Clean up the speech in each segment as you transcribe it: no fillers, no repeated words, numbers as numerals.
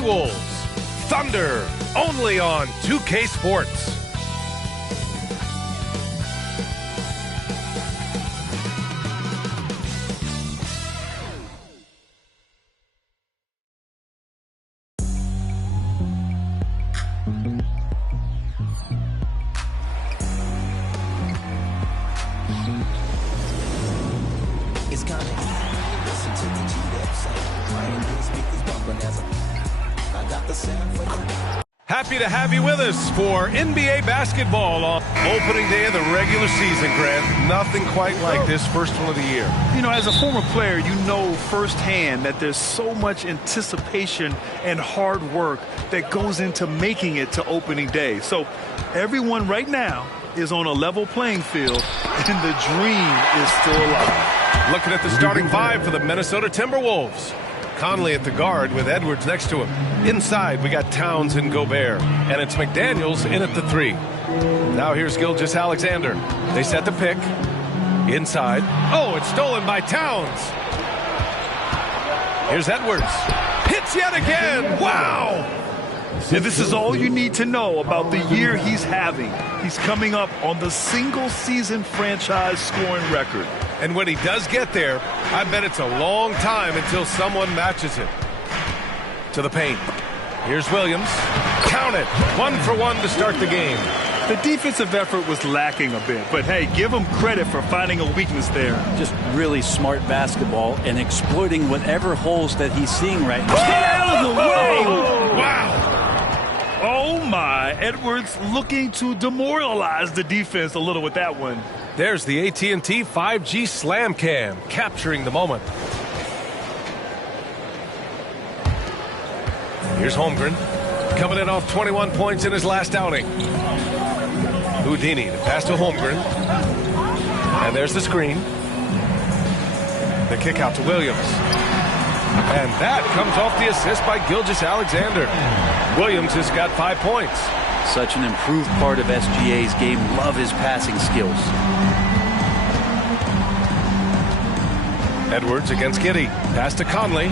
Wolves, Thunder, only on 2K Sports. Happy to have you with us for NBA basketball on opening day of the regular season, Grant. Nothing quite like this first one of the year. You know, as a former player, you know firsthand that there's so much anticipation and hard work that goes into making it to opening day. So everyone right now is on a level playing field, and the dream is still alive. Looking at the starting five for the Minnesota Timberwolves. Conley at the guard with Edwards next to him. Inside, we got Towns and Gobert. And it's McDaniels in at the three. Now here's Gilgeous-Alexander. They set the pick. Inside. Oh, it's stolen by Towns. Here's Edwards. Hits yet again. Wow! And this is all you need to know about the year he's having. He's coming up on the single-season franchise scoring record. And when he does get there, I bet it's a long time until someone matches him. To the paint. Here's Williams. Count it. 1 for 1 to start the game. The defensive effort was lacking a bit, but hey, give him credit for finding a weakness there. Just really smart basketball and exploiting whatever holes that he's seeing right now. Get out of the way! Wow! Oh my, Edwards looking to demoralize the defense a little with that one. There's the AT&T 5G Slam Cam, capturing the moment. Here's Holmgren, coming in off 21 points in his last outing. Houdini to pass to Holmgren. And there's the screen. The kick out to Williams. And that comes off the assist by Gilgeous-Alexander. Williams has got 5 points. Such an improved part of SGA's game. Love his passing skills. Edwards against Giddey. Pass to Conley.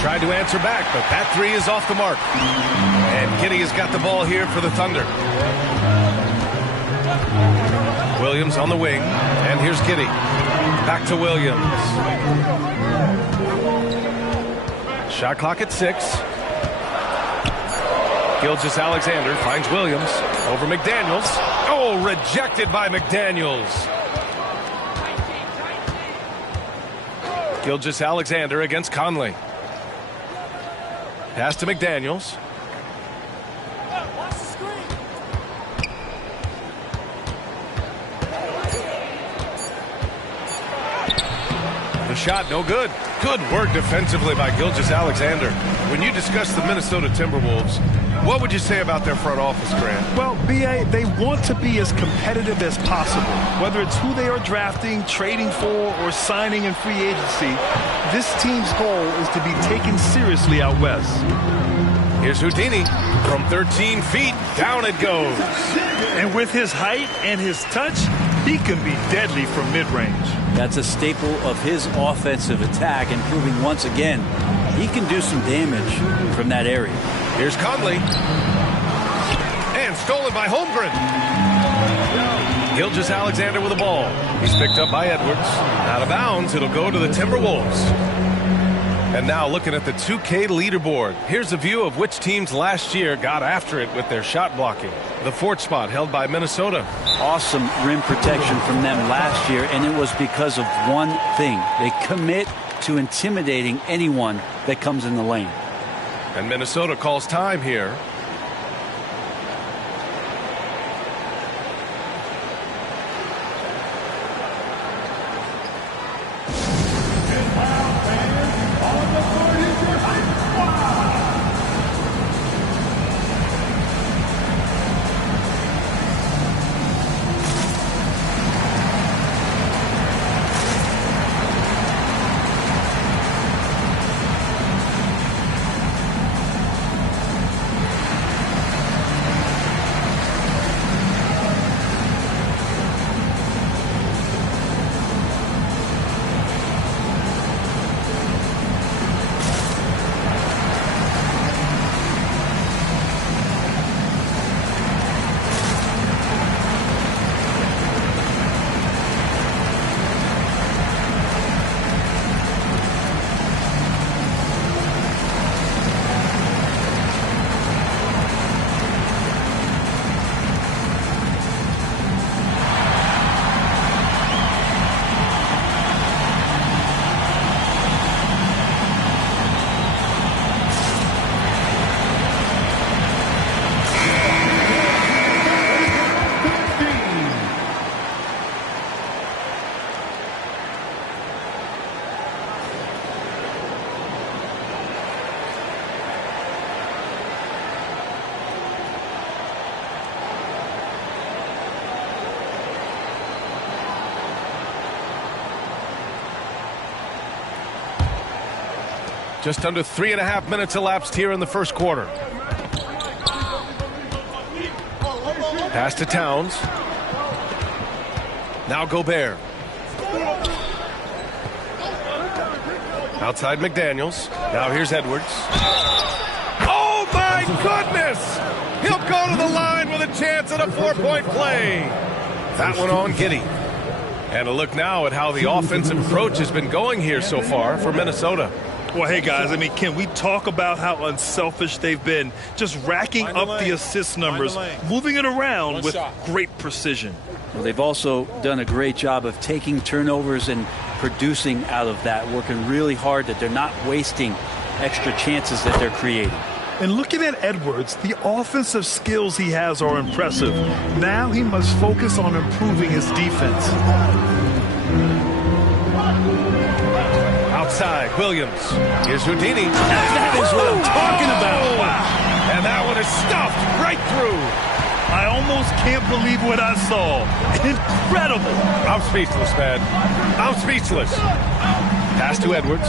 Tried to answer back, but that three is off the mark. And Giddey has got the ball here for the Thunder. Williams on the wing. And here's Giddey. Back to Williams. Shot clock at 6. Gilgeous-Alexander finds Williams over McDaniels. Oh, rejected by McDaniels. Gilgeous-Alexander against Conley. Pass to McDaniels. The shot, no good. Good work defensively by Gilgeous-Alexander. When you discuss the Minnesota Timberwolves, what would you say about their front office, Grant? Well, B.A., they want to be as competitive as possible. Whether it's who they are drafting, trading for, or signing in free agency, this team's goal is to be taken seriously out west. Here's Houdini. From 13 feet, down it goes. And with his height and his touch, he can be deadly from mid-range. That's a staple of his offensive attack, and proving once again he can do some damage from that area. Here's Conley. And stolen by Holmgren. Gilgeous-Alexander with the ball. He's picked up by Edwards. Out of bounds, it'll go to the Timberwolves. And now looking at the 2K leaderboard. Here's a view of which teams last year got after it with their shot blocking. The 4th spot held by Minnesota. Awesome rim protection from them last year, and it was because of one thing. They commit to intimidating anyone that comes in the lane. And Minnesota calls time here. Just under 3.5 minutes elapsed here in the first quarter. Pass to Towns. Now Gobert. Outside McDaniels. Now here's Edwards. Oh my goodness! He'll go to the line with a chance at a 4-point play. That one on Giddey. And a look now at how the offensive approach has been going here so far for Minnesota. Well, hey, guys, I mean, can we talk about how unselfish they've been? Just racking up the assist numbers, moving it around with great precision. Well, they've also done a great job of taking turnovers and producing out of that, working really hard that they're not wasting extra chances that they're creating. And looking at Edwards, the offensive skills he has are impressive. Now he must focus on improving his defense. Outside, Williams. Here's Houdini. That is what I'm talking about. Wow. And that one is stuffed right through. I almost can't believe what I saw. Incredible. I'm speechless, man. I'm speechless. Pass to Edwards.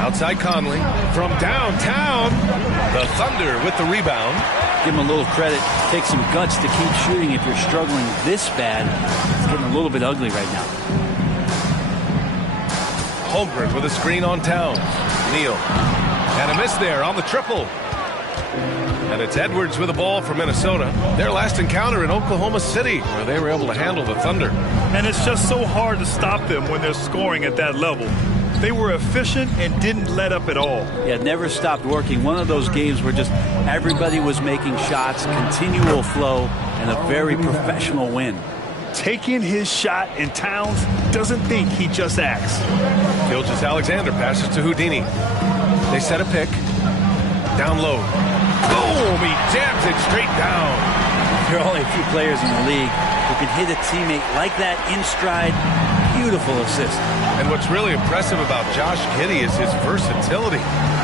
Outside Conley. From downtown. The Thunder with the rebound. Give him a little credit. Take some guts to keep shooting if you're struggling this bad. It's getting a little bit ugly right now. Holmgren with a screen on Towns. Neal. And a miss there on the triple. And it's Edwards with the ball for Minnesota. Their last encounter in Oklahoma City, where they were able to handle the Thunder. And it's just so hard to stop them when they're scoring at that level. They were efficient and didn't let up at all. Yeah, it never stopped working. One of those games where just everybody was making shots, continual flow, and a very professional win. Taking his shot, and Towns doesn't think, he just acts. Gilgeous-Alexander passes to Houdini. They set a pick. Down low. Boom! He jams it straight down. There are only a few players in the league who can hit a teammate like that in stride. Beautiful assist. And what's really impressive about Josh Giddey is his versatility.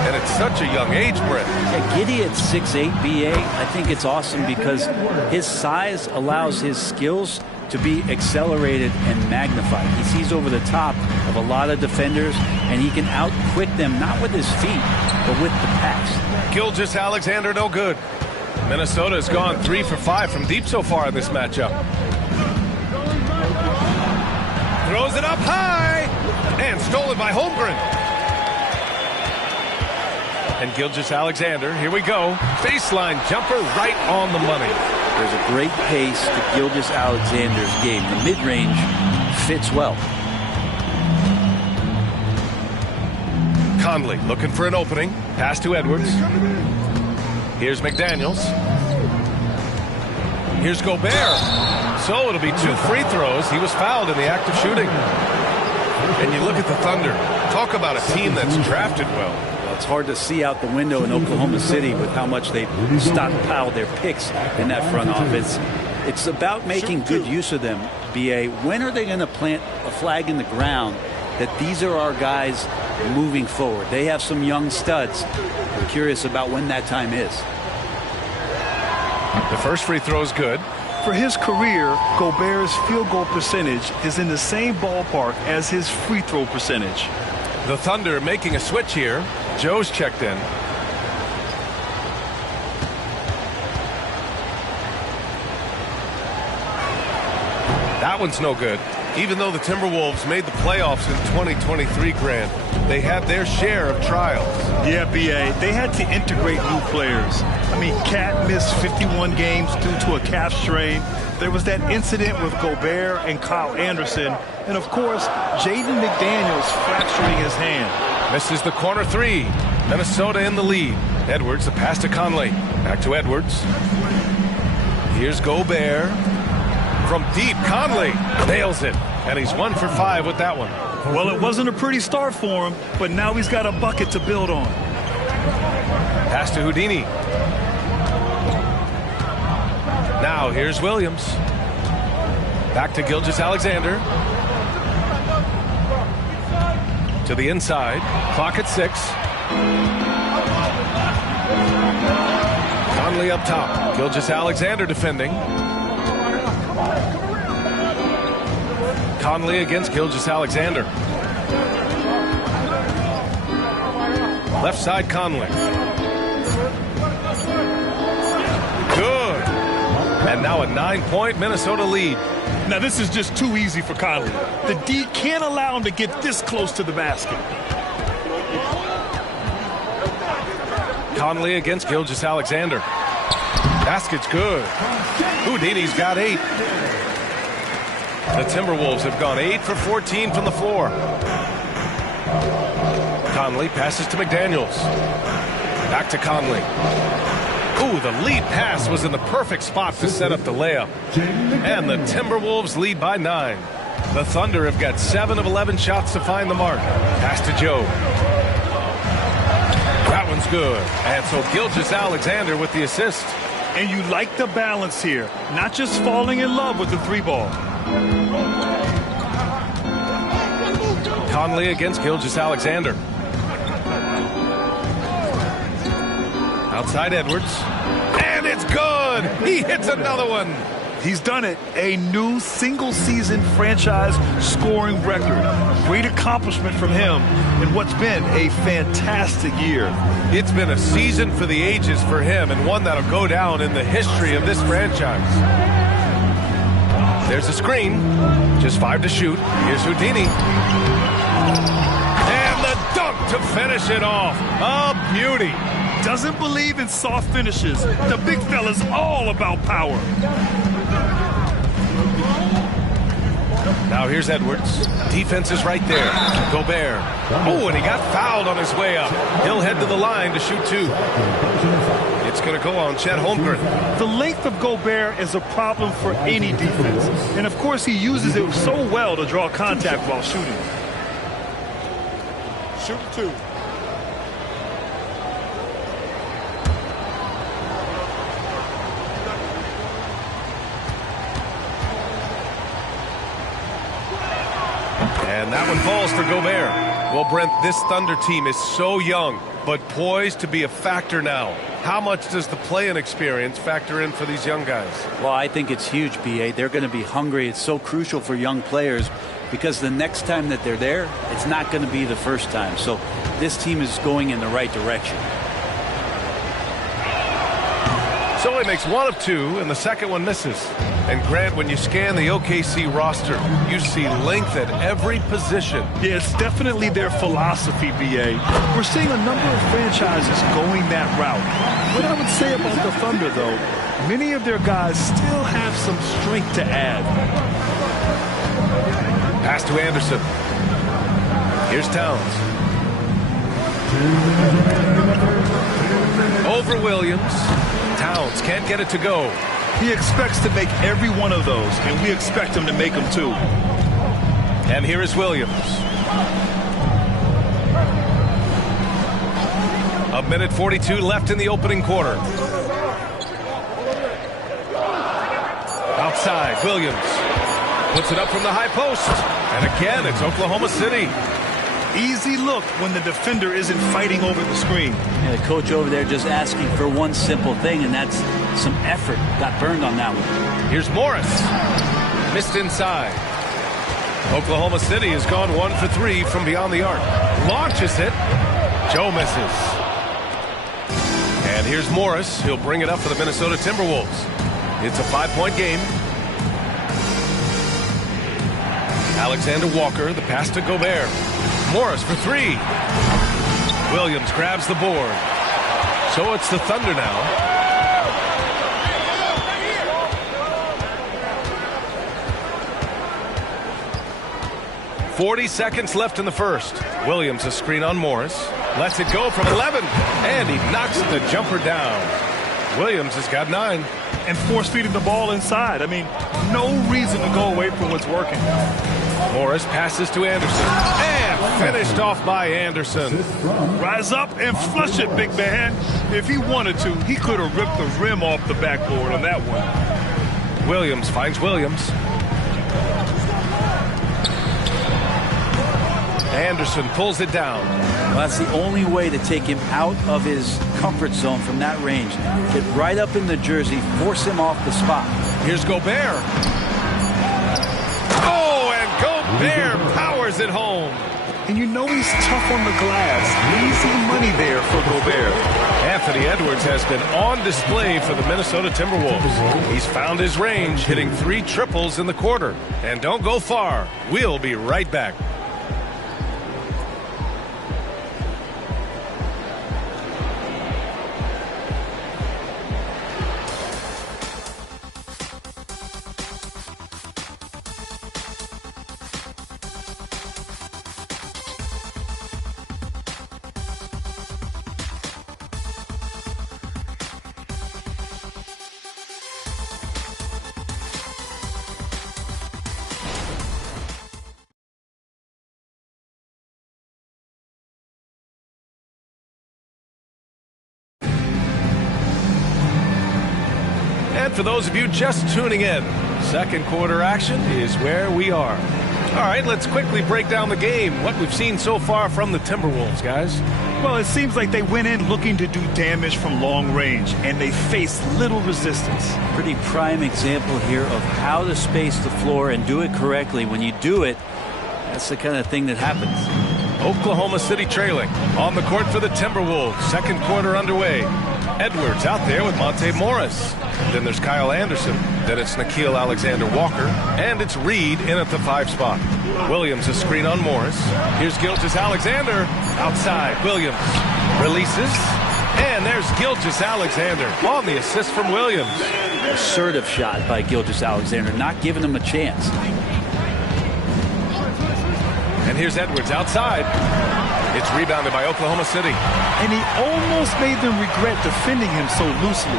And at such a young age, Brett. Yeah, Giddey at 6'8", BA, I think it's awesome because his size allows his skills to be accelerated and magnified. He sees over the top of a lot of defenders, and he can out-quick them, not with his feet, but with the pass. Gilgeous-Alexander, no good. Minnesota has gone 3 for 5 from deep so far in this matchup. Throws it up high, and stolen by Holmgren. And Gilgeous-Alexander, here we go. Baseline jumper right on the money. There's a great pace to Gilgeous-Alexander's game. The mid-range fits well. Conley looking for an opening. Pass to Edwards. Here's McDaniels. Here's Gobert. So it'll be 2 free throws. He was fouled in the act of shooting. And you look at the Thunder. Talk about a team that's drafted well. It's hard to see out the window in Oklahoma City with how much they've stockpiled their picks in that front office. It's about making good use of them, BA. When are they going to plant a flag in the ground that these are our guys moving forward? They have some young studs. I'm curious about when that time is. The first free throw is good. For his career, Gobert's field goal percentage is in the same ballpark as his free throw percentage. The Thunder making a switch here. Joe's checked in. That one's no good. Even though the Timberwolves made the playoffs in 2023, Grant, they had their share of trials. Yeah, B.A., they had to integrate new players. I mean, Cat missed 51 games due to a calf strain. There was that incident with Gobert and Kyle Anderson. And, of course, Jaden McDaniels fracturing his hand. Misses the corner 3. Minnesota in the lead. Edwards, the pass to Conley. Back to Edwards. Here's Gobert. From deep, Conley nails it. And he's 1 for 5 with that one. Well, it wasn't a pretty start for him, but now he's got a bucket to build on. Pass to Houdini. Now here's Williams. Back to Gilgeous-Alexander. To the inside. Clock at 6. Conley up top. Gilgeous-Alexander defending. Conley against Gilgeous-Alexander. Left side, Conley. Good. And now a 9-point Minnesota lead. Now this is just too easy for Conley. The D can't allow him to get this close to the basket. Conley against Gilgeous-Alexander. Basket's good. Houdini's got 8. The Timberwolves have gone 8 for 14 from the floor. Conley passes to McDaniels. Back to Conley. Ooh, the lead pass was in the perfect spot to set up the layup. And the Timberwolves lead by 9. The Thunder have got 7 of 11 shots to find the mark. Pass to Joe. That one's good. And so Gilgeous-Alexander with the assist. And you like the balance here. Not just falling in love with the 3-ball. Conley against Gilgeous-Alexander. Outside Edwards. And it's good! He hits another one! He's done it. A new single-season franchise scoring record. Great accomplishment from him in what's been a fantastic year. It's been a season for the ages for him, and one that'll go down in the history of this franchise. There's a screen. Just 5 to shoot. Here's Houdini. And the dunk to finish it off. A beauty. Doesn't believe in soft finishes. The big fella's all about power. Now here's Edwards. Defense is right there. Gobert. Oh, and he got fouled on his way up. He'll head to the line to shoot 2. It's going to go on Chet Holmgren. The length of Gobert is a problem for any defense. And, of course, he uses it so well to draw contact while shooting. Shoot 2. And that one falls for Gobert. Well, Brent, this Thunder team is so young, but poised to be a factor now. How much does the play-in experience factor in for these young guys? Well, I think it's huge, B.A. They're going to be hungry. It's so crucial for young players because the next time that they're there, it's not going to be the first time. So this team is going in the right direction. So he makes 1 of 2, and the second one misses. And Grant, when you scan the OKC roster, you see length at every position. Yeah, it's definitely their philosophy, B.A. We're seeing a number of franchises going that route. What I would say about the Thunder, though, many of their guys still have some strength to add. Pass to Anderson. Here's Towns. Over Williams. Towns can't get it to go. He expects to make every one of those, and we expect him to make them too. And here is Williams. A minute 42 left in the opening quarter. Outside, Williams puts it up from the high post. And again, it's Oklahoma City. Easy look when the defender isn't fighting over the screen. Yeah, the coach over there just asking for one simple thing, and that's some effort. Got burned on that one. Here's Morris. Missed inside. Oklahoma City has gone 1 for 3 from beyond the arc. Launches it. Joe misses. And here's Morris. He'll bring it up for the Minnesota Timberwolves. It's a 5-point game. Alexander Walker, the pass to Gobert. Morris for 3. Williams grabs the board. So it's the Thunder now. .40 seconds left in the first. Williams a screen on Morris. Lets it go from 11. And he knocks the jumper down. Williams has got 9. And force-feeding the ball inside. I mean, no reason to go away from what's working. Morris passes to Anderson. And finished off by Anderson. Rise up and flush it, big man. If he wanted to, he could have ripped the rim off the backboard on that one. Williams finds Williams. Anderson pulls it down. Well, that's the only way to take him out of his comfort zone from that range. Get right up in the jersey, force him off the spot. Here's Gobert. Oh, and Gobert powers it home. And you know he's tough on the glass. Easy money there for Gobert. Anthony Edwards has been on display for the Minnesota Timberwolves. He's found his range, hitting 3 triples in the quarter. And don't go far. We'll be right back. And for those of you just tuning in, second quarter action is where we are. All right, let's quickly break down the game, what we've seen so far from the Timberwolves, guys. Well, it seems like they went in looking to do damage from long range, and they faced little resistance. Pretty prime example here of how to space the floor and do it correctly. When you do it, that's the kind of thing that happens. Oklahoma City trailing on the court for the Timberwolves. Second quarter underway. Edwards out there with Monte Morris. Then there's Kyle Anderson. Then it's Nickeil Alexander-Walker. And it's Reed in at the 5 spot. Williams a screen on Morris. Here's Gilgeous-Alexander. Outside, Williams releases. And there's Gilgeous-Alexander on the assist from Williams. Assertive shot by Gilgeous-Alexander, not giving him a chance. And here's Edwards outside. It's rebounded by Oklahoma City. And he almost made them regret defending him so loosely.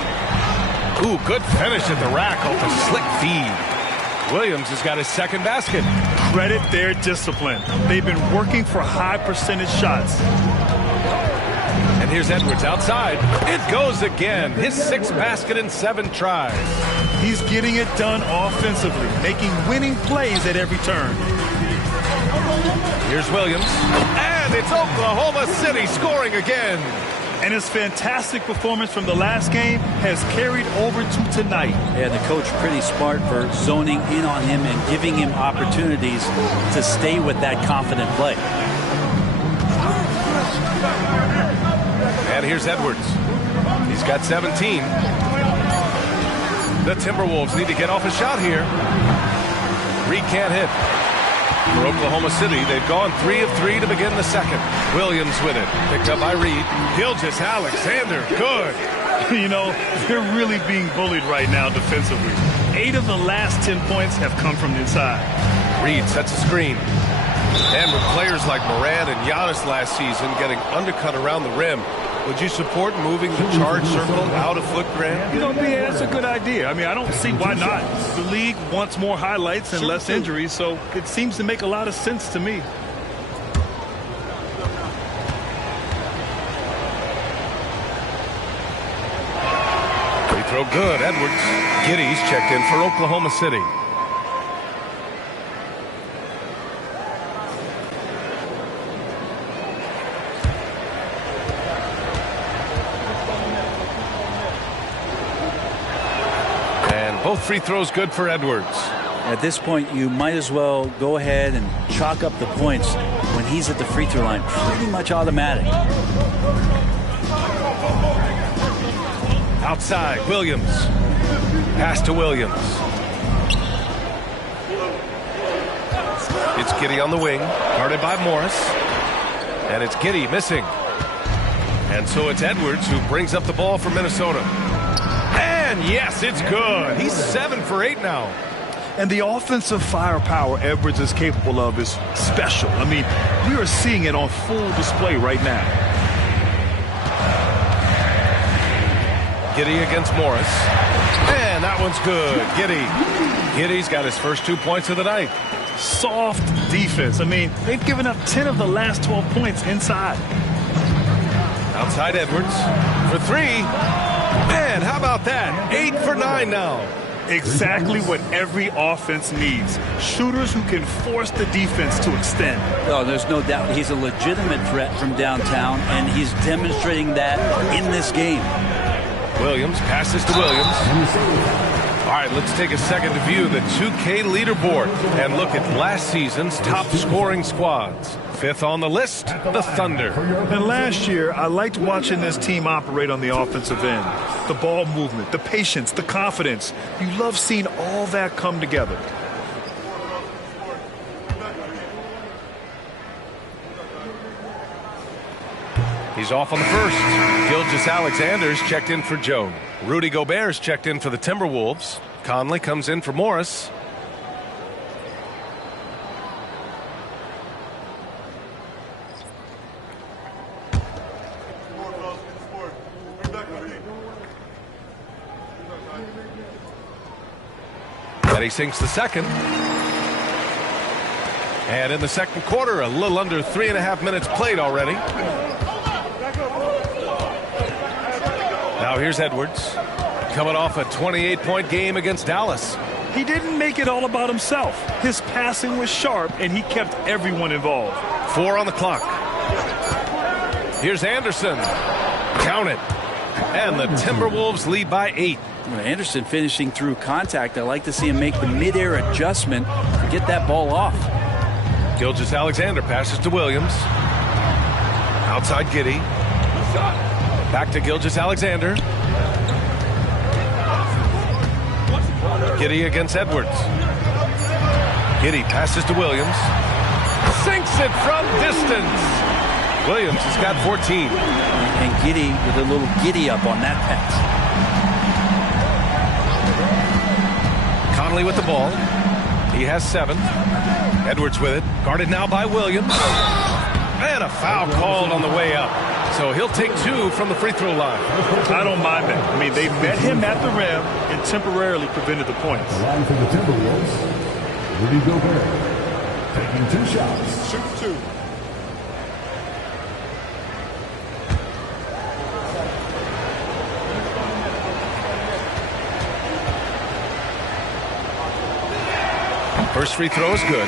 Ooh, good finish at the rack off a slick feed. Williams has got his second basket. Credit their discipline. They've been working for high percentage shots. And here's Edwards outside. It goes again. His 6th basket in 7 tries. He's getting it done offensively, making winning plays at every turn. Here's Williams. And it's Oklahoma City scoring again. And his fantastic performance from the last game has carried over to tonight. Yeah, the coach pretty smart for zoning in on him and giving him opportunities to stay with that confident play. And here's Edwards. He's got 17. The Timberwolves need to get off a shot here. Reed can't hit. For Oklahoma City, they've gone 3 of 3 to begin the second. Williams with it. Picked up by Reed. Gilgeous-Alexander. Good. You know, they're really being bullied right now defensively. 8 of the last 10 points have come from inside. Reed sets a screen. And with players like Morant and Giannis last season getting undercut around the rim, would you support moving the charge circle out of Foot Grand? You know, yeah, that's a good idea. I mean, I don't see why not. The league wants more highlights and less injuries, so it seems to make a lot of sense to me. Free throw good. Edwards. Giddey's checked in for Oklahoma City. Both free throws good for Edwards. At this point, you might as well go ahead and chalk up the points when he's at the free throw line. Pretty much automatic. Outside, Williams. Pass to Williams. It's Giddey on the wing, guarded by Morris. And it's Giddey missing. And so it's Edwards who brings up the ball for Minnesota. And yes, it's good. He's 7 for 8 now. And the offensive firepower Edwards is capable of is special. I mean, we are seeing it on full display right now. Giddey against Morris. And that one's good. Giddey's got his first 2 points of the night. Soft defense. I mean, they've given up 10 of the last 12 points inside. Outside Edwards for 3. And how about that? 8 for 9 now. Exactly what every offense needs. Shooters who can force the defense to extend. Oh, there's no doubt he's a legitimate threat from downtown, and he's demonstrating that in this game. Williams passes to Williams. All right, let's take a second to view the 2K leaderboard and look at last season's top scoring squads. Fifth on the list, the Thunder. And last year, I liked watching this team operate on the offensive end. The ball movement, the patience, the confidence. You love seeing all that come together. He's off on the first. Gilgeous-Alexander's checked in for Joe. Rudy Gobert's checked in for the Timberwolves. Conley comes in for Morris. And he sinks the second. And in the second quarter, a little under 3.5 minutes played already. Now here's Edwards, coming off a 28-point game against Dallas. He didn't make it all about himself. His passing was sharp, and he kept everyone involved. 4 on the clock. Here's Anderson. Count it. And the Timberwolves lead by 8. Anderson finishing through contact. I like to see him make the mid-air adjustment to get that ball off. Gilgeous-Alexander passes to Williams. Outside Giddey. Back to Gilgeous-Alexander. Giddey against Edwards. Giddey passes to Williams. Sinks it from distance. Williams has got 14. And Giddey with a little giddy up on that pass. Conley with the ball. He has 7. Edwards with it. Guarded now by Williams. And a foul called on the way up. So he'll take 2 from the free throw line. I don't mind that. I mean, they met him at the rim and temporarily prevented the points. The line for the Timberwolves, Rudy Gobert, taking 2 shots. Shoot 2. First free throw is good.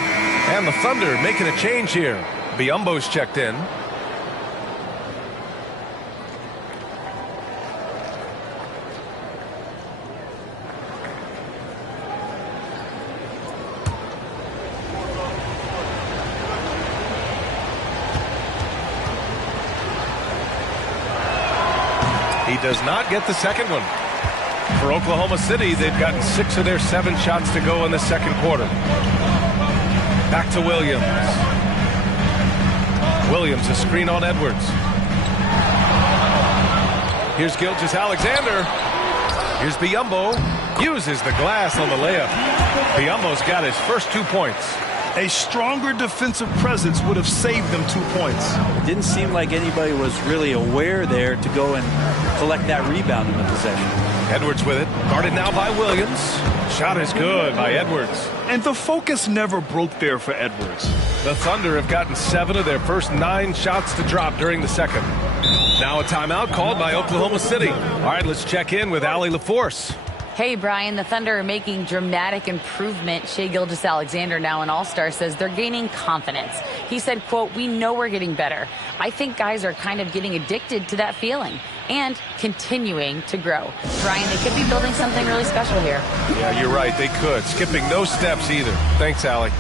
And the Thunder making a change here. Biyombo's checked in. He does not get the second one. For Oklahoma City, they've gotten 6 of their 7 shots to go in the second quarter. Back to Williams. Williams, a screen on Edwards. Here's Gilgeous-Alexander. Here's Biyombo. Uses the glass on the layup. Biyombo's got his first 2 points. A stronger defensive presence would have saved them 2 points. It didn't seem like anybody was really aware there to go and collect that rebound in the possession. Edwards with it. Guarded now by Williams. Shot is good by Edwards. And the focus never broke there for Edwards. The Thunder have gotten 7 of their first 9 shots to drop during the second. Now a timeout called by Oklahoma City. All right, let's check in with Allie LaForce. Hey, Brian, the Thunder are making dramatic improvement. Shai Gilgeous-Alexander, now an all-star, says they're gaining confidence. He said, quote, "We know we're getting better. I think guys are kind of getting addicted to that feeling and continuing to grow." Brian, they could be building something really special here. Yeah, you're right. They could. Skipping no steps either. Thanks, Allie.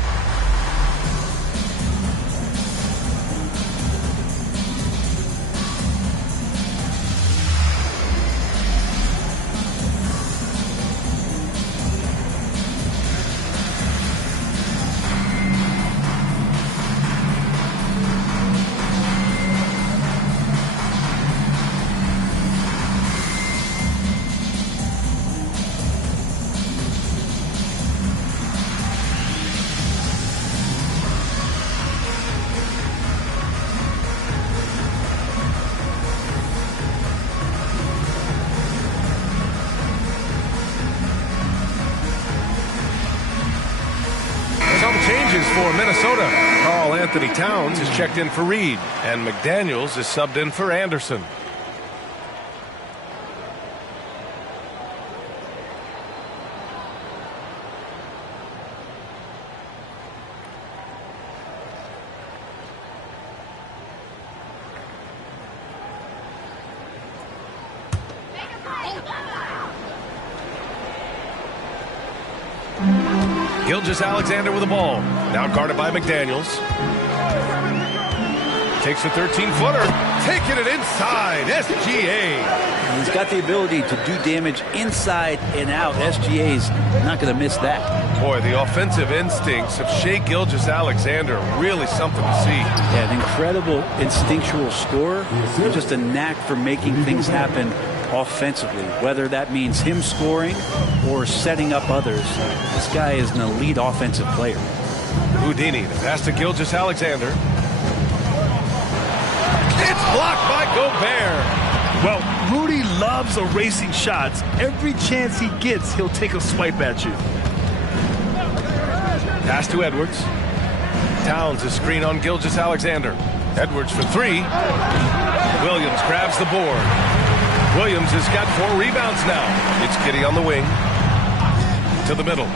For Minnesota, Karl Anthony Towns is checked in for Reed, and McDaniels is subbed in for Anderson. Gilgeous-Alexander with the ball. Now guarded by McDaniels. Takes a 13-footer. Taking it inside. SGA. He's got the ability to do damage inside and out. SGA's not going to miss that. Boy, the offensive instincts of Shai Gilgeous-Alexander, really something to see. Yeah, an incredible instinctual scorer. And just a knack for making things happen offensively, whether that means him scoring or setting up others. This guy is an elite offensive player. Houdini, the pass to Gilgeous-Alexander. It's blocked by Gobert. Well, Rudy loves erasing shots. Every chance he gets, he'll take a swipe at you. Pass to Edwards. Towns is screen on Gilgeous-Alexander. Edwards for three. Williams grabs the board. Williams has got 4 rebounds now. It's Giddey on the wing. To the middle.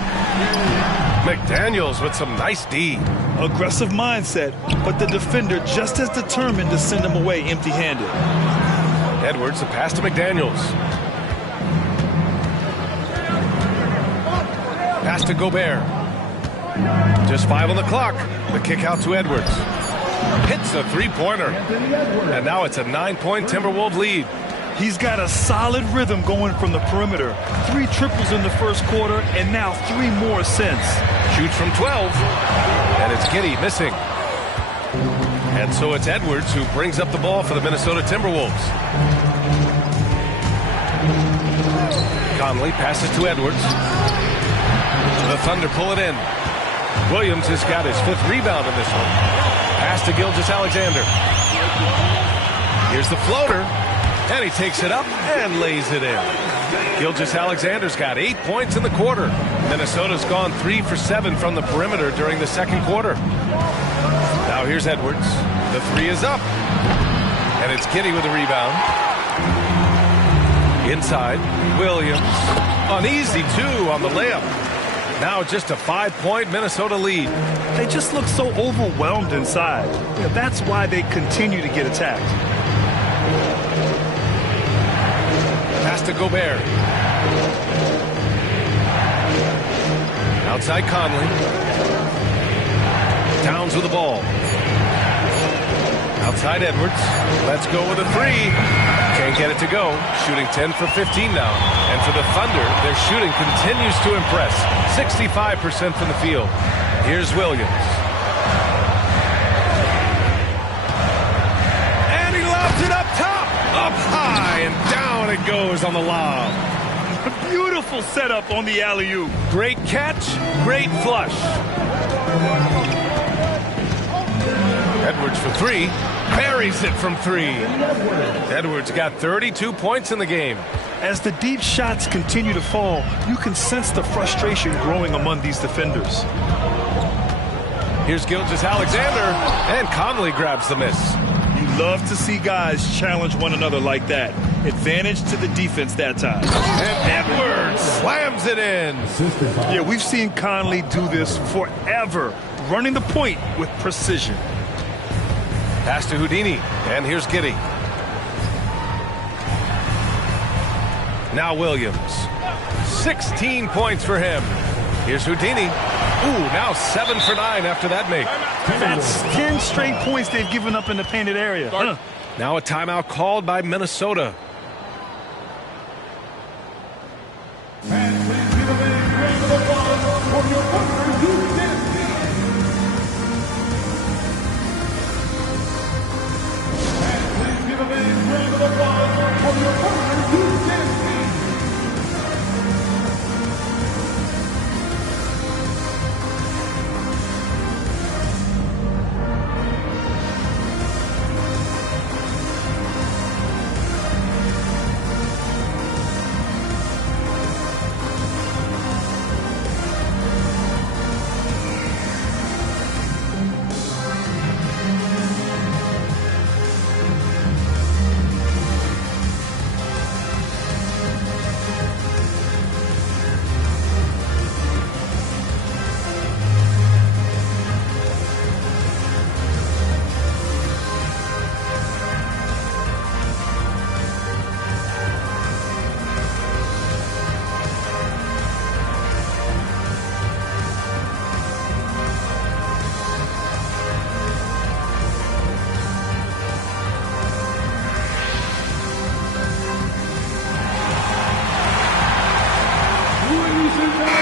McDaniels with some nice D. Aggressive mindset, but the defender just as determined to send him away empty-handed. Edwards, the pass to McDaniels. Pass to Gobert. Just 5 on the clock. The kick out to Edwards. Hits a 3-pointer. And now it's a 9-point Timberwolves lead. He's got a solid rhythm going from the perimeter. 3 triples in the first quarter, and now 3 more since. Shoots from 12. And it's Giddey missing. And so it's Edwards who brings up the ball for the Minnesota Timberwolves. Conley passes to Edwards. The Thunder pull it in. Williams has got his 5th rebound in this one. Pass to Gilgeous-Alexander. Here's the floater. And he takes it up and lays it in. Gilgeous-Alexander's got 8 points in the quarter. Minnesota's gone 3 for 7 from the perimeter during the second quarter. Now here's Edwards. The 3 is up. And it's Giddey with the rebound. Inside, Williams. An easy 2 on the layup. Now just a 5-point Minnesota lead. They just look so overwhelmed inside. Yeah, that's why they continue to get attacked. Pass to Gobert. Outside Conley. Towns with the ball. Outside Edwards. Let's go with a 3. Can't get it to go. Shooting 10 for 15 now. And for the Thunder, their shooting continues to impress. 65% from the field. Here's Williams. And he lobs it up top. Up high and down it goes on the lob. Beautiful setup on the alley-oop. Great catch, great flush. Edwards for 3. Buries it from 3. Edwards got 32 points in the game. As the deep shots continue to fall, you can sense the frustration growing among these defenders. Here's Gilgeous-Alexander, and Conley grabs the miss. You love to see guys challenge one another like that. Advantage to the defense that time. And Edwards slams it in. Yeah, we've seen Conley do this forever, running the point with precision. Pass to Houdini, and here's Giddey. Now Williams. 16 points for him. Here's Houdini. Ooh, now 7 for 9 after that make. That's 10 straight points they've given up in the painted area. Now a timeout called by Minnesota.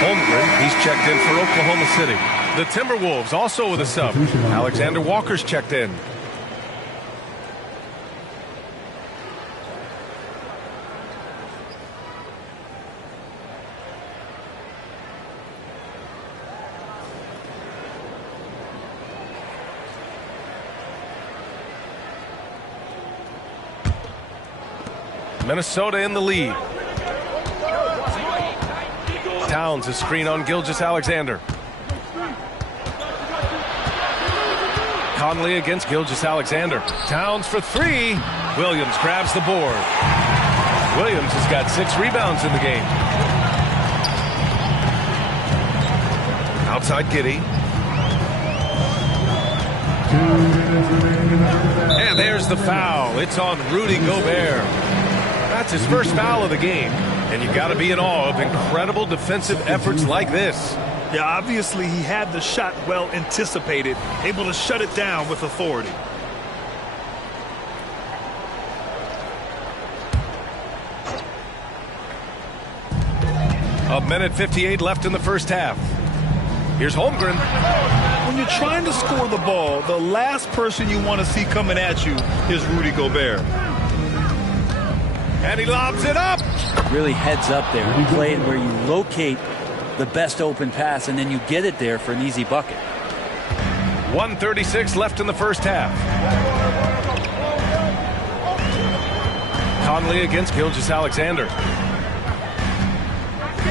Holmgren, he's checked in for Oklahoma City. The Timberwolves also with a sub. Alexander Walker's checked in. Minnesota in the lead. Towns a screen on Gilgeous-Alexander. Conley against Gilgeous-Alexander. Towns for three. Williams grabs the board. Williams has got 6 rebounds in the game. Outside Giddey. And there's the foul. It's on Rudy Gobert. That's his first foul of the game. And you got to be in awe of incredible defensive efforts like this. Yeah, obviously he had the shot well anticipated, able to shut it down with authority. A minute 58 left in the first half. Here's Holmgren. When you're trying to score the ball, the last person you want to see coming at you is Rudy Gobert. And he lobs it up. Really heads up there. Play it where you locate the best open pass, and then you get it there for an easy bucket. 1:36 left in the first half. Conley against Gilgeous-Alexander.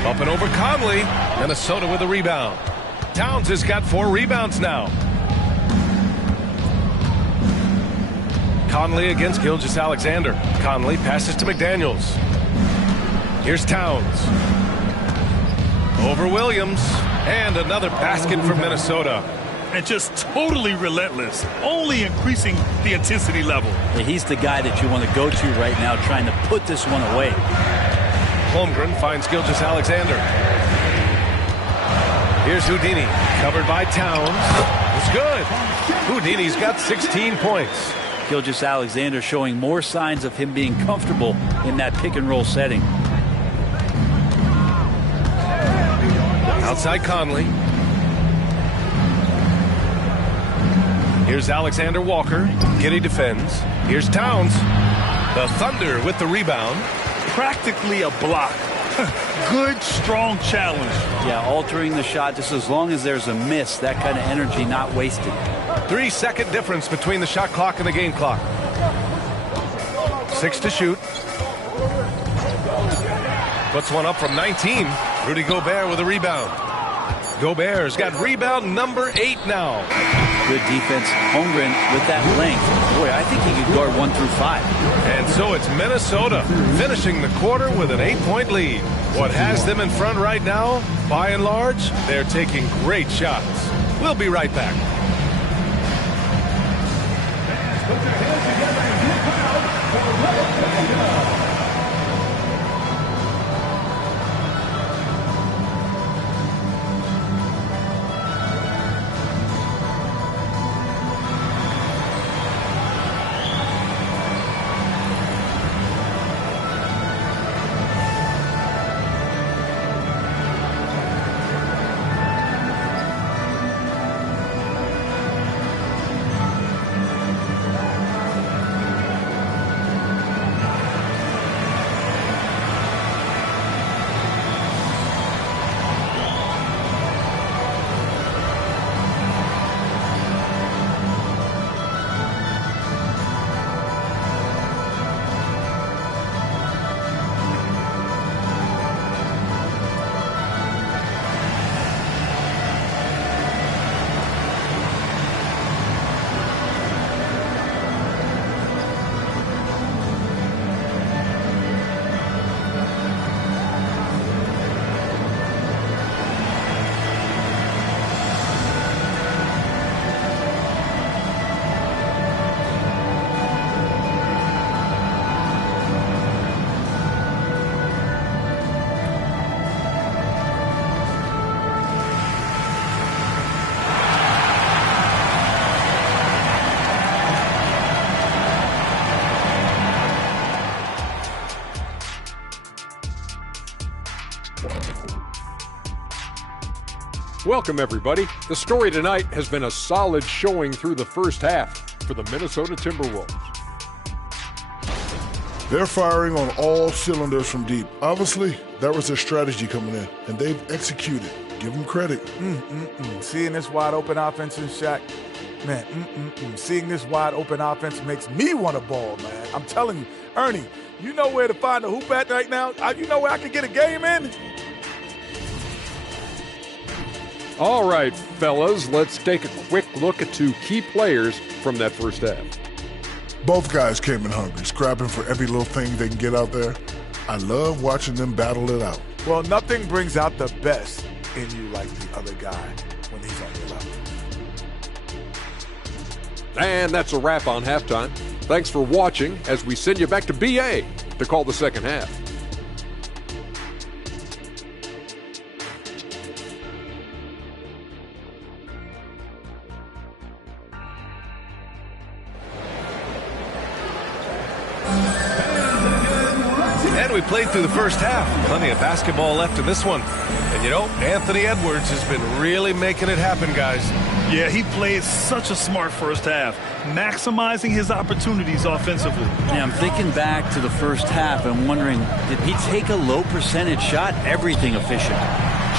Up and over Conley. Minnesota with a rebound. Towns has got 4 rebounds now. Conley against Gilgeous-Alexander. Conley passes to McDaniels. Here's Towns. Over Williams. And another basket for Minnesota. And just totally relentless, only increasing the intensity level. Yeah, he's the guy that you want to go to right now, trying to put this one away. Holmgren finds Gilgeous-Alexander. Here's Houdini, covered by Towns. It's good. Houdini's got 16 points. Gilgeous-Alexander showing more signs of him being comfortable in that pick-and-roll setting. Outside Conley. Here's Alexander Walker. Giddey defends. Here's Towns. The Thunder with the rebound. Practically a block. Good, strong challenge. Yeah, altering the shot just as long as there's a miss. That kind of energy not wasted. 3-second difference between the shot clock and the game clock. 6 to shoot. Puts one up from 19. Rudy Gobert with a rebound. Gobert's got rebound number 8 now. Good defense. Holmgren with that length. Boy, I think he could guard 1 through 5. And so it's Minnesota finishing the quarter with an 8-point lead. What has them in front right now, by and large, they're taking great shots. We'll be right back. Put your hands together and get proud for Red. Welcome, everybody. The story tonight has been a solid showing through the first half for the Minnesota Timberwolves. They're firing on all cylinders from deep. Obviously, that was their strategy coming in, and they've executed. Give them credit. Seeing this wide open offense in Shaq, man, seeing this wide open offense makes me want to ball, man. I'm telling you, Ernie, you know where to find a hoop at right now? You know where I can get a game in? All right, fellas, let's take a quick look at two key players from that first half. Both guys came in hungry, scrapping for every little thing they can get out there. I love watching them battle it out. Well, nothing brings out the best in you like the other guy when he's on your level. And that's a wrap on halftime. Thanks for watching as we send you back to BA to call the second half. And we played through the first half. Plenty of basketball left in this one. And you know, Anthony Edwards has been really making it happen, guys. Yeah, he played such a smart first half, maximizing his opportunities offensively. Yeah, I'm thinking back to the first half and wondering, did he take a low percentage shot? Everything efficient.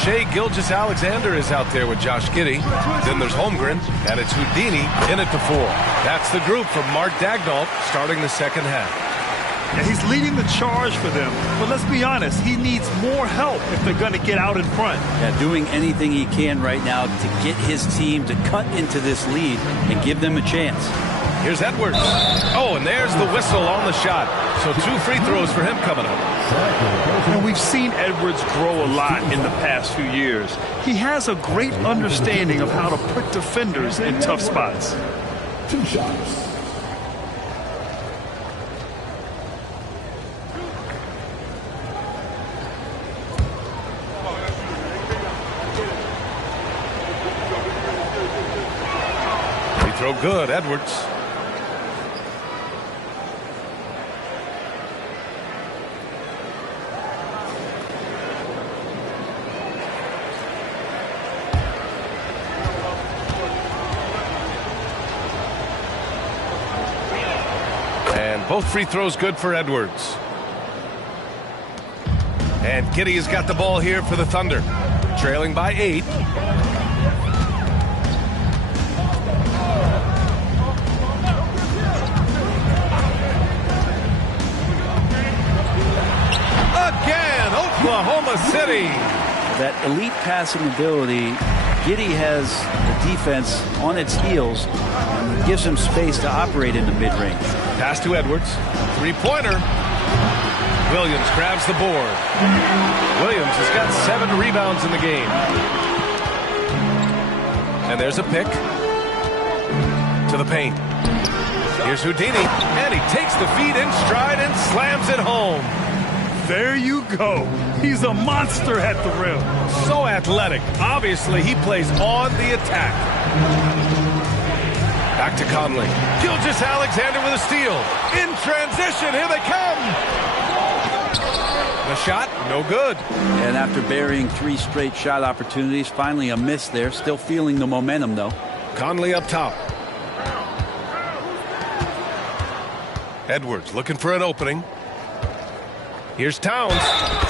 Shai Gilgeous-Alexander is out there with Josh Giddey. Then there's Holmgren, and it's Houdini in at the 4. That's the group from Mark Daigneault starting the second half. And he's leading the charge for them. But let's be honest, he needs more help if they're going to get out in front. Yeah, doing anything he can right now to get his team to cut into this lead and give them a chance. Here's Edwards. Oh, and there's the whistle on the shot. So 2 free throws for him coming up. And we've seen Edwards grow a lot in the past few years. He has a great understanding of how to put defenders in tough spots. 2 shots. Throw good, Edwards. And both free throws good for Edwards. And Giddey has got the ball here for the Thunder, trailing by 8. Oklahoma City. That elite passing ability, Giddey has the defense on its heels and gives him space to operate in the mid-range. Pass to Edwards. 3-pointer. Williams grabs the board. Williams has got 7 rebounds in the game. And there's a pick to the paint. Here's Houdini, and he takes the feed in stride and slams it home. There you go. He's a monster at the rim. So athletic. Obviously, he plays on the attack. Back to Conley. Gilgeous-Alexander with a steal. In transition, here they come. The shot, no good. And after burying 3 straight shot opportunities, finally a miss there. Still feeling the momentum, though. Conley up top. Edwards looking for an opening. Here's Towns.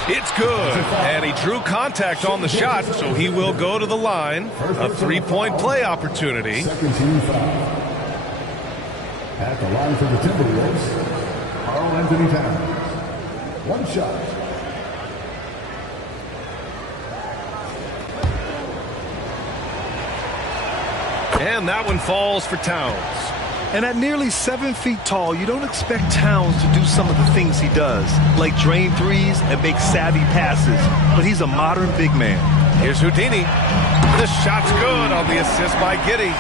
It's good. And he drew contact on the shot, so he will go to the line. A 3-point play opportunity. Second team foul. At the line for the Timberwolves, Karl Anthony Towns. 1 shot. And that one falls for Towns. And at nearly 7 feet tall, you don't expect Towns to do some of the things he does, like drain threes and make savvy passes. But he's a modern big man. Here's Houdini. The shot's good on the assist by Giddey.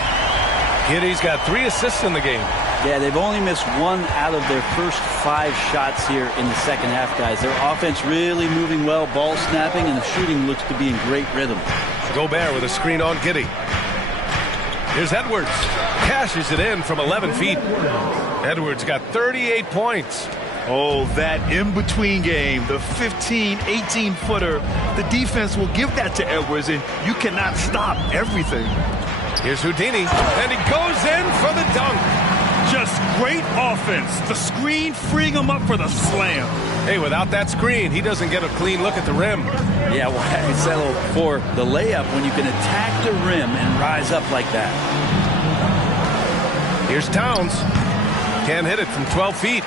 Giddey's got 3 assists in the game. Yeah, they've only missed 1 out of their first 5 shots here in the second half, guys. Their offense really moving well, ball snapping, and the shooting looks to be in great rhythm. Gobert with a screen on Giddey. Here's Edwards. Cashes it in from 11 feet. Edwards got 38 points. Oh, that in-between game, the 15, 18-footer, the defense will give that to Edwards, and you cannot stop everything. Here's Houdini, and he goes in for the dunk. Just great offense. The screen freeing him up for the slam. Hey, without that screen, he doesn't get a clean look at the rim. Yeah, well, I settle for the layup when you can attack the rim and rise up like that. Here's Towns. Can't hit it from 12 feet.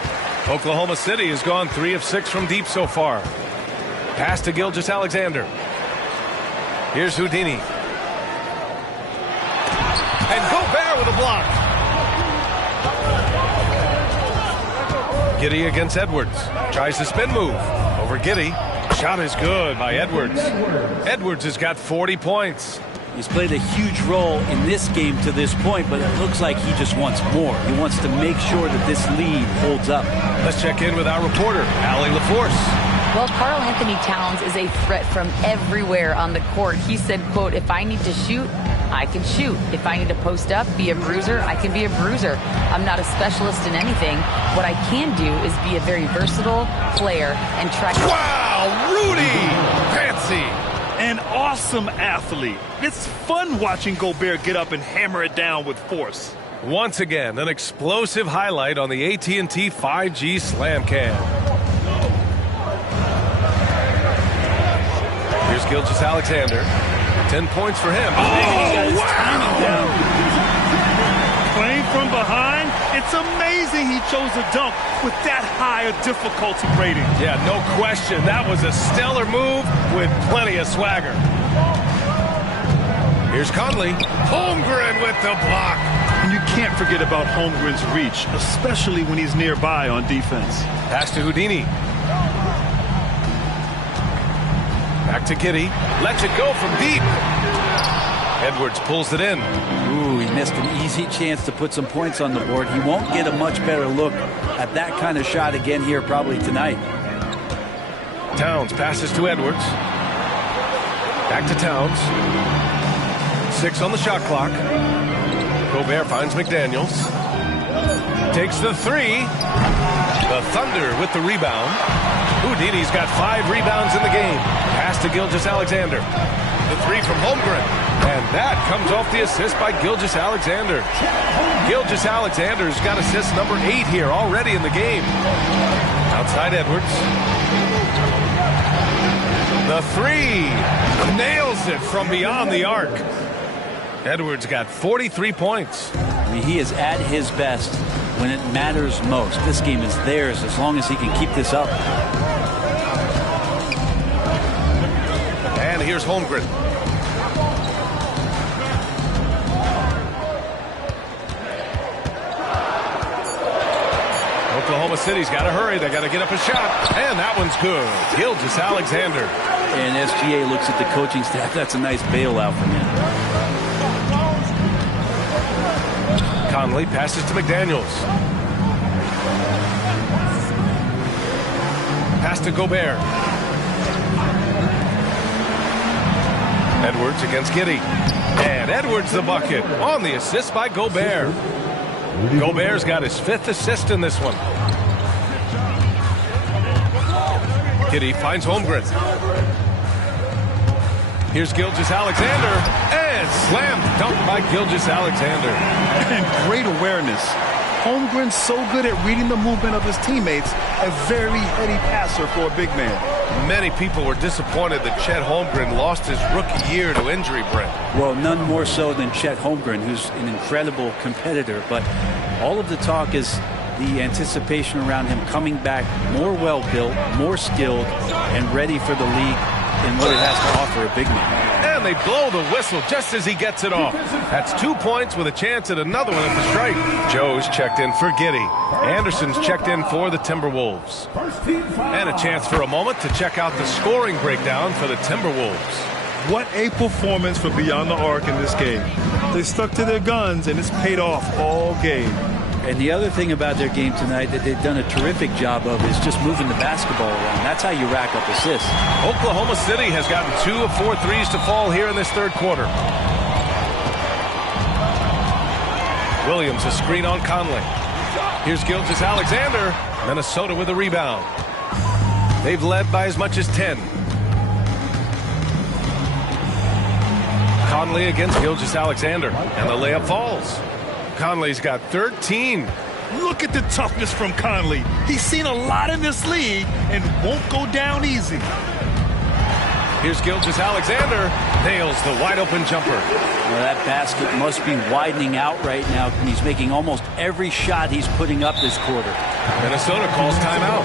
Oklahoma City has gone 3 of 6 from deep so far. Pass to Gilgeous-Alexander. Here's Houdini. And Gobert with a block. Giddey against Edwards. Tries the spin move. Over Giddey. Shot is good by Edwards. Edwards has got 40 points. He's played a huge role in this game to this point, but it looks like he just wants more. He wants to make sure that this lead holds up. Let's check in with our reporter, Allie LaForce. Well, Karl Anthony Towns is a threat from everywhere on the court. He said, quote, if I need to shoot, I can shoot. If I need to post up, be a bruiser, I can be a bruiser. I'm not a specialist in anything. What I can do is be a very versatile player and try. Wow, Rudy! Fancy! An awesome athlete. It's fun watching Gobert get up and hammer it down with force. Once again, an explosive highlight on the AT&T 5G Slam Cam. Here's Gilgeous-Alexander. 10 points for him. Oh, wow! Playing from behind, it's amazing he chose a dunk with that high a difficulty rating. Yeah, no question. That was a stellar move with plenty of swagger. Here's Conley. Holmgren with the block. And you can't forget about Holmgren's reach, especially when he's nearby on defense. Pass to Houdini. Back to Giddey. Lets it go from deep. Edwards pulls it in. Ooh, he missed an easy chance to put some points on the board. He won't get a much better look at that kind of shot again here probably tonight. Towns passes to Edwards. Back to Towns. 6 on the shot clock. Gobert finds McDaniels. Takes the 3. The Thunder with the rebound. Houdini's got 5 rebounds in the game. Pass to Gilgeous-Alexander. The 3 from Holmgren. And that comes off the assist by Gilgeous-Alexander. Gilgeous-Alexander's got assist number 8 here already in the game. Outside Edwards. The 3. Nails it from beyond the arc. Edwards got 43 points. I mean, he is at his best when it matters most. This game is theirs as long as he can keep this up. And here's Holmgren. Oklahoma City's got to hurry. They got to get up a shot. And that one's good. Gilgeous-Alexander. And SGA looks at the coaching staff. That's a nice bailout from him. Conley passes to McDaniels. Pass to Gobert. Edwards against Giddey. And Edwards the bucket on the assist by Gobert. Gobert's got his 5th assist in this one. Giddey finds Holmgren. Here's Gilgeous-Alexander. And slam dunk by Gilgeous-Alexander. And great awareness. Holmgren's so good at reading the movement of his teammates. A very heady passer for a big man. Many people were disappointed that Chet Holmgren lost his rookie year to injury, Brent. Well, none more so than Chet Holmgren, who's an incredible competitor. But all of the talk is the anticipation around him coming back more well-built, more skilled, and ready for the league in what it has to offer a big man. And they blow the whistle just as he gets it off. That's 2 points with a chance at another one at the strike. Joe's checked in for Giddey. Anderson's checked in for the Timberwolves. And a chance for a moment to check out the scoring breakdown for the Timberwolves. What a performance for Beyond the Arc in this game. They stuck to their guns, and it's paid off all game. And the other thing about their game tonight that they've done a terrific job of is just moving the basketball around. That's how you rack up assists. Oklahoma City has gotten 2 of 4 threes to fall here in this third quarter. Williams a screen on Conley. Here's Gilgeous-Alexander. Minnesota with a rebound. They've led by as much as 10. Conley against Gilgeous-Alexander, and the layup falls. Conley's got 13. Look at the toughness from Conley. He's seen a lot in this league and won't go down easy. Here's Gilgeous-Alexander. Nails the wide-open jumper. Well, that basket must be widening out right now, and he's making almost every shot he's putting up this quarter. Minnesota calls timeout.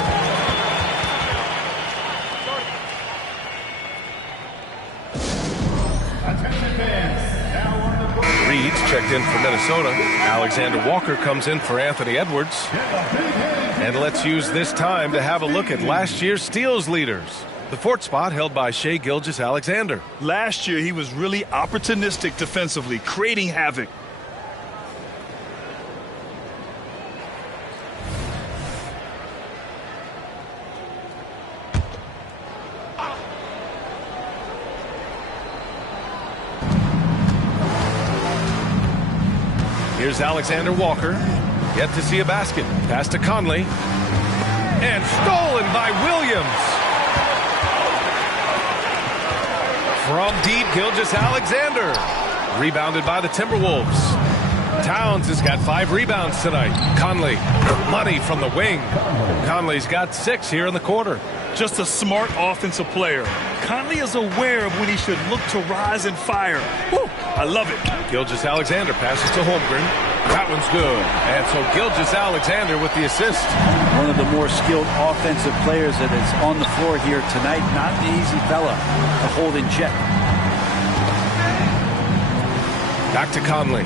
Reed's checked in for Minnesota. Alexander Walker comes in for Anthony Edwards. And let's use this time to have a look at last year's steals leaders. The fourth spot held by Shai Gilgeous-Alexander. Last year, he was really opportunistic defensively, creating havoc. Here's Alexander Walker. Yet to see a basket. Pass to Conley. And stolen by Williams. From deep, Gilgeous-Alexander. Rebounded by the Timberwolves. Towns has got 5 rebounds tonight. Conley, money from the wing. Conley's got 6 here in the quarter. Just a smart offensive player. Conley is aware of when he should look to rise and fire. Woo, I love it. Gilgeous-Alexander passes to Holmgren. That one's good. And so Gilgeous-Alexander with the assist. One of the more skilled offensive players that is on the floor here tonight. Not an easy fella to hold in check. Back to Conley.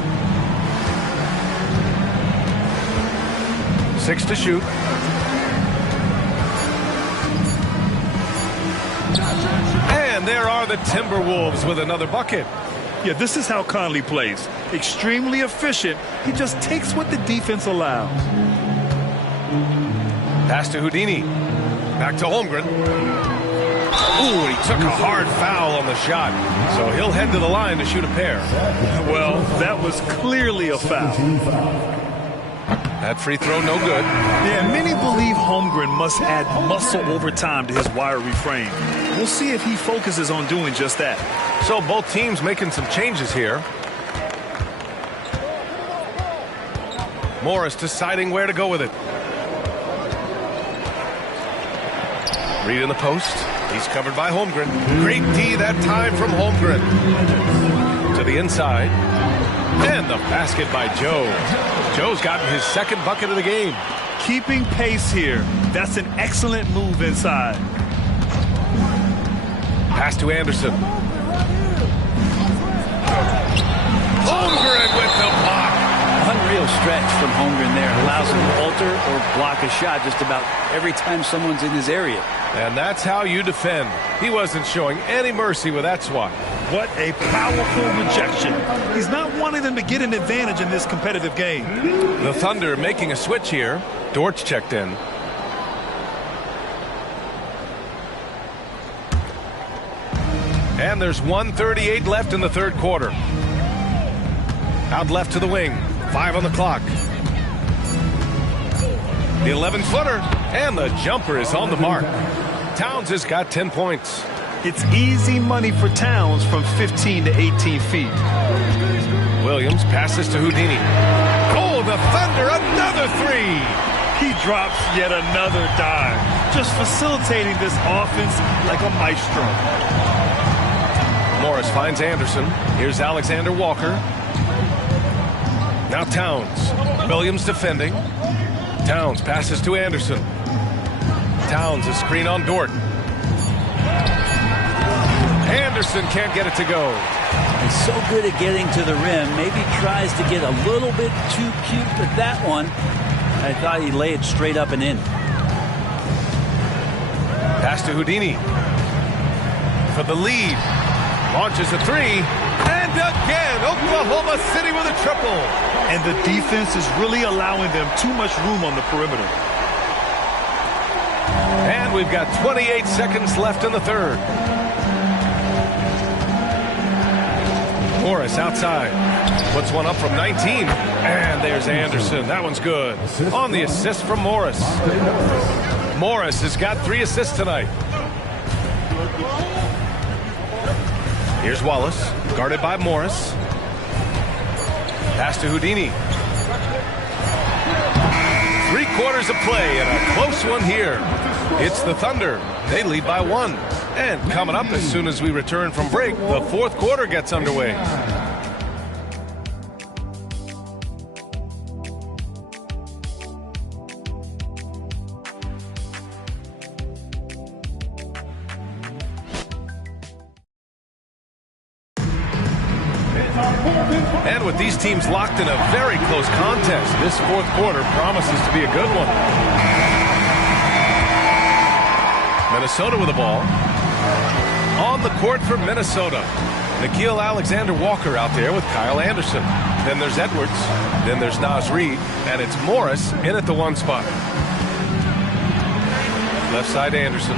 6 to shoot. And there are the Timberwolves with another bucket. Yeah, this is how Conley plays. Extremely efficient. He just takes what the defense allows. Pass to Houdini. Back to Holmgren. Ooh, he took a hard foul on the shot. So he'll head to the line to shoot a pair. Well, that was clearly a foul. That free throw no good. Yeah, many believe Holmgren must add muscle over time to his wiry frame. We'll see if he focuses on doing just that. So both teams making some changes here. Morris deciding where to go with it. Reed in the post. He's covered by Holmgren. Great D that time from Holmgren. To the inside. And the basket by Joe. Joe's gotten his second bucket of the game. Keeping pace here. That's an excellent move inside. Pass to Anderson. Holmgren with the block. Unreal stretch from Holmgren there. Allows him to alter or block a shot just about every time someone's in his area. And that's how you defend. He wasn't showing any mercy with that swat. What a powerful rejection. He's not wanting them to get an advantage in this competitive game. The Thunder making a switch here. Dortch checked in. And there's 1:38 left in the third quarter. Out left to the wing. 5 on the clock. The 11-footer. And the jumper is on the mark. Towns has got 10 points. It's easy money for Towns from 15 to 18 feet. Williams passes to Houdini. Oh, the Thunder, another 3. He drops yet another dime. Just facilitating this offense like a maestro. Morris finds Anderson. Here's Alexander Walker. Now Towns. Williams defending. Towns passes to Anderson. Towns a screen on Dort. Anderson can't get it to go. He's so good at getting to the rim. Maybe tries to get a little bit too cute with that one. I thought he'd lay it straight up and in. Pass to Houdini. For the lead. Launches a 3. And again, Oklahoma City with a triple. And the defense is really allowing them too much room on the perimeter. And we've got 28 seconds left in the third. Morris outside. Puts one up from 19. And there's Anderson. That one's good. On the assist from Morris. Morris has got 3 assists tonight. Here's Wallace, guarded by Morris. Pass to Houdini. 3 quarters of play and a close one here. It's the Thunder. They lead by 1. And coming up as soon as we return from break, the 4th quarter gets underway. And with these teams locked in a very close contest, this 4th quarter promises to be a good one. Minnesota with the ball. On the court for Minnesota. Nickeil Alexander-Walker out there with Kyle Anderson. Then there's Edwards. Then there's Naz Reid. And it's Morris in at the 1 spot. Left side Anderson.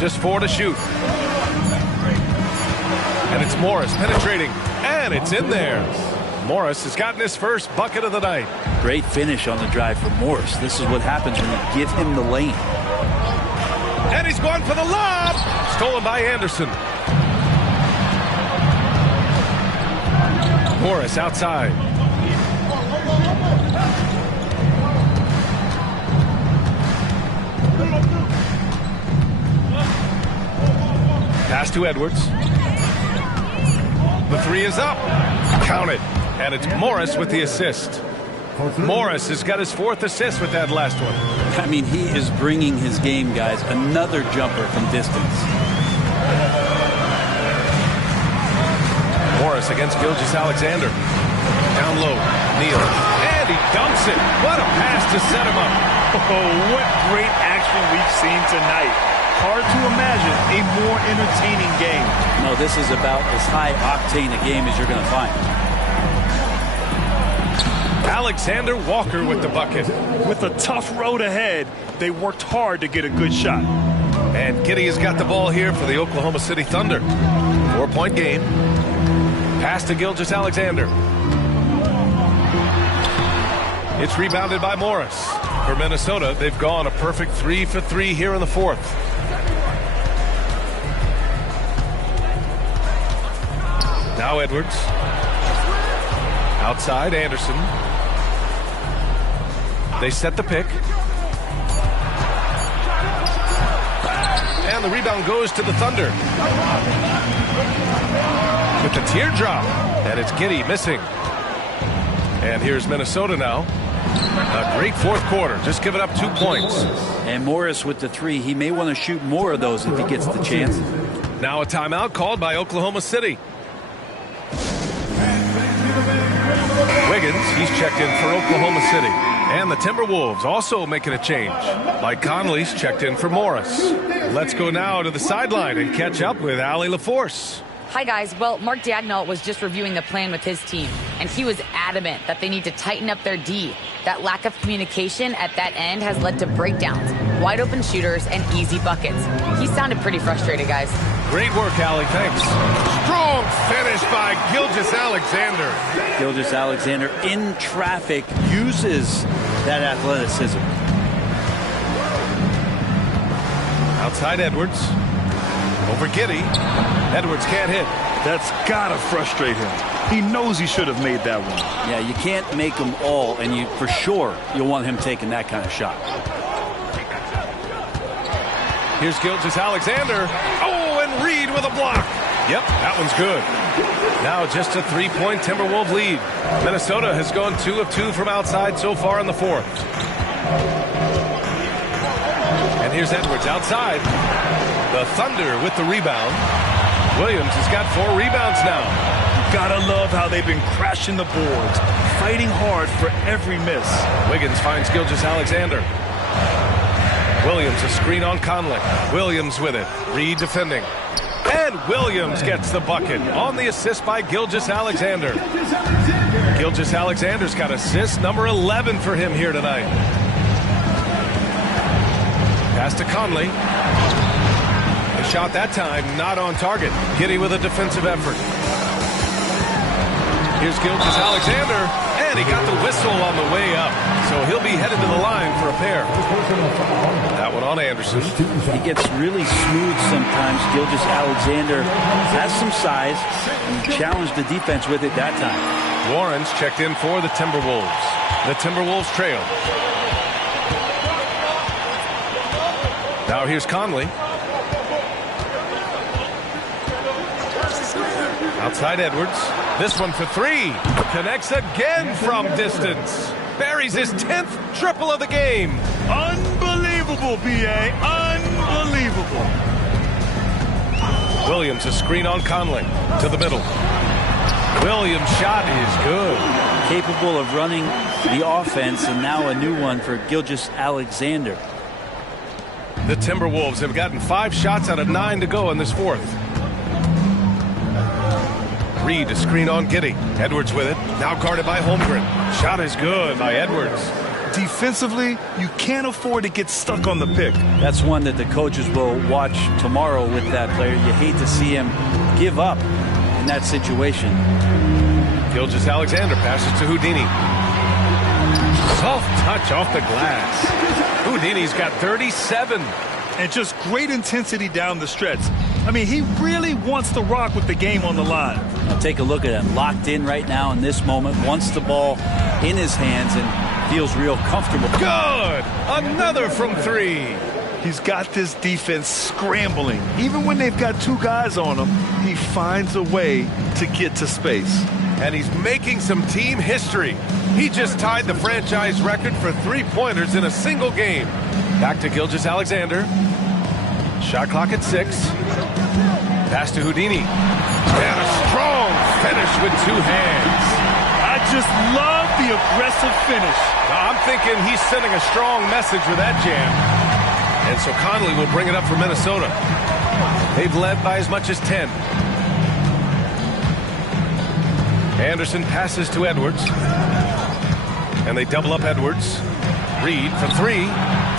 Just 4 to shoot. And it's Morris penetrating. And it's in there. Morris has gotten his first bucket of the night. Great finish on the drive for Morris. This is what happens when you give him the lane. And he's going for the lob. Stolen by Anderson. Morris outside. Pass to Edwards. The 3 is up. Count it. And it's Morris with the assist. Morris has got his 4th assist with that last one. I mean, he is bringing his game, guys. Another jumper from distance. Morris against Gilgeous-Alexander. Down low. Neal. And he dunks it. What a pass to set him up. Oh, what great action we've seen tonight. Hard to imagine a more entertaining game. No, this is about as high-octane a game as you're going to find. Alexander Walker with the bucket. With a tough road ahead, they worked hard to get a good shot. And Giddey has got the ball here for the Oklahoma City Thunder. 4-point game. Pass to Gilgeous-Alexander. It's rebounded by Morris. For Minnesota, they've gone a perfect 3 for 3 here in the 4th. Now Edwards. Outside, Anderson. They set the pick. And the rebound goes to the Thunder. With the teardrop. And it's Giddey missing. And here's Minnesota now. A great 4th quarter. Just giving up 2 points. And Morris with the 3. He may want to shoot more of those if he gets the chance. Now a timeout called by Oklahoma City. Wiggins, he's checked in for Oklahoma City. And the Timberwolves also making a change. Mike Conley's checked in for Morris. Let's go now to the sideline and catch up with Allie LaForce. Hi, guys. Well, Mark Daigneault was just reviewing the plan with his team, and he was adamant that they need to tighten up their D. That lack of communication at that end has led to breakdowns, wide open shooters, and easy buckets. He sounded pretty frustrated, guys. Great work, Allie. Thanks. Strong finish by Gilgeous-Alexander. Gilgeous-Alexander in traffic uses that athleticism. Outside Edwards. Over Giddey. Edwards can't hit. That's got to frustrate him. He knows he should have made that one. Yeah, you can't make them all, and you for sure you'll want him taking that kind of shot. Here's Gilgeous-Alexander. Oh, and Reid with a block. Yep, that one's good. Now just a 3-point Timberwolves lead. Minnesota has gone 2 of 2 from outside so far in the 4th. And here's Edwards outside. The Thunder with the rebound. Williams has got 4 rebounds now. Gotta love how they've been crashing the boards, fighting hard for every miss. Wiggins finds Gilgeous-Alexander. Williams a screen on Conley. Williams with it. Reid defending. And Williams gets the bucket on the assist by Gilgeous-Alexander. Gilgeous-Alexander's got assist number 11 for him here tonight. Pass to Conley. The shot that time not on target. Giddey with a defensive effort. Here's Gilgeous Alexander, and he got the whistle on the way up. So he'll be headed to the line for a pair. That one on Anderson. He gets really smooth sometimes. Gilgeous Alexander has some size and challenged the defense with it that time. Warren's checked in for the Timberwolves. The Timberwolves trail. Now here's Conley. Outside Edwards. This one for three. Connects again from distance. Buries his 10th triple of the game. Unbelievable, B.A. Unbelievable. Williams, a screen on Conley. To the middle. Williams' shot is good. Capable of running the offense, and now a new one for Gilgeous Alexander. The Timberwolves have gotten 5 shots out of 9 to go in this fourth. Reed, a screen on Giddey. Edwards with it. Now guarded by Holmgren. Shot is good by Edwards. Defensively, you can't afford to get stuck on the pick. That's one that the coaches will watch tomorrow with that player. You hate to see him give up in that situation. Gilgeous Alexander passes to Houdini. Soft touch off the glass. Houdini's got 37. And just great intensity down the stretch. I mean, he really wants to rock with the game on the line. Now take a look at him. Locked in right now in this moment. Wants the ball in his hands and feels real comfortable. Good! Another from 3. He's got this defense scrambling. Even when they've got 2 guys on him, he finds a way to get to space. And he's making some team history. He just tied the franchise record for 3-pointers in a single game. Back to Gilgeous Alexander. Shot clock at 6. Pass to Houdini. And a strong finish with 2 hands. I just love the aggressive finish. I'm thinking he's sending a strong message with that jam. And so Conley will bring it up for Minnesota. They've led by as much as 10. Anderson passes to Edwards. And they double up Edwards. Reed from 3.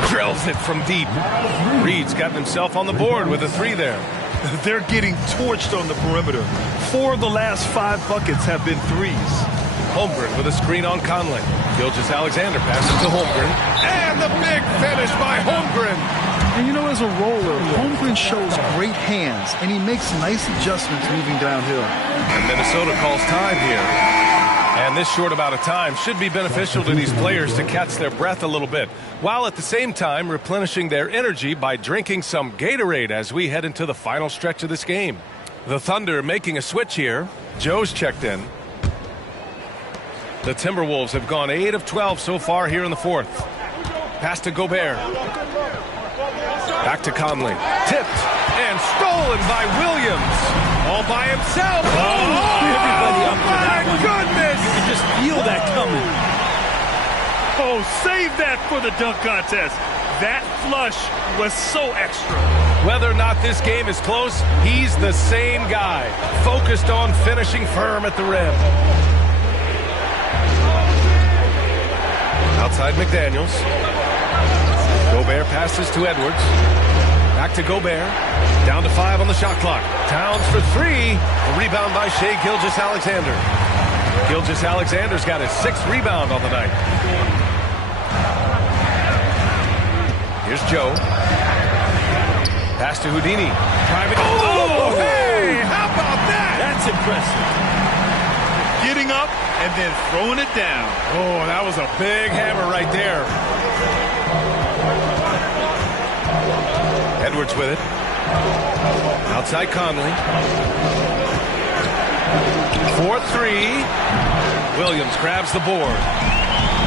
Drills it from deep. Reed's gotten himself on the board with a 3 there. They're getting torched on the perimeter. 4 of the last 5 buckets have been 3s. Holmgren with a screen on Conley. Gilgeous Alexander passes to Holmgren. And the big finish by Holmgren. And you know, as a roller, Holmgren shows great hands, and he makes nice adjustments moving downhill. And Minnesota calls time here. And this short amount of time should be beneficial to these players to catch their breath a little bit, while at the same time replenishing their energy by drinking some Gatorade as we head into the final stretch of this game. The Thunder making a switch here. Joe's checked in. The Timberwolves have gone 8 of 12 so far here in the fourth. Pass to Gobert. Back to Conley. Tipped and stolen by Williams. All by himself. Everybody up for that one. Goodness! You can just feel that coming. Oh, save that for the dunk contest. That flush was so extra. Whether or not this game is close, he's the same guy. Focused on finishing firm at the rim. Outside McDaniels. Gobert passes to Edwards. Back to Gobert. Down to 5 on the shot clock. Towns for 3. A rebound by Shai Gilgeous Alexander. Gilgeous Alexander's got his 6th rebound on the night. Here's Joe. Pass to Houdini. Oh, hey! How about that? That's impressive. Getting up and then throwing it down. Oh, that was a big hammer right there. Edwards with it. Outside Conley. 4-3. Williams grabs the board.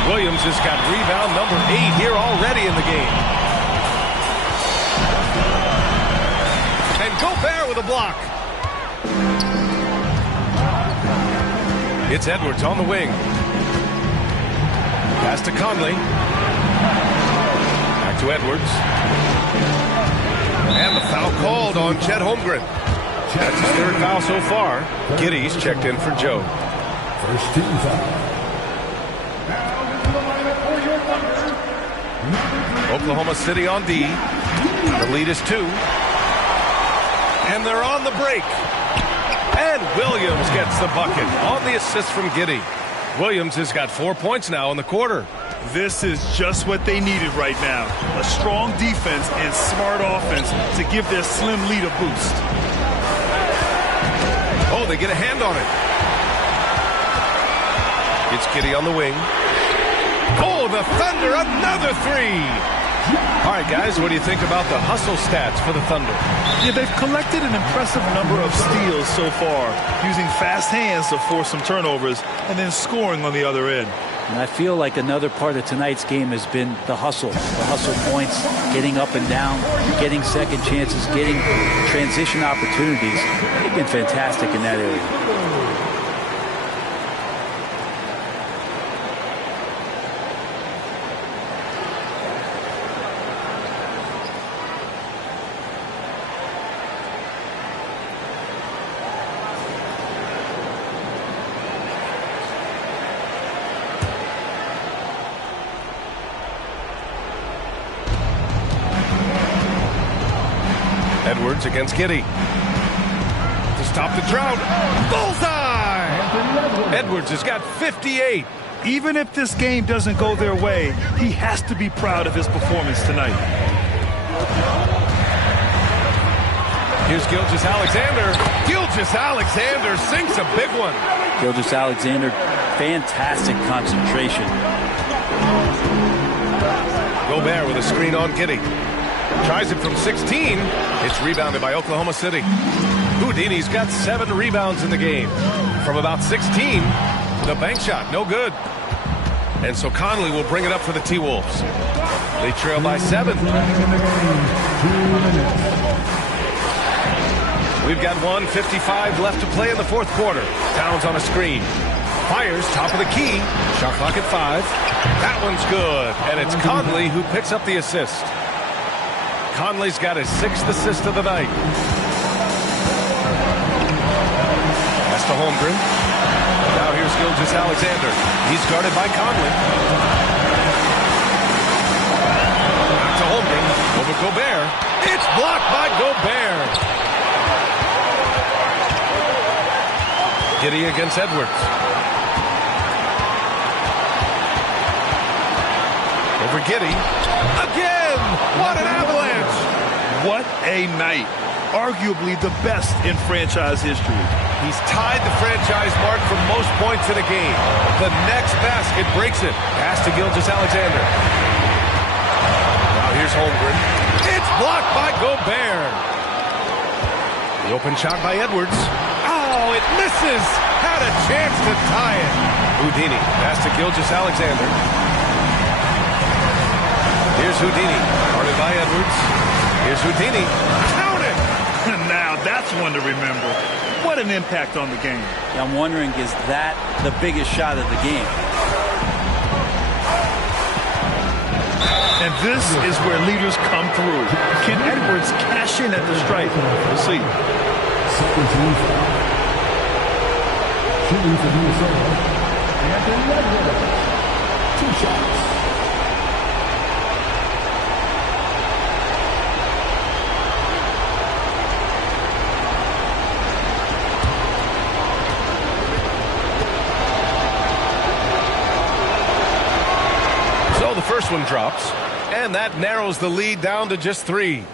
Williams has got rebound number 8 here already in the game. And Gobert with a block. It's Edwards on the wing. Pass to Conley. Back to Edwards. And the foul called on Chet Holmgren. That's his 3rd foul so far. Giddey's checked in for Joe. First team foul. Oklahoma City on D. The lead is 2. And they're on the break. And Williams gets the bucket on the assist from Giddey. Williams has got 4 points now in the quarter. This is just what they needed right now. A strong defense and smart offense to give their slim lead a boost. Oh, they get a hand on it. It's Giddey on the wing. Oh, the Thunder, another three. All right, guys, what do you think about the hustle stats for the Thunder? Yeah, they've collected an impressive number of steals so far, using fast hands to force some turnovers and then scoring on the other end. And I feel like another part of tonight's game has been the hustle points, getting up and down, getting second chances, getting transition opportunities. They've been fantastic in that area. Edwards against Giddey. To stop the drought. Bullseye! Edwards has got 58. Even if this game doesn't go their way, he has to be proud of his performance tonight. Here's Gilgeous-Alexander. Gilgeous-Alexander sinks a big one. Gilgeous-Alexander, fantastic concentration. Gobert with a screen on Giddey. Tries it from 16. It's rebounded by Oklahoma City. Houdini's got 7 rebounds in the game. From about 16, the bank shot, no good. And so Conley will bring it up for the T-Wolves. They trail by 7. We've got 1:55 left to play in the fourth quarter. Towns on a screen. Fires, top of the key. Shot clock at 5. That one's good. And it's Conley who picks up the assist. Conley's got his 6th assist of the night. That's to Holmgren. Now here's Gilgeous-Alexander. He's guarded by Conley. Back to Holmgren. Over Gobert. It's blocked by Gobert. Giddey against Edwards. Over Giddey. Again! What an avalanche! What a night. Arguably the best in franchise history. He's tied the franchise mark for most points in a game. The next basket breaks it. Pass to Gilgeous-Alexander. Now here's Holmgren. It's blocked by Gobert. The open shot by Edwards. Oh, it misses. Had a chance to tie it. Houdini. Pass to Gilgeous-Alexander. Here's Houdini. Guarded by Edwards. Here's Houdini. Count it! Now that's one to remember. What an impact on the game. I'm wondering, is that the biggest shot of the game? And this is where leaders come through. Can Edwards cash in at the stripe? We'll see. Second team foul. Shooting for Minnesota. Anthony Edwards. 2 shots. So the first one drops, and that narrows the lead down to just 3.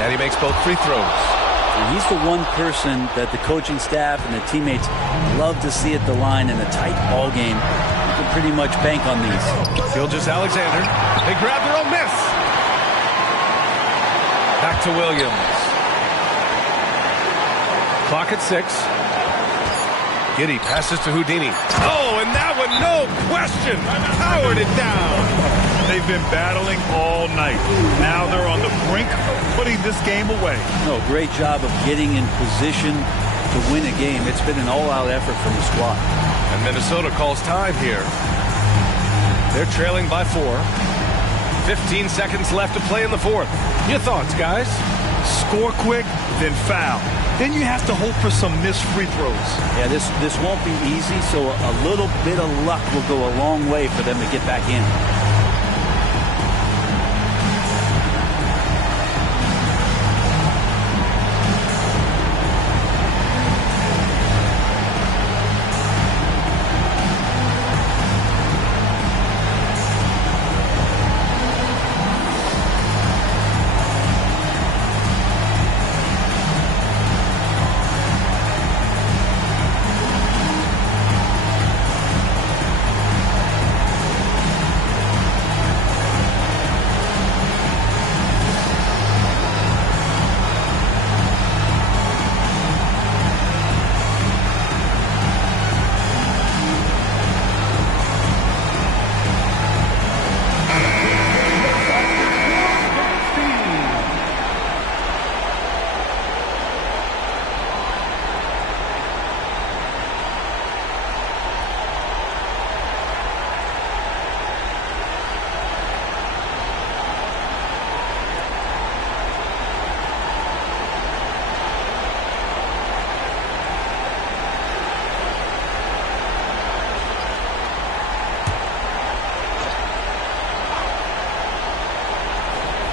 And he makes both free throws. And he's the one person that the coaching staff and the teammates love to see at the line in a tight ball game. You can pretty much bank on these. Gilgeous-Alexander. They grab their own miss. Back to Williams. Clock at 6. Giddey passes to Houdini. Oh, and that one, no question, powered it down. They've been battling all night. Now they're on the brink of putting this game away. No, great job of getting in position to win a game. It's been an all-out effort from the squad. And Minnesota calls time here. They're trailing by 4. 15 seconds left to play in the fourth. Your thoughts, guys? Score quick, then foul. then you have to hope for some missed free throws. Yeah, this won't be easy, so a little bit of luck will go a long way for them to get back in.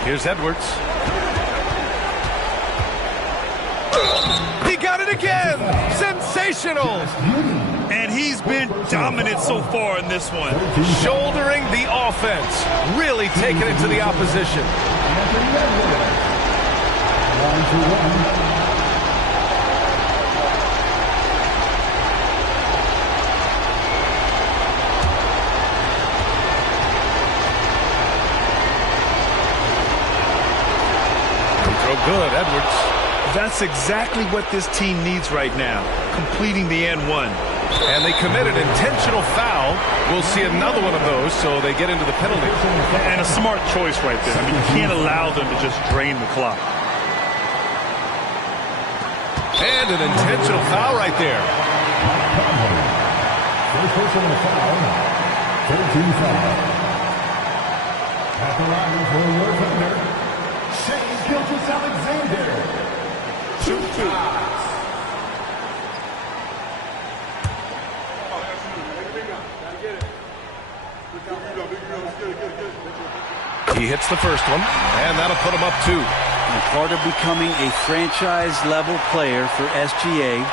Here's Edwards. He got it again! Sensational! And he's been dominant so far in this one. Shouldering the offense. Really taking it to the opposition. Good, Edwards. That's exactly what this team needs right now, completing the and one. And they committed intentional foul. We'll see another one of those, so they get into the penalty. And a smart choice right there. I mean, you can't allow them to just drain the clock. And an intentional foul right there. First personal foul. 13 foul. At the line for your defender, Alexander. Two shots. He hits the first one, and that'll put him up 2. And part of becoming a franchise-level player for SGA,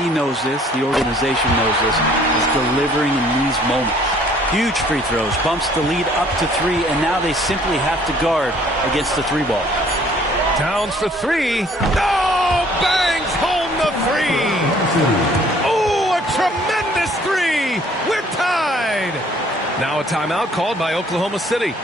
he knows this, the organization knows this, is delivering in these moments. Huge free throws, bumps the lead up to 3, and now they simply have to guard against the 3 ball. Towns for 3. Oh, bangs home the 3. Oh, a tremendous 3. We're tied. Now a timeout called by Oklahoma City.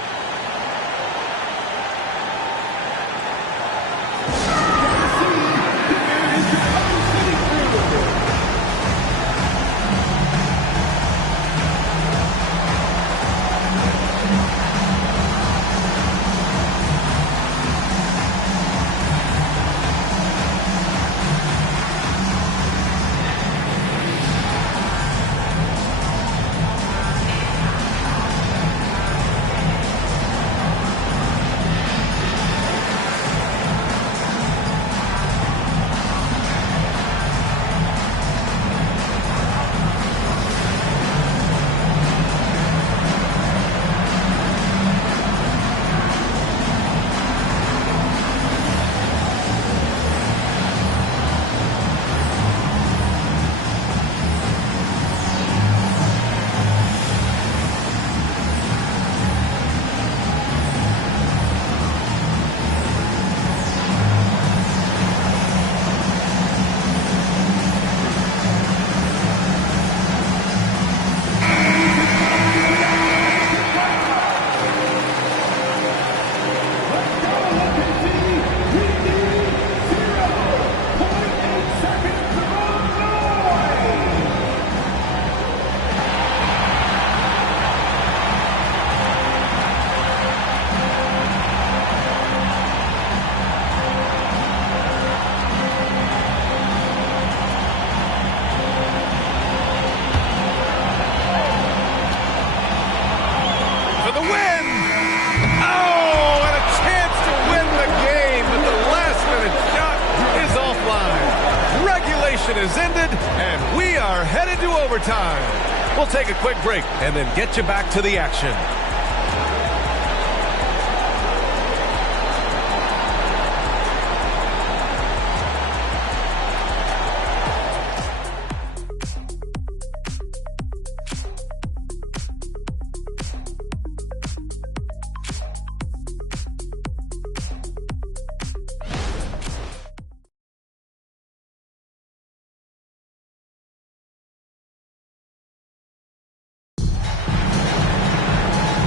has ended, and we are headed to overtime. We'll take a quick break and then get you back to the action.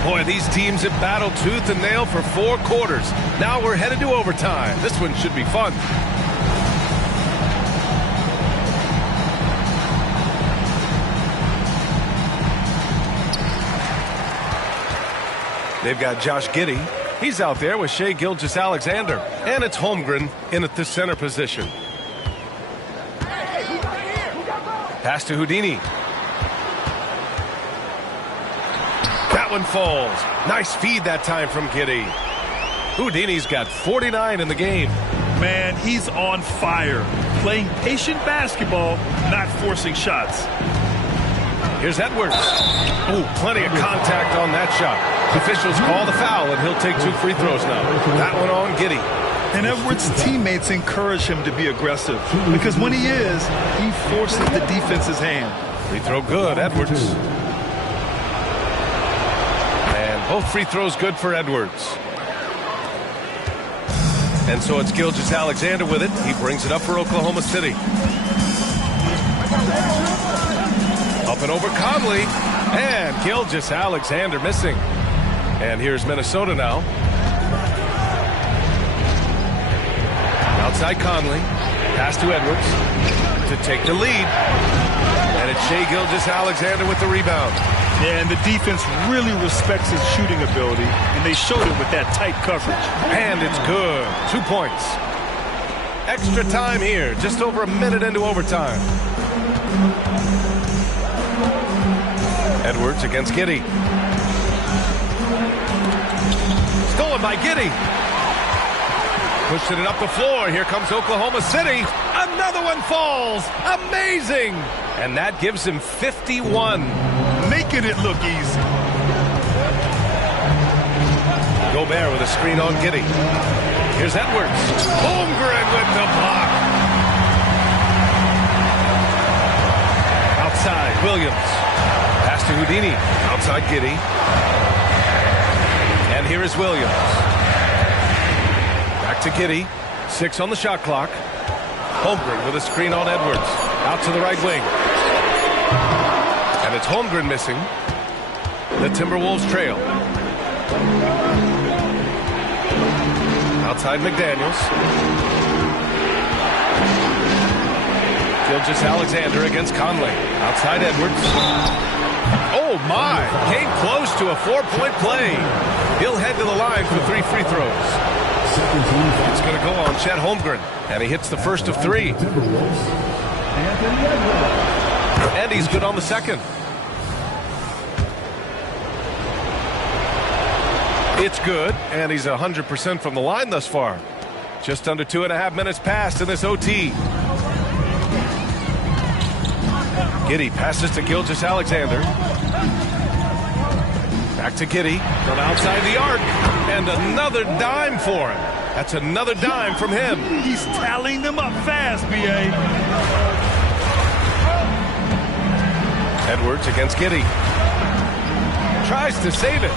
Boy, these teams have battled tooth and nail for 4 quarters. Now we're headed to overtime. This one should be fun. They've got Josh Giddey. He's out there with Shai Gilgeous-Alexander. And it's Holmgren in at the center position. Pass to Houdini. That one falls. Nice feed that time from Giddey. Houdini's got 49 in the game. Man, he's on fire. Playing patient basketball, not forcing shots. Here's Edwards. Ooh, plenty of contact on that shot. Officials call the foul, and he'll take 2 free throws now. That one on Giddey. And Edwards' teammates encourage him to be aggressive because when he is, he forces the defense's hand. Free throw good, Edwards. Both free throws good for Edwards. And so it's Gilgeous-Alexander with it. He brings it up for Oklahoma City. Up and over Conley. And Gilgeous-Alexander missing. And here's Minnesota now. Outside Conley. Pass to Edwards to take the lead. And it's Shai Gilgeous-Alexander with the rebound. Yeah, and the defense really respects his shooting ability, and they showed it with that tight coverage. And it's good. 2 points. Extra time here, just over a minute into overtime. Edwards against Giddey. Stolen by Giddey. Pushing it up the floor. Here comes Oklahoma City. Another one falls. Amazing. And that gives him 51. Making it look easy. Gobert with a screen on Giddey. Here's Edwards. Holmgren with the block. Outside, Williams. Pass to Houdini. Outside Giddey. And here is Williams. Back to Giddey. 6 on the shot clock. Holmgren with a screen on Edwards. Out to the right wing. And it's Holmgren missing. The Timberwolves trail. Outside McDaniels. Gilgeous-Alexander against Conley. Outside Edwards. Oh my! Came close to a 4-point play. He'll head to the line for 3 free throws. It's going to go on Chet Holmgren. And he hits the first of 3. And he's good on the second. It's good, and he's 100% from the line thus far. Just under 2.5 minutes passed in this OT. Giddey passes to Gilgeous-Alexander. Back to Giddey from outside the arc. And another dime for him. That's another dime from him. He's tallying them up fast, B.A. Edwards against Giddey. Tries to save it.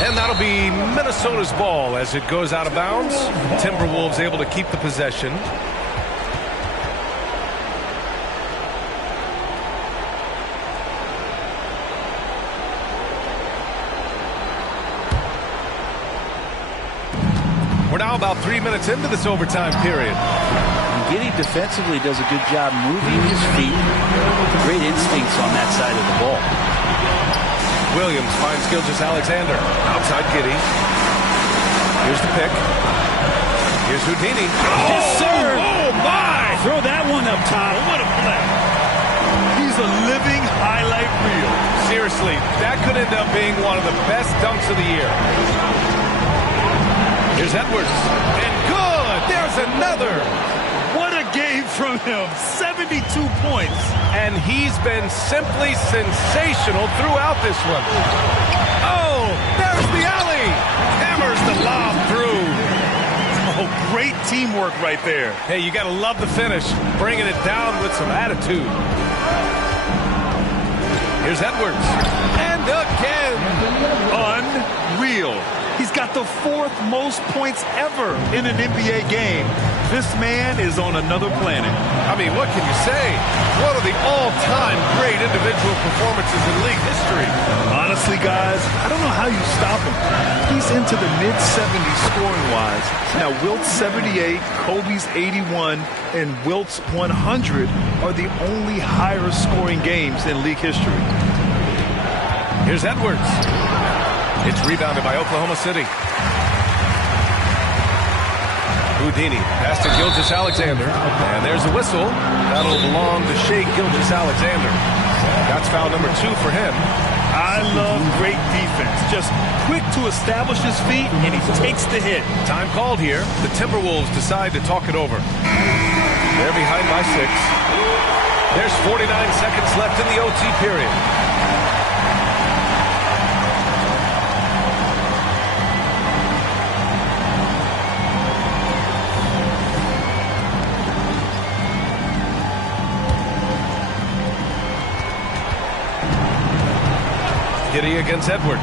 And that'll be Minnesota's ball as it goes out of bounds. Timberwolves able to keep the possession. We're now about 3 minutes into this overtime period. Giddey defensively does a good job moving his feet. Great instincts on that side of the ball. Williams finds Gilgeous-Alexander. Outside Giddey. Here's the pick. Here's Houdini. Yes, sir! Oh, my! Throw that one up top. What a play. He's a living highlight reel. Seriously, that could end up being one of the best dunks of the year. Here's Edwards. And good! There's another! What a game from him. 72 points. And he's been simply sensational throughout this one. Oh, there's the alley. Hammers the lob through. Oh, great teamwork right there. Hey, you got to love the finish. Bringing it down with some attitude. Here's Edwards. And again. Unreal. He's got the 4th most points ever in an NBA game. This man is on another planet. I mean, what can you say? One of the all-time great individual performances in league history. Honestly, guys, I don't know how you stop him. He's into the mid-70s scoring-wise. Now, Wilt's 78, Kobe's 81, and Wilt's 100 are the only higher-scoring games in league history. Here's Edwards. It's rebounded by Oklahoma City. Houdini, pass to Gilgeous-Alexander. And there's a whistle. That'll belong to Shai Gilgeous-Alexander. That's foul number 2 for him. I love great defense. Just quick to establish his feet, and he takes the hit. Time called here. The Timberwolves decide to talk it over. They're behind by 6. There's 49 seconds left in the OT period. Giddey against Edwards.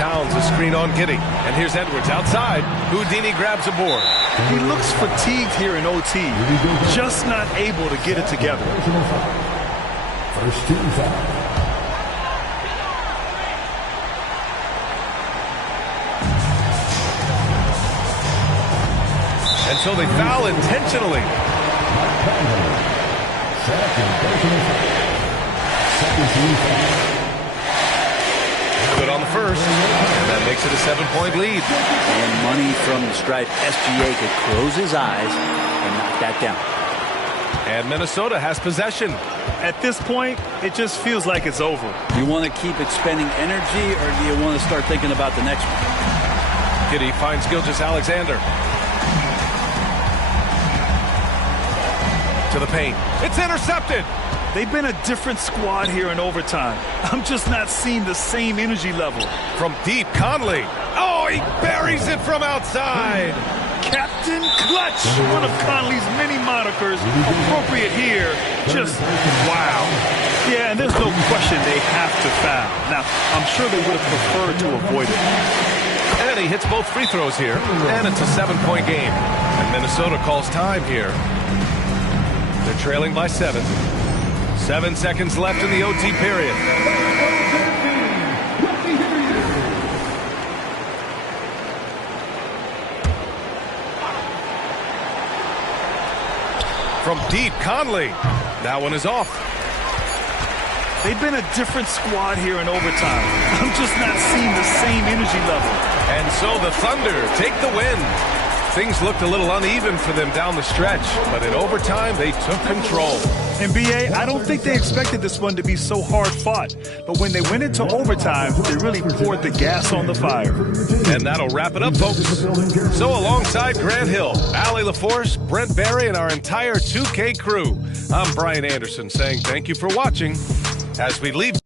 Towns a screen on Giddey. And here's Edwards outside. Houdini grabs a board. He looks fatigued here in OT. Just not able to get it together. First team foul. And so they foul intentionally. Good on the first, and that makes it a 7-point lead. And money from the stripe. SGA could close his eyes and knock that down. And Minnesota has possession. At this point, it just feels like it's over. Do you want to keep expending energy, or do you want to start thinking about the next one? Giddey finds Gilgeous-Alexander. To the paint. It's intercepted. They've been a different squad here in overtime. I'm just not seeing the same energy level. From deep, Conley. Oh, he buries it from outside. Captain Clutch, one of Conley's many monikers, appropriate here. Just wow. Yeah, and there's no question they have to foul. Now, I'm sure they would have preferred to avoid it. And he hits both free throws here, and it's a 7-point game. And Minnesota calls time here. They're trailing by 7. 7 seconds left in the OT period. From deep, Conley. That one is off. They've been a different squad here in overtime. I'm just not seeing the same energy level. And so the Thunder take the win. Things looked a little uneven for them down the stretch, but in overtime, they took control. NBA, I don't think they expected this one to be so hard fought, but when they went into overtime, they really poured the gas on the fire. And that'll wrap it up, folks. So alongside Grant Hill, Allie LaForce, Brent Barry, and our entire 2K crew, I'm Brian Anderson saying thank you for watching as we leave.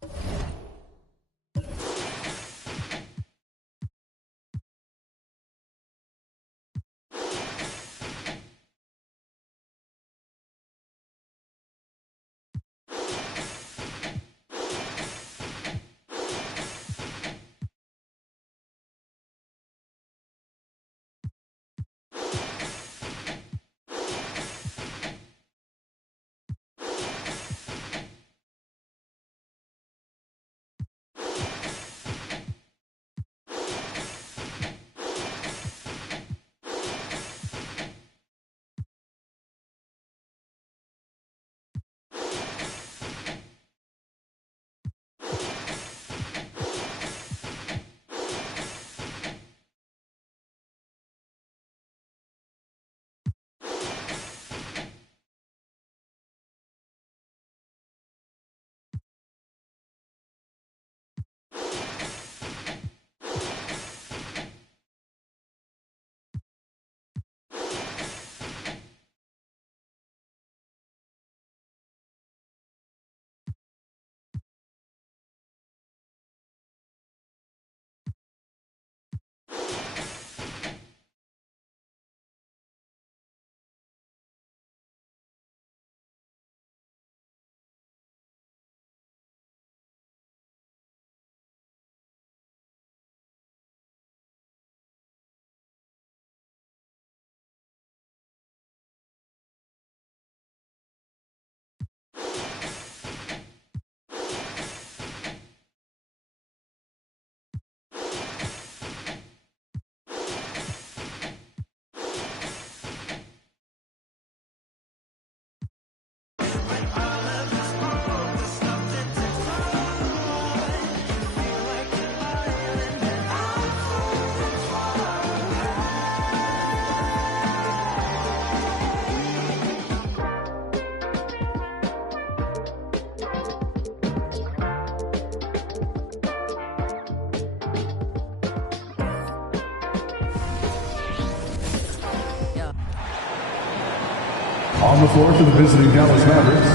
On the floor for the visiting Dallas Mavericks.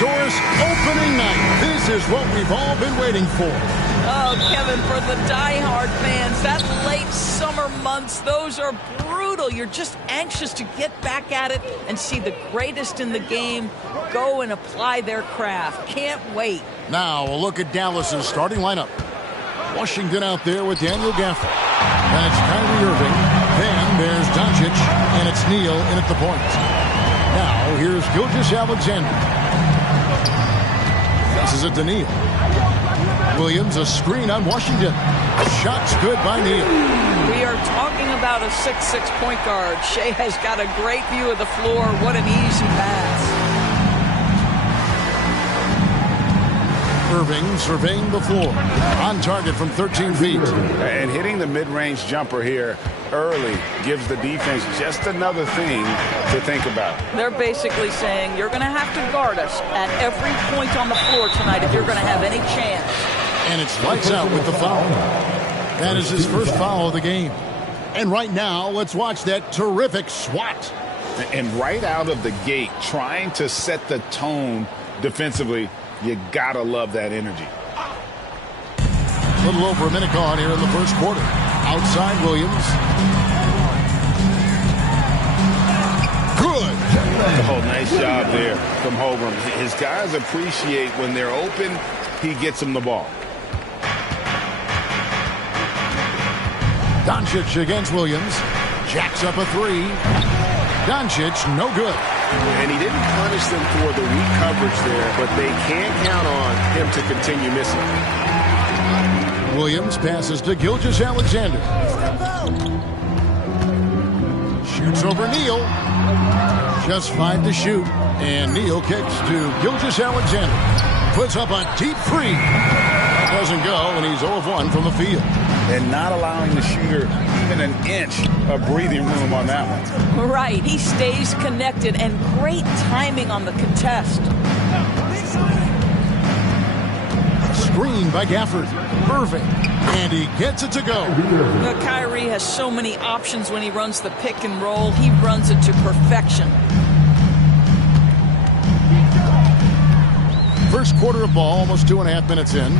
Doris, opening night. This is what we've all been waiting for. Oh, Kevin, for the diehard fans, that late summer months, those are brutal. You're just anxious to get back at it and see the greatest in the game go and apply their craft. Can't wait. Now a look at Dallas's starting lineup. Washington out there with Daniel Gafford. And it's Kyrie Irving. Then there's Doncic, and it's Neal in at the point. Now here's Gilgeous-Alexander. Passes it to Neal. Williams, a screen on Washington. Shot's good by Neal. We are talking about a 6'6" point guard. Shea has got a great view of the floor. What an easy pass. Irving surveying the floor. On target from 13 feet. And hitting the mid-range jumper here early gives the defense just another thing to think about. They're basically saying you're going to have to guard us at every point on the floor tonight if you're going to have any chance. And it's lights out with the foul. That is his first foul of the game. And right now, let's watch that terrific swat. And right out of the gate, trying to set the tone defensively, you gotta love that energy. A little over a minute gone here in the first quarter. Outside Williams. Good. Oh, nice job there from Holmgren. His guys appreciate when they're open, he gets them the ball. Doncic against Williams. Jacks up a three. Doncic, no good. And he didn't punish them for the weak coverage there, but they can't count on him to continue missing. Williams passes to Gilgeous-Alexander. Shoots over Neal. Just 5 to shoot. And Neal kicks to Gilgeous-Alexander. Puts up a deep three. Doesn't go, and he's 0 of 1 from the field. And not allowing the shooter even an inch of breathing room on that one. Right. He stays connected, and great timing on the contest. Screen by Gafford. Irving. And he gets it to go. Kyrie has so many options when he runs the pick and roll. He runs it to perfection. First quarter of ball, almost 2.5 minutes in.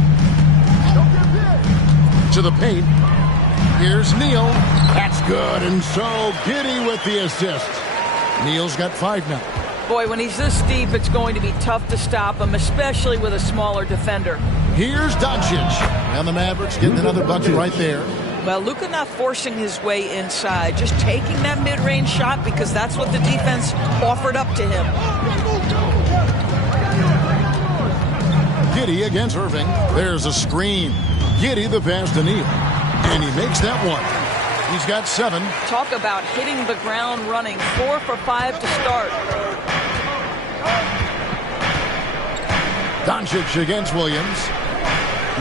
To the paint. Here's Neal. That's good, and so Giddey with the assist. Neal's got 5 now. Boy, when he's this deep, it's going to be tough to stop him, especially with a smaller defender. Here's Doncic. And the Mavericks getting another bucket right there. Well, Luka not forcing his way inside, just taking that mid-range shot because that's what the defense offered up to him. Giddey against Irving. There's a screen. Giddey the pass to Neal. And he makes that one. He's got 7. Talk about hitting the ground running. 4 for 5 to start. Doncic against Williams.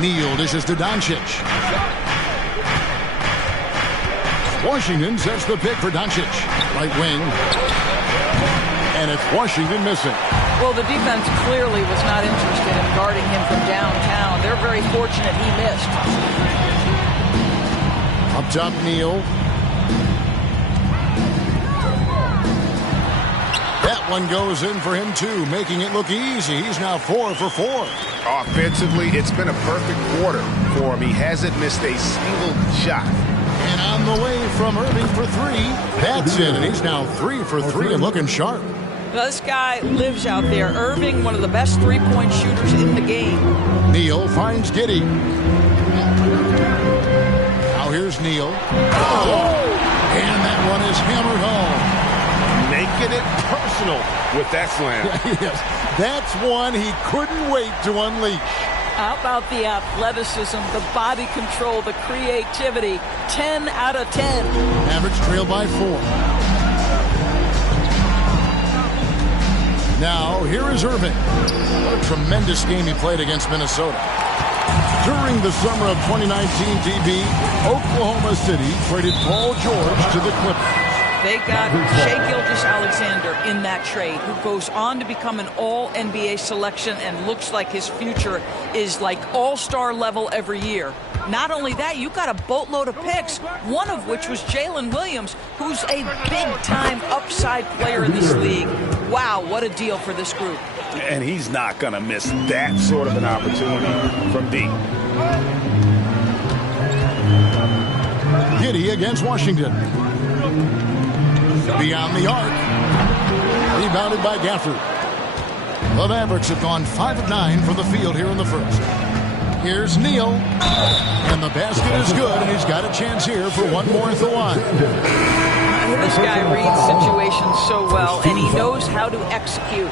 Neal dishes to Doncic. Washington sets the pick for Doncic. Right wing. And it's Washington missing. Well, the defense clearly was not interested in guarding him from downtown. They're very fortunate he missed. Up top, Neal. That one goes in for him, too, making it look easy. He's now 4 for 4. Offensively, it's been a perfect quarter for him. He hasn't missed a single shot. And on the way from Irving for 3. That's it, and he's now 3 for 3 and looking sharp. Well, this guy lives out there. Irving, one of the best three-point shooters in the game. Neal finds Giddey. Now here's Neal. Oh! And that one is hammered home. Making it personal with that slam. Yes, that's one he couldn't wait to unleash. How about the athleticism, the body control, the creativity? 10 out of 10. Mavericks trail by 4. Now, here is Irving. What a tremendous game he played against Minnesota. During the summer of 2019 DB, Oklahoma City traded Paul George to the Clippers. They got Shea Gilgeous-Alexander in that trade, who goes on to become an all-NBA selection and looks like his future is like all-star level every year. Not only that, you got a boatload of picks, one of which was Jalen Williams, who's a big-time upside player in this league. Wow, what a deal for this group. And he's not going to miss that sort of an opportunity from deep. Giddy against Washington. Beyond the arc. Rebounded by Gafford. The Mavericks have gone 5 of 9 from the field here in the first. Here's Neal. And the basket is good, and he's got a chance here for one more at the line. This guy reads situations so well, and he knows how to execute.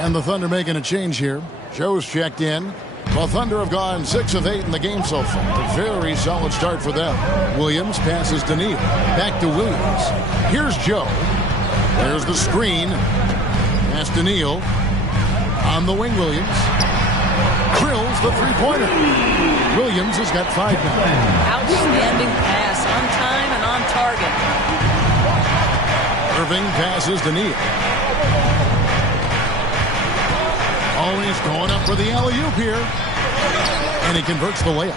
And the Thunder making a change here. Joe's checked in. The Thunder have gone 6 of 8 in the game so far. A very solid start for them. Williams passes to Neal. Back to Williams. Here's Joe. There's the screen. Pass to Neal. On the wing, Williams. Drills the three-pointer. Williams has got 5 now. Outstanding pass, on time and on target. Irving passes to Neal. Always going up for the alley-oop here. And he converts the layup.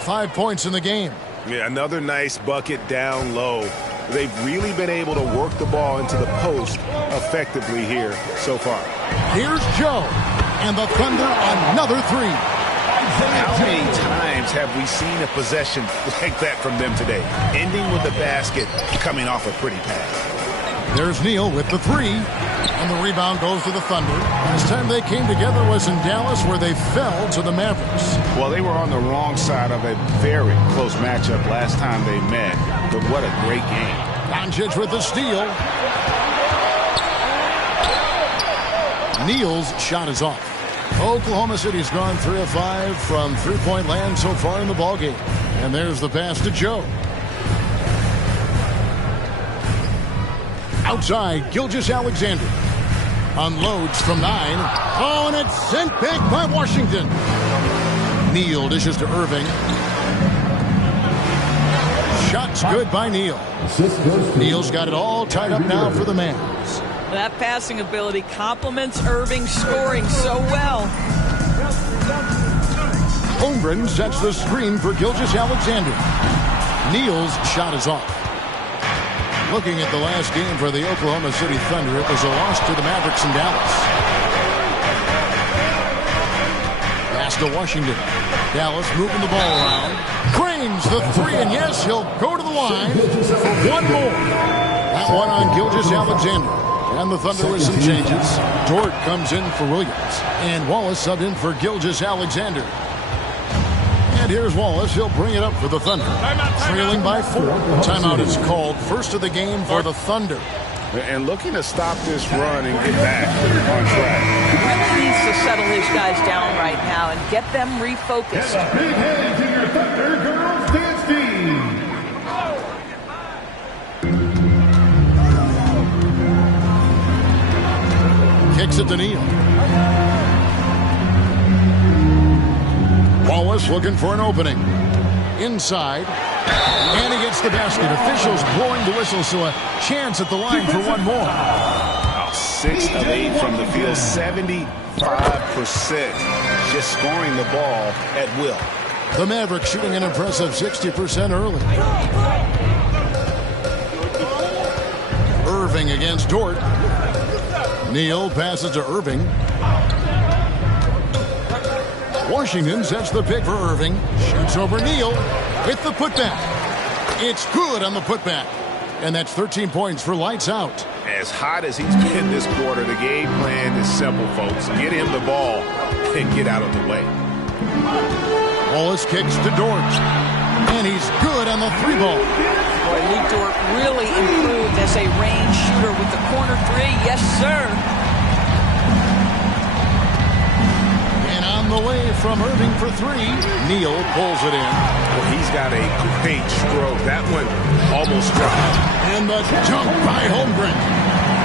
5 points in the game. Yeah, another nice bucket down low. They've really been able to work the ball into the post effectively here so far. Here's Joe. And the Thunder another 3. How many times have we seen a possession like that from them today? Ending with the basket, coming off a pretty pass. There's Neal with the 3. And the rebound goes to the Thunder. Last time they came together was in Dallas, where they fell to the Mavericks. Well, they were on the wrong side of a very close matchup last time they met. But what a great game. Doncic with the steal. Neal's shot is off. Oklahoma City's gone 3 of 5 from three-point land so far in the ballgame. And there's the pass to Joe. Outside, Gilgeous-Alexander. Unloads from 9. Oh, and it's sent back by Washington. Neal dishes to Irving. Shots good by Neal. Neal's got it all tied up now for the Mavs. That passing ability complements Irving scoring so well. Holmgren sets the screen for Gilgeous-Alexander. Neal's shot is off. Looking at the last game for the Oklahoma City Thunder, it was a loss to the Mavericks in Dallas. Pass to Washington. Dallas moving the ball around. Cranes the 3, and yes, he'll go to the line for one more. That one on Gilgeous-Alexander. And the Thunder with some changes. Dort comes in for Williams. And Wallace subbed in for Gilgeous-Alexander. And here's Wallace. He'll bring it up for the Thunder. Trailing by 4. Timeout is called. First of the game for the Thunder. And looking to stop this run and get back on track. He really needs to settle his guys down right now and get them refocused. Big hands in your Thunder Girls Dance Team. Kicks it to Neal. Wallace looking for an opening. Inside. And he gets the basket. Officials blowing the whistle, so a chance at the line for one more. 6 of 8 from the field, 75%. Just scoring the ball at will. The Mavericks shooting an impressive 60% early. Irving against Dort. Neal passes to Irving. Washington sets the pick for Irving. Shoots over Neal with the putback. It's good on the putback. And that's 13 points for lights out. As hot as he's been this quarter, the game plan is simple, folks. Get him the ball and get out of the way. Wallace kicks to Dort. And he's good on the 3-ball. Boy, Luke Dort really improved as a range shooter with the corner 3. Yes, sir. And on the way from Irving for 3. Neal pulls it in. Well, he's got a great stroke. That one almost dropped. And the dunk by Holmgren.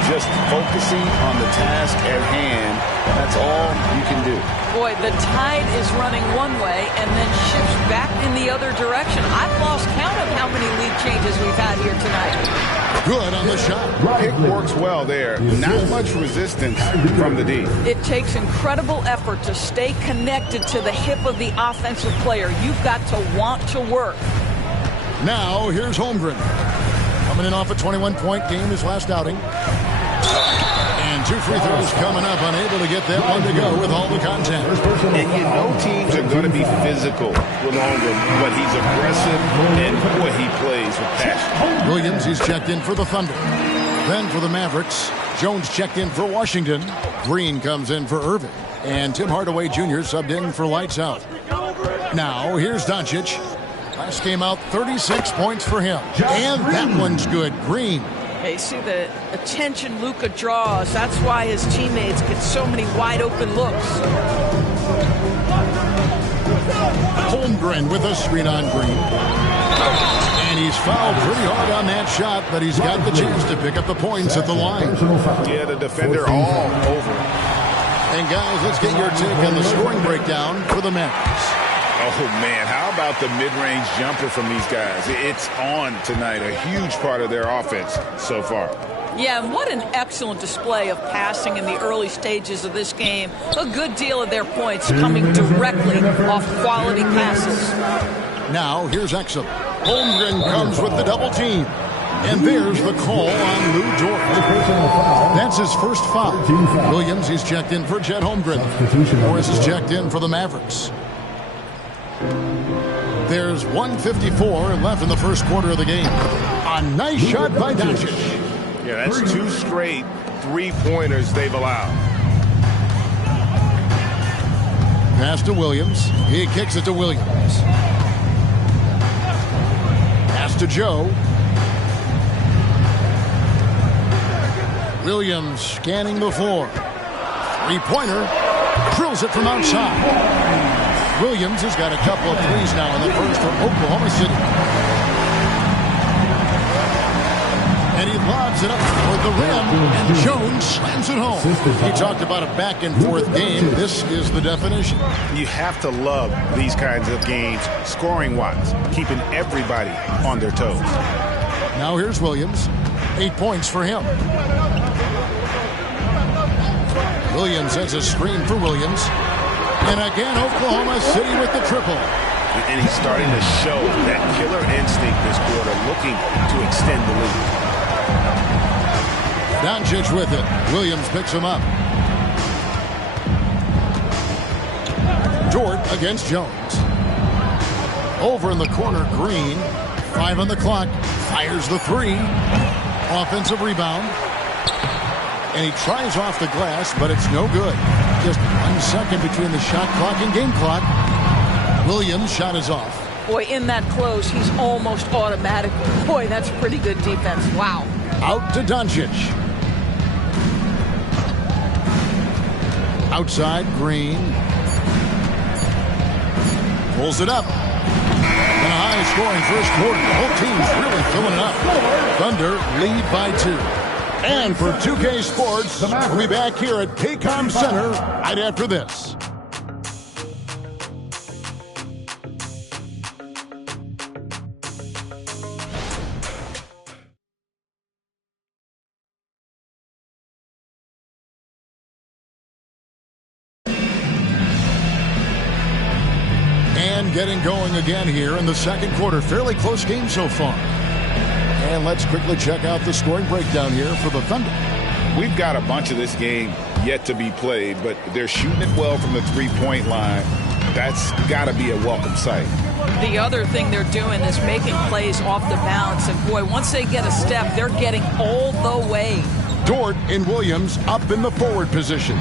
just focusing on the task at hand. That's all you can do. Boy, the tide is running one way and then shifts back in the other direction. I've lost count of how many lead changes we've had here tonight. Good on the shot. Pick works well there. Not much resistance from the D. It takes incredible effort to stay connected to the hip of the offensive player. You've got to want to work. Now, here's Holmgren. Coming in off a 21-point game his last outing. And 2 free throws coming up, unable to get that one to go with all the contact. And you know teams are going to be physical with Holmgren, but he's aggressive, and boy, he plays with passion. Williams, he's checked in for the Thunder. Then for the Mavericks, Jones checked in for Washington. Green comes in for Irving. And Tim Hardaway Jr. subbed in for Lights Out. Now, here's Doncic. Last game out, 36 points for him. And that one's good. Green. Hey, see the attention Luka draws. That's why his teammates get so many wide open looks. Holmgren with a screen on Green. And he's fouled pretty hard on that shot, but he's got the chance to pick up the points at the line. Yeah, the defender all over. And guys, let's get your take on the scoring breakdown for the Mavericks. Oh, man, how about the mid-range jumper from these guys? It's on tonight, a huge part of their offense so far. Yeah, and what an excellent display of passing in the early stages of this game. A good deal of their points coming directly off quality passes. Now, here's Exum. Holmgren comes with the double team. And there's the call on Lou Dort. That's his first foul. Williams, he's checked in for Chet Holmgren. Morris is checked in for the Mavericks. There's 1:54 left in the first quarter of the game. A nice shot by Doncic. Yeah, that's 2 straight three-pointers they've allowed. Pass to Williams. He kicks it to Williams. Pass to Joe. Williams scanning the floor. Three-pointer. Drills it from outside. Williams has got a couple of threes now in the first for Oklahoma City. And he lobs it up toward the rim, and Jones slams it home. He talked about a back-and-forth game. This is the definition. You have to love these kinds of games, scoring-wise, keeping everybody on their toes. Now here's Williams. 8 points for him. Williams has a screen for Williams. And again, Oklahoma City with the triple. And he's starting to show that killer instinct this quarter, looking to extend the lead. Doncic with it. Williams picks him up. Dort against Jones. Over in the corner, Green. 5 on the clock. Fires the 3. Offensive rebound. And he tries off the glass, but it's no good. Just 1 second between the shot clock and game clock. Williams' shot is off. Boy, in that close, he's almost automatic. Boy, that's pretty good defense. Wow. Out to Doncic. Outside, Green. Pulls it up. And a high-scoring first quarter. The whole team's really filling it up. Thunder lead by 2. And for 2K Sports, we'll be back here at KCOM Center right after this. And getting going again here in the second quarter. Fairly close game so far. And let's quickly check out the scoring breakdown here for the Thunder. We've got a bunch of this game yet to be played, but they're shooting it well from the three-point line. That's got to be a welcome sight. The other thing they're doing is making plays off the bounce. And, boy, once they get a step, they're getting all the way. Dort and Williams up in the forward position.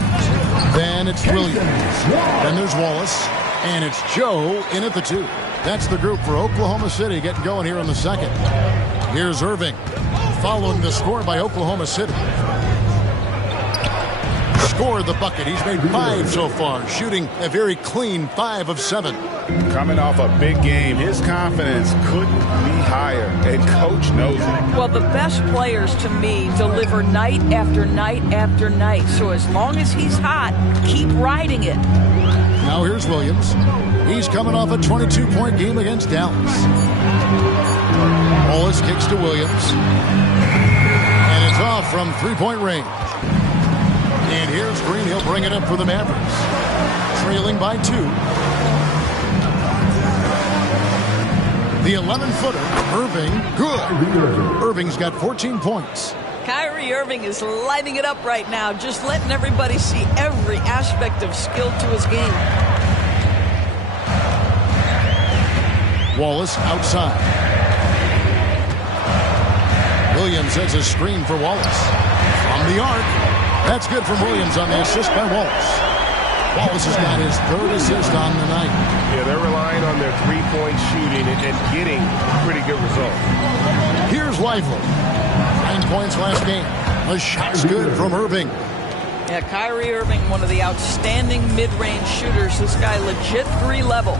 Then it's Williams. Then there's Wallace. And it's Joe in at the 2. That's the group for Oklahoma City getting going here in the second. Here's Irving, following the score by Oklahoma City. scored the bucket. He's made 5 so far, shooting a very clean 5 of 7. Coming off a big game, his confidence couldn't be higher, and coach knows it. Well, the best players to me deliver night after night after night. So as long as he's hot, keep riding it. Now here's Williams. He's coming off a 22-point game against Dallas. Wallace kicks to Williams. And it's off from 3-point range. And here's Green. He'll bring it up for the Mavericks. Trailing by 2. The 11-footer, Irving, good. Irving's got 14 points. Kyrie Irving is lighting it up right now, just letting everybody see every aspect of skill to his game. Wallace outside. Williams sets a screen for Wallace. From the arc. That's good from Williams on the assist by Wallace. Wallace has got his 3rd assist on the night. Yeah, they're relying on their three-point shooting and getting pretty good results. Here's Lively. 9 points last game. A shot's good from Irving. Yeah, Kyrie Irving, one of the outstanding mid-range shooters. This guy legit 3-level.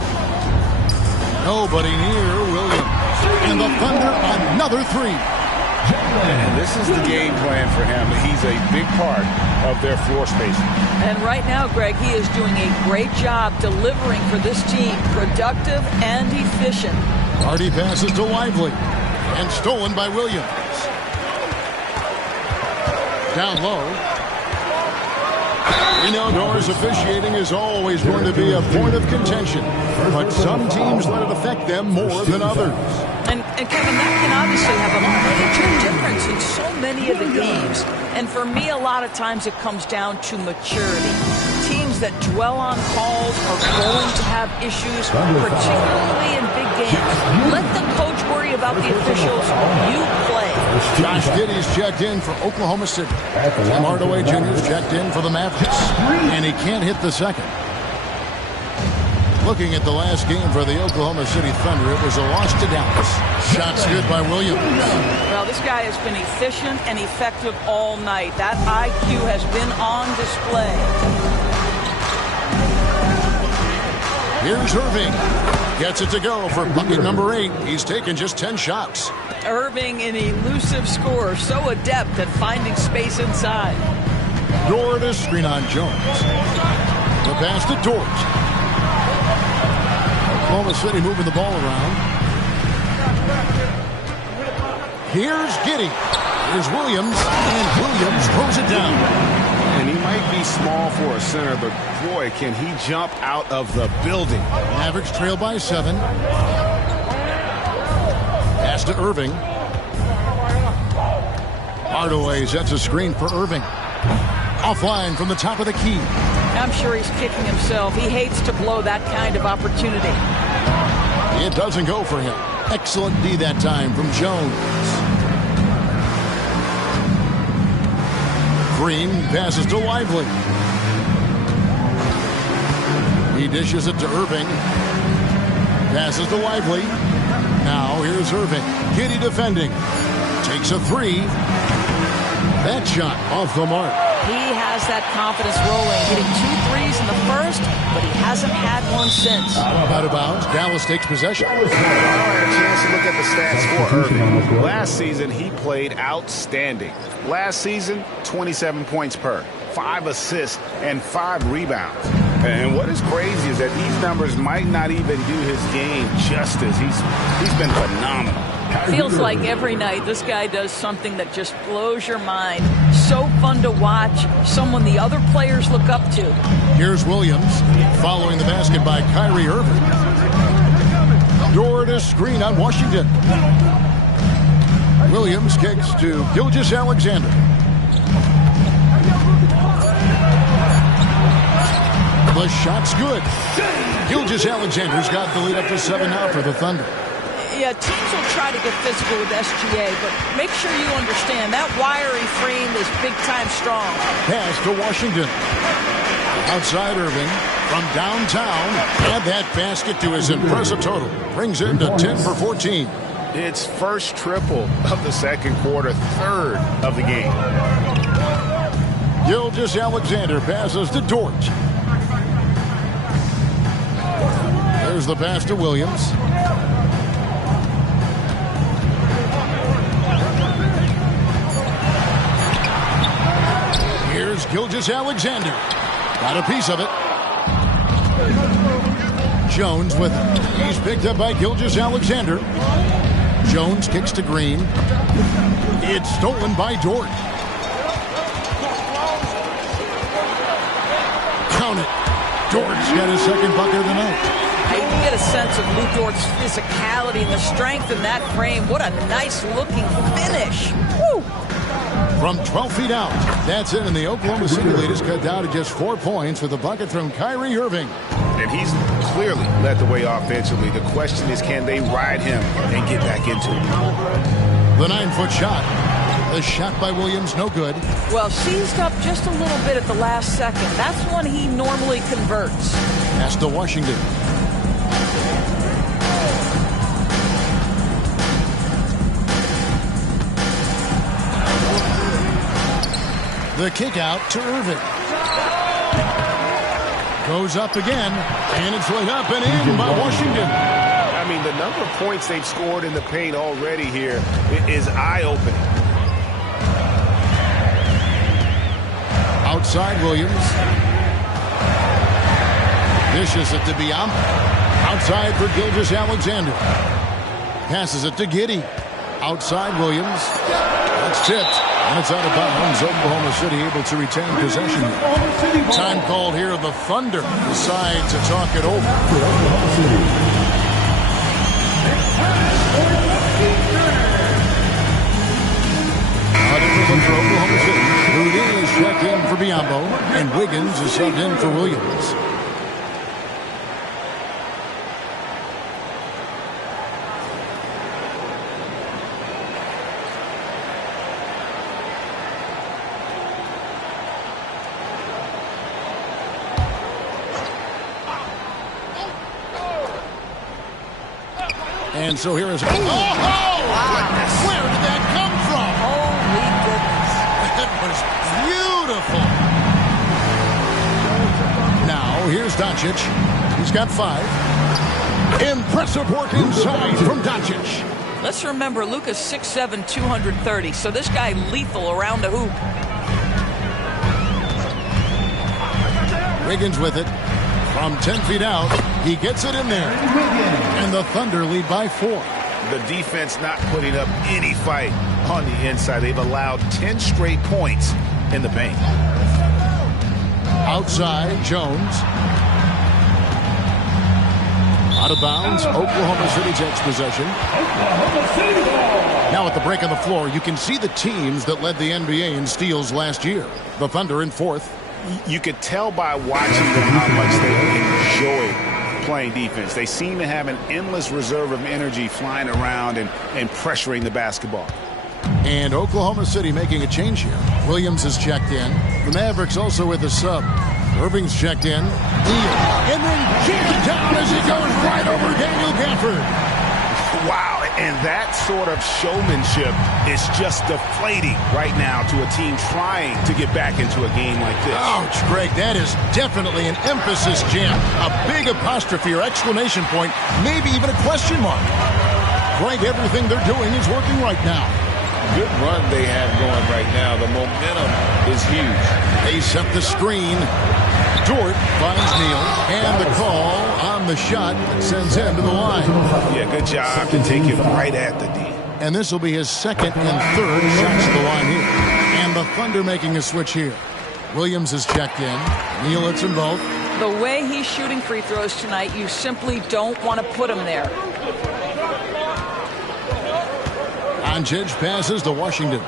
Nobody near Williams. And the Thunder, another 3. And this is the game plan for him. He's a big part of their floor spacing. And right now, Greg, he is doing a great job delivering for this team. Productive and efficient. Hardy passes to Lively. And stolen by Williams. Down low. We know Doris officiating is always going to be a point of contention. But some teams let it affect them more than others. And Kevin, that can obviously have a major difference in so many of the games. And for me, a lot of times it comes down to maturity. Teams that dwell on calls are going to have issues, particularly in big games. Let the coach worry about the officials. You play. Josh Giddey's checked in for Oklahoma City. Tim Hardaway Jr.'s checked in for the Mavericks. And he can't hit the second. Looking at the last game for the Oklahoma City Thunder, it was a loss to Dallas. Shots good by Williams. Well, this guy has been efficient and effective all night. That IQ has been on display. Here's Irving. Gets it to go for bucket number 8. He's taken just 10 shots. Irving, an elusive scorer, so adept at finding space inside. Dort is screen on Jones. The pass to Dort. Oklahoma City moving the ball around. Here's Giddey. Here's Williams. And Williams throws it down. And he might be small for a center, but boy, can he jump out of the building. Mavericks trail by 7. Pass to Irving. Hardaway sets a screen for Irving. Offline from the top of the key. I'm sure he's kicking himself. He hates to blow that kind of opportunity. It doesn't go for him. Excellent D that time from Jones. Green passes to Lively. He dishes it to Irving. Passes to Lively. Now here's Irving. Giddey defending. Takes a 3. That shot off the mark. He has that confidence rolling, hitting 2 threes in the first, but he hasn't had one since. Out of bounds. Dallas takes possession. I had a chance to look at the stats for Irving. Last season, he played outstanding. Last season, 27 points per, 5 assists, and 5 rebounds. And what is crazy is that these numbers might not even do his game justice. He's been phenomenal. Feels like every night this guy does something that just blows your mind. So fun to watch. Someone the other players look up to. Here's Williams following the basket by Kyrie Irving. Dort is screen on Washington. Williams kicks to Gilgeous Alexander. The shot's good. Gilgeous Alexander's got the lead up to 7 now for the Thunder. Yeah, teams will try to get physical with SGA, but make sure you understand that wiry frame is big-time strong. Pass to Washington. Outside Irving from downtown. Add that basket to his impressive total. Brings him to 10 for 14. It's first triple of the second quarter, third of the game. Gilgeous-Alexander passes to Dort. There's the pass to Williams. Here's Gilgeous-Alexander. Got a piece of it. Jones with it. He's picked up by Gilgeous-Alexander. Jones kicks to Green. It's stolen by Dort. Count it. Dort's got his second bucket of the night. I get a sense of Lou Dort's physicality and the strength in that frame. What a nice-looking finish. Woo! From 12 feet out, that's it, and the Oklahoma City lead is cut down to just 4 points with a bucket from Kyrie Irving. And he's clearly led the way offensively. The question is, can they ride him and get back into it? The 9-foot shot. The shot by Williams, no good. Well, seized up just a little bit at the last second. That's one he normally converts. Pass to Washington. The kick out to Irving. Goes up again, and it's laid up and in by Washington. I mean, the number of points they've scored in the paint already here is eye-opening. Outside Williams. Dishes it to Biombo. Outside for Gilgeous-Alexander. Passes it to Giddey. Outside Williams. That's tipped. And it's out of bounds. Oklahoma City able to retain possession. Time called here. The Thunder decide to talk it over. Out of the for Oklahoma City. Rudy is checked in for Biombo. And Wiggins is subbed in for Williams. And so here is... Oh! Where did that come from? Holy goodness. That was beautiful. Now, here's Doncic. He's got 5. Impressive work inside from Doncic. Let's remember, Luka's 6'7", 230, so this guy lethal around the hoop. Wiggins with it. From 10 feet out, he gets it in there. And the Thunder lead by 4. The defense not putting up any fight on the inside. They've allowed 10 straight points in the paint. Outside, Jones. Out of bounds, Oklahoma City takes possession. Now at the break on the floor, you can see the teams that led the NBA in steals last year. The Thunder in 4th. You could tell by watching them how much they enjoy playing defense. They seem to have an endless reserve of energy flying around and pressuring the basketball. And Oklahoma City making a change here. Williams is checked in. The Mavericks also with a sub. Irving's checked in. And then jams it down as he goes right over Daniel Gafford. Wow, and that sort of showmanship is just deflating right now to a team trying to get back into a game like this. Ouch, Greg, that is definitely an emphasis jam. A big apostrophe or exclamation point, maybe even a question mark. Greg, everything they're doing is working right now. Good run they have going right now. The momentum is huge. They set the screen. Dort finds Neal, and the call on the shot sends him to the line. Yeah, good job to take it right at the D. And this will be his second and third shots to the line here. And the Thunder making a switch here. Williams is checked in. Neal hits them both. The way he's shooting free throws tonight, you simply don't want to put him there. Doncic passes to Washington.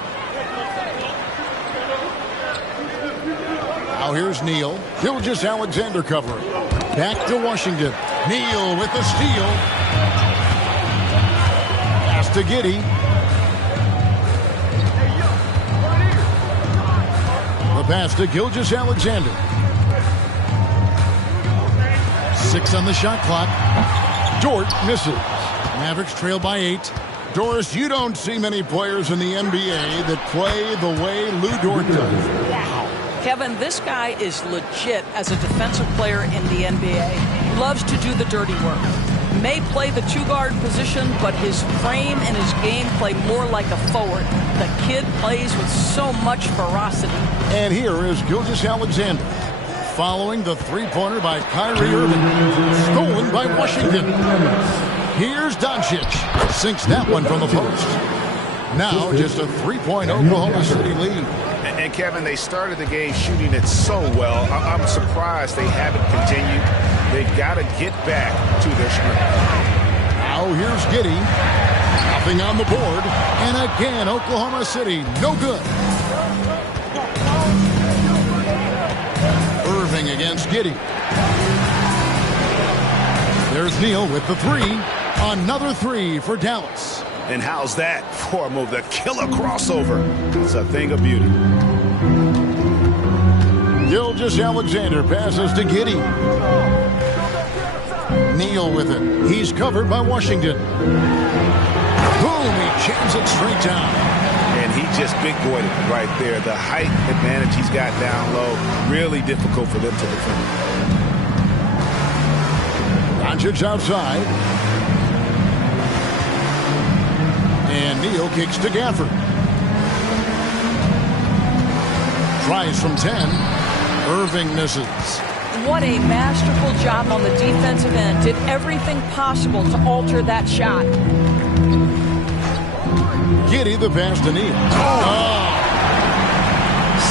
Now here's Neal. Gilgeous-Alexander covering. Back to Washington. Neal with the steal. Pass to Giddey. The pass to Gilgeous-Alexander. 6 on the shot clock. Dort misses. Mavericks trail by 8. Doris, you don't see many players in the NBA that play the way Lou Dort does. Wow. Kevin, this guy is legit as a defensive player in the NBA. Loves to do the dirty work. May play the two-guard position, but his frame and his game play more like a forward. The kid plays with so much ferocity. And here is Gilgeous-Alexander, following the three-pointer by Kyrie Irving, stolen by Washington. Here's Doncic, sinks that one from the post. Now just a 3-point Oklahoma City lead. And Kevin, they started the game shooting it so well. I'm surprised they haven't continued. They've got to get back to their strength. Now here's Giddey. Nothing on the board. And again, Oklahoma City, no good. Irving against Giddey. There's Neal with the three. Another three for Dallas. And how's that for a move? The killer crossover. It's a thing of beauty. Gilgeous-Alexander passes to Giddey. Neal with it. He's covered by Washington. Boom! He jams it straight down. And he just big-boyed it right there. The height advantage he's got down low, really difficult for them to defend. Doncic outside. And Neal kicks to Gafford. Tries from 10. Irving misses. What a masterful job on the defensive end. Did everything possible to alter that shot. Giddey the pass to Neal.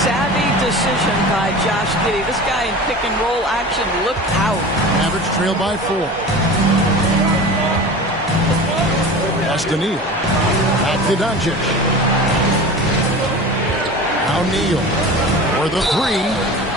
Savvy decision by Josh Giddey. This guy in pick and roll action. Look out. Average trail by 4. Pass to Neal. Back to Doncic. Now Neal for the three.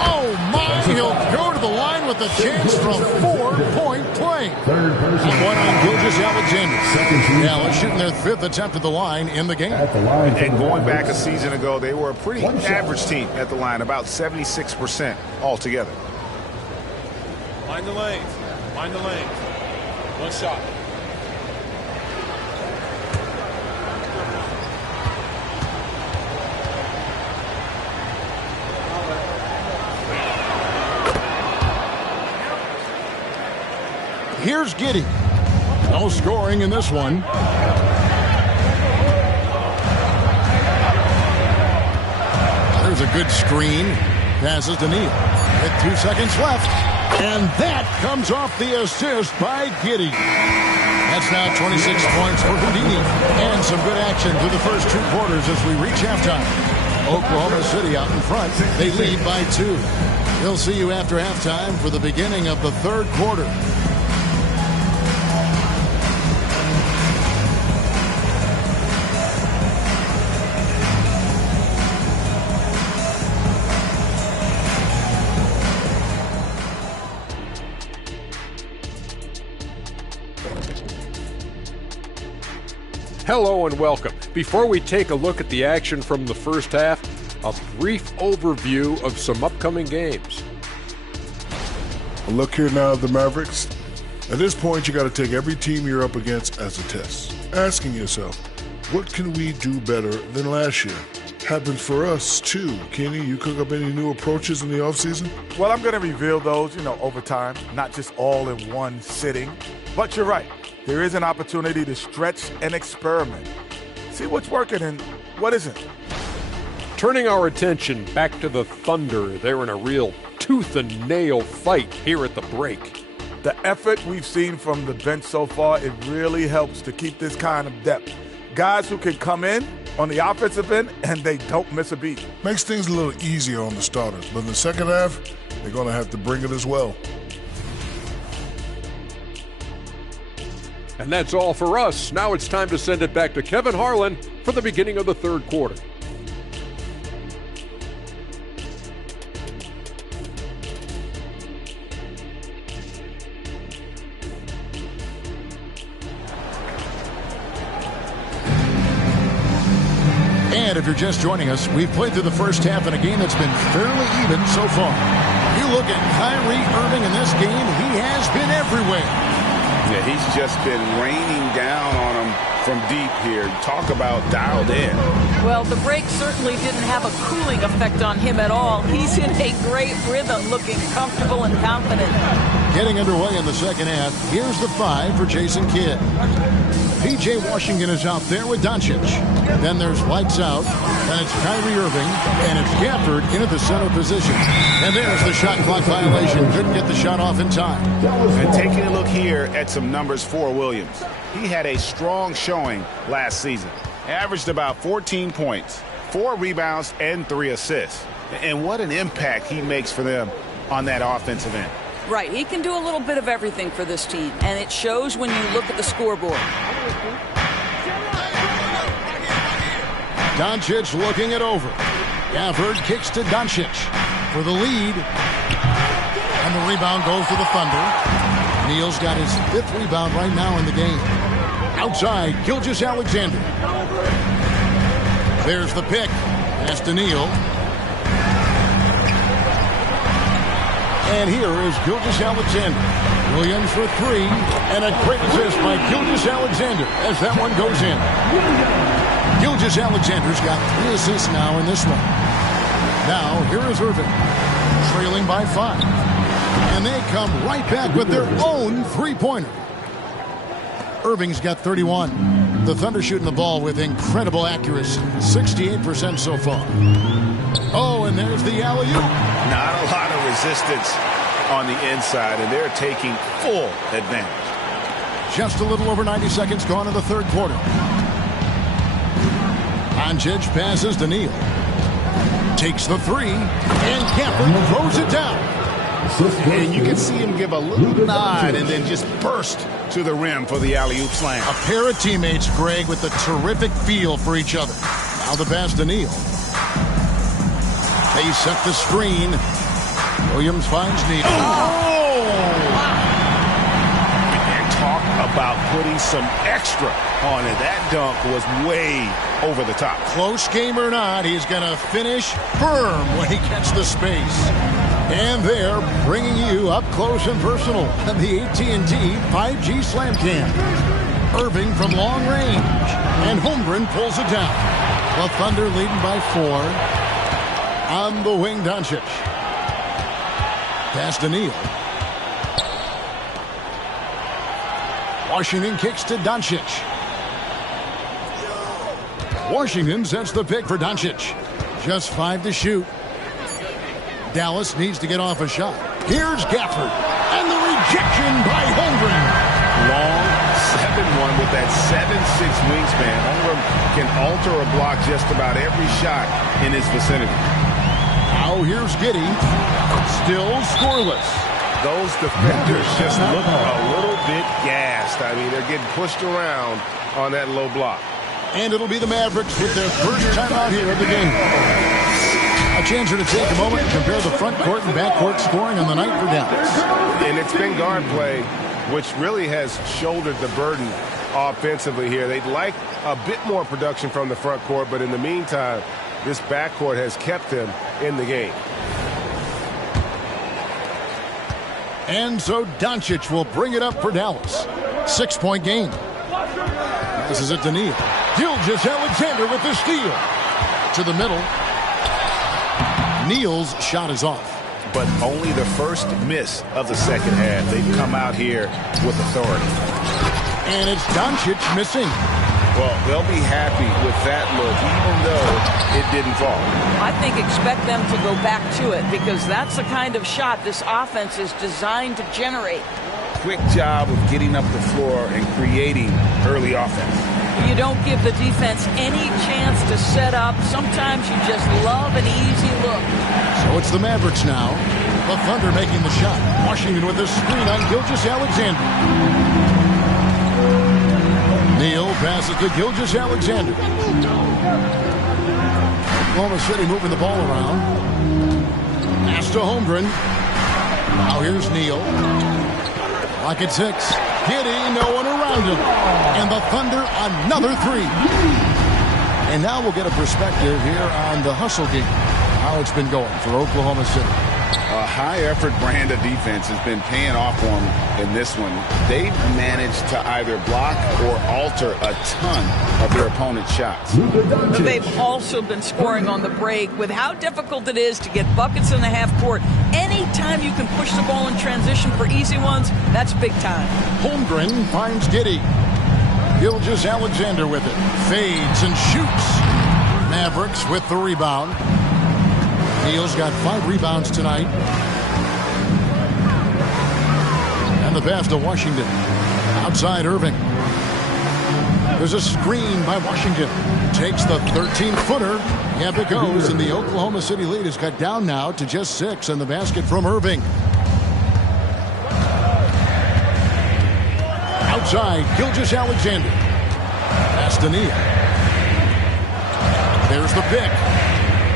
Oh my! He'll go to the line with a chance from 4-point play. One on Gilgeous-Alexander. Dallas shooting their 5th attempt at the line in the game. And going back a season ago, they were a pretty average team at the line, about 76% altogether. Mind the lanes. Mind the lanes. One shot. Here's Giddey. No scoring in this one. There's a good screen. Passes to Neal. With 2 seconds left. And that comes off the assist by Giddey. That's now 26 points for Houdini. And some good action through the first 2 quarters as we reach halftime. Oklahoma City out in front. They lead by 2. We'll see you after halftime for the beginning of the 3rd quarter. Hello and welcome. Before we take a look at the action from the first half, a brief overview of some upcoming games. Look here now at the Mavericks. At this point, you got to take every team you're up against as a test. Asking yourself, what can we do better than last year? Happens for us, too. Kenny, you cook up any new approaches in the offseason? Well, I'm going to reveal those, over time, not just all in one sitting. But you're right. There is an opportunity to stretch and experiment. See what's working and what isn't. Turning our attention back to the Thunder, they're in a real tooth and nail fight here at the break. The effort we've seen from the bench so far, it really helps to keep this kind of depth. Guys who can come in on the offensive end and they don't miss a beat. Makes things a little easier on the starters, but in the second half, they're going to have to bring it as well. And that's all for us. Now it's time to send it back to Kevin Harlan for the beginning of the 3rd quarter. And if you're just joining us, we've played through the first half in a game that's been fairly even so far. You look at Kyrie Irving in this game, he has been everywhere. Yeah, he's just been raining down on them from deep here. Talk about dialed in. Well, the break certainly didn't have a cooling effect on him at all. He's in a great rhythm, looking comfortable and confident. Getting underway in the second half. Here's the 5 for Jason Kidd. P.J. Washington is out there with Doncic. Then there's lights out. Then it's Kyrie Irving. And it's Gafford in at the center position. And there's the shot clock violation. Couldn't get the shot off in time. And taking a look here at some numbers for Williams. He had a strong showing last season. Averaged about 14 points, 4 rebounds, and 3 assists. And what an impact he makes for them on that offensive end. Right, he can do a little bit of everything for this team, and it shows when you look at the scoreboard. Doncic looking it over. Gafford kicks to Doncic for the lead. And the rebound goes to the Thunder. Neal's got his 5th rebound right now in the game. Outside, Gilgeous-Alexander. There's the pick. Pass to Neal. And here is Gilgeous-Alexander. Williams for 3. And a great assist by Gilgeous-Alexander as that one goes in. Gilgeous-Alexander's got 3 assists now in this one. Now, here is Irving, trailing by 5. And they come right back with their own 3-pointer. Irving's got 31. The Thunder shooting the ball with incredible accuracy. 68% so far. Oh, and there's the alley-oop. Not a lot of resistance on the inside, and they're taking full advantage. Just a little over 90 seconds gone in the third quarter. Doncic passes to Neal. Takes the 3, and Gafford throws it down. And you can see him give a little nod and then just burst to the rim for the alley-oop slam. A pair of teammates, Greg, with a terrific feel for each other. Now the pass to Neal. They set the screen. Williams finds Neal. And talk about putting some extra on it. That dunk was way over the top. Close game or not, he's going to finish firm when he gets the space. And they're bringing you up close and personal on the AT&T 5G Slam Cam. Irving from long range. And Holmgren pulls it down. The Thunder leading by 4. On the wing, Doncic. Pass to Neal. Washington kicks to Doncic. Washington sets the pick for Doncic. Just 5 to shoot. Dallas needs to get off a shot. Here's Gafford. And the rejection by Holmgren. Long 7-1 with that 7'6" wingspan. Holmgren can alter or block just about every shot in his vicinity. Now here's Giddey. Still scoreless. Those defenders just look a little bit gassed. I mean, they're getting pushed around on that low block. And it'll be the Mavericks with their first time out here of the game. A chance to take a moment and compare the front court and back court scoring on the night for Dallas. And it's been guard play, which really has shouldered the burden offensively here. They'd like a bit more production from the front court, but in the meantime, this backcourt has kept them in the game. And so Doncic will bring it up for Dallas. 6-point game. Passes it to Neal. Gilgeous-Alexander with the steal. To the middle. Neal's shot is off. But only the first miss of the second half. They've come out here with authority. And it's Doncic missing. Well, they'll be happy with that look, even though it didn't fall. I think expect them to go back to it because that's the kind of shot this offense is designed to generate. Quick job of getting up the floor and creating early offense. You don't give the defense any chance to set up. Sometimes you just love an easy look. So it's the Mavericks now. The Thunder making the shot. Washington with the screen on Gilgeous-Alexander. Neal passes to Gilgeous-Alexander. Oklahoma City moving the ball around. Pass to Holmgren. Now here's Neal. Clock at 6. Giddey, no one around him. And the Thunder, another 3. And now we'll get a perspective here on the hustle game. How it's been going for Oklahoma City. A high-effort brand of defense has been paying off for them in this one. They've managed to either block or alter a ton of their opponent's shots. They've also been scoring on the break. With how difficult it is to get buckets in the half court, anytime you can push the ball in transition for easy ones, that's big time. Holmgren finds Giddey. Gilgeous-Alexander with it. Fades and shoots. Mavericks with the rebound. Neal's got 5 rebounds tonight. And the pass to Washington. Outside Irving. There's a screen by Washington. Takes the 13-footer. Yep, it goes. And the Oklahoma City lead is cut down now to just 6. And the basket from Irving. Outside, Gilgeous-Alexander. Pass to Neal. There's the pick.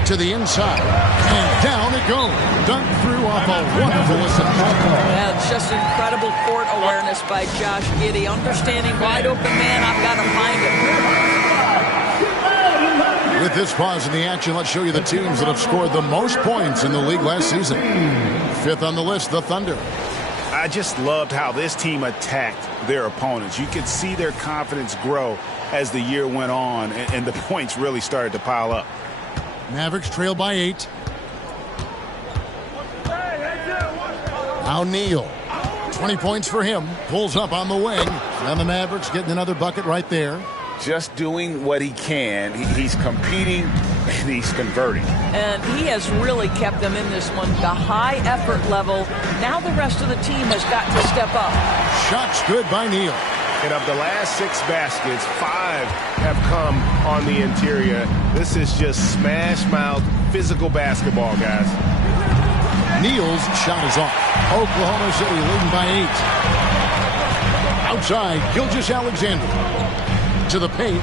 To the inside. And down it goes. Dunked through off a wonderful assist. Yeah, it's just incredible court awareness by Josh Giddey. Understanding wide open man, I've got to find him. With this pause in the action, let's show you the teams that have scored the most points in the league last season. 5th on the list, the Thunder. I just loved how this team attacked their opponents. You could see their confidence grow as the year went on, and the points really started to pile up. Mavericks trail by 8. Now Neal. 20 points for him. Pulls up on the wing. And the Mavericks getting another bucket right there. Just doing what he can. He's competing and he's converting. And he has really kept them in this one. The high effort level. Now the rest of the team has got to step up. Shots good by Neal. And of the last 6 baskets, 5 have come on the interior. This is just smash-mouth physical basketball, guys. Neal's shot is off. Oklahoma City leading by 8. Outside, Gilgeous-Alexander. To the paint.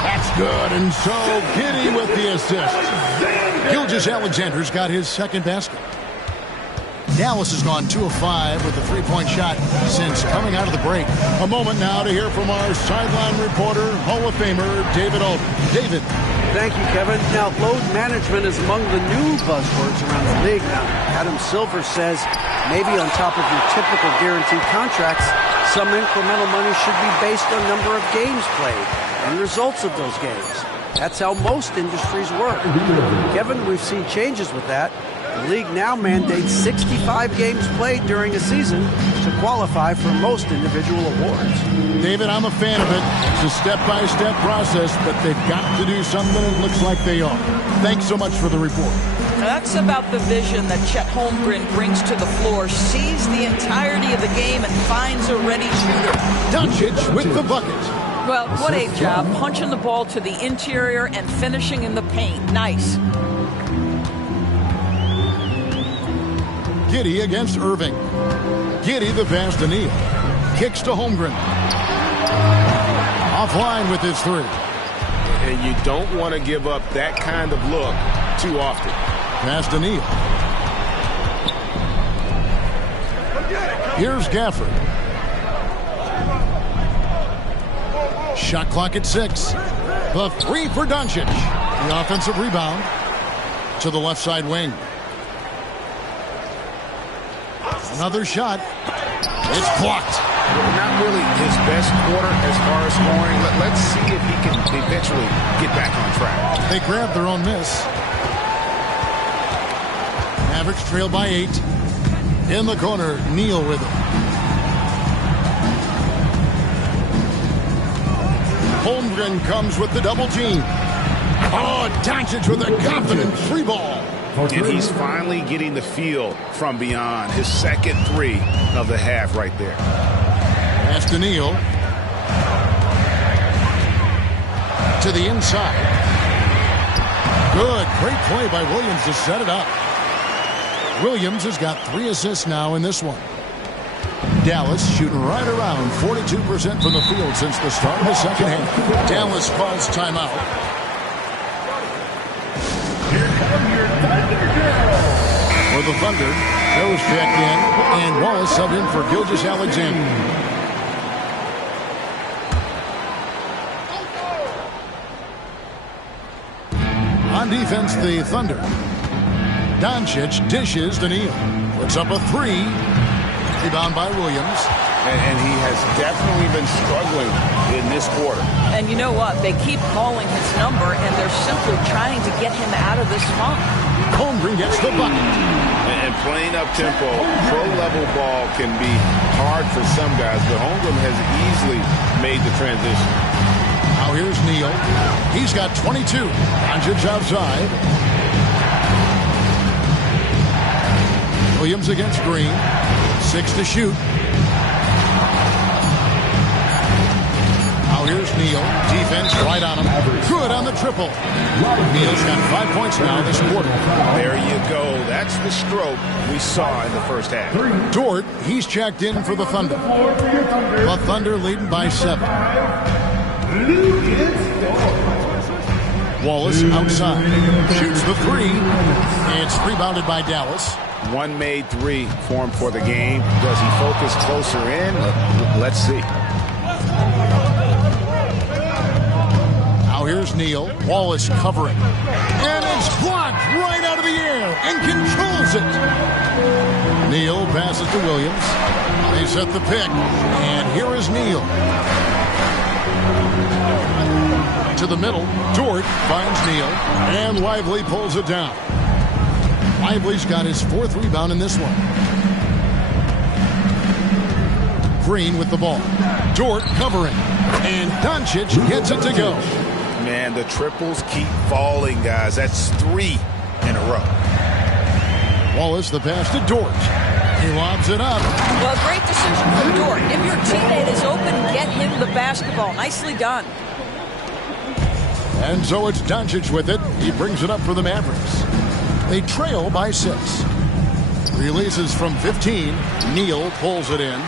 That's good. And so Giddey with the assist. Gilgeous-Alexander's got his second basket. Dallas has gone 2 of 5 with a 3-point shot since coming out of the break. A moment now to hear from our sideline reporter, Hall of Famer David Aldridge. David. Thank you, Kevin. Now, load management is among the new buzzwords around the league. Now, Adam Silver says maybe on top of your typical guaranteed contracts, some incremental money should be based on number of games played and results of those games. That's how most industries work. Kevin, we've seen changes with that. The league now mandates 65 games played during a season to qualify for most individual awards. David, I'm a fan of it. It's a step-by-step process, but they've got to do something. It looks like they are. Thanks so much for the report. That's about the vision that Chet Holmgren brings to the floor. Sees the entirety of the game and finds a ready shooter. Doncic with the bucket. Well, what a job. Punching the ball to the interior and finishing in the paint. Nice. Giddey against Irving. Giddey the pass to Neal. Kicks to Holmgren. Offline with his 3. And you don't want to give up that kind of look too often. Pass to Neal. Here's Gafford. Shot clock at 6. The 3 for Doncic. The offensive rebound to the left side wing. Another shot. It's blocked. Not really his best quarter as far as scoring. Let's see if he can eventually get back on track. They grab their own miss. Mavericks trail by 8. In the corner, Neal with it. Holmgren comes with the double team. Oh, Doncic with a confident 3 ball. And he's finally getting the feel from beyond. His second 3 of the half right there. Pass to Neal. To the inside. Good. Great play by Williams to set it up. Williams has got 3 assists now in this one. Dallas shooting right around 42% from the field since the start of the second half. Dallas calls timeout. For the Thunder, Joe's checked in, and Wallace subbed in for Gilgeous-Alexander. On defense, the Thunder. Doncic dishes to Neal. Puts up a three. Rebound by Williams. And he has definitely been struggling in this quarter. And you know what? They keep calling his number, and they're simply trying to get him out of this funk. Holmgren gets the bucket. And playing up-tempo, pro-level ball can be hard for some guys, but Holmgren has easily made the transition. Now here's Neal. He's got 22. Doncic outside. Williams against Green. 6 to shoot. Now here's Neal. Defense right on him. Good on the triple. Neal's got 5 points now this quarter. There you go. That's the stroke we saw in the first half. Dort, he's checked in for the Thunder. The Thunder leading by 7. Wallace outside. Shoots the three. It's rebounded by Dallas. One made three for him for the game. Does he focus closer in? Let's see. Now here's Neal. Wallace covering. And it's blocked right out of the air and controls it. Neal passes to Williams. They set the pick. And here is Neal. To the middle. Dort finds Neal. And Lively pulls it down. Lively's got his 4th rebound in this one. Green with the ball. Dort covering. And Doncic gets it to go. Man, the triples keep falling, guys. That's 3 in a row. Wallace the pass to Dort. He lobs it up. Well, great decision from Dort. If your teammate is open, get him the basketball. Nicely done. And so it's Doncic with it. He brings it up for the Mavericks. They trail by 6. Releases from 15. Neal pulls it in.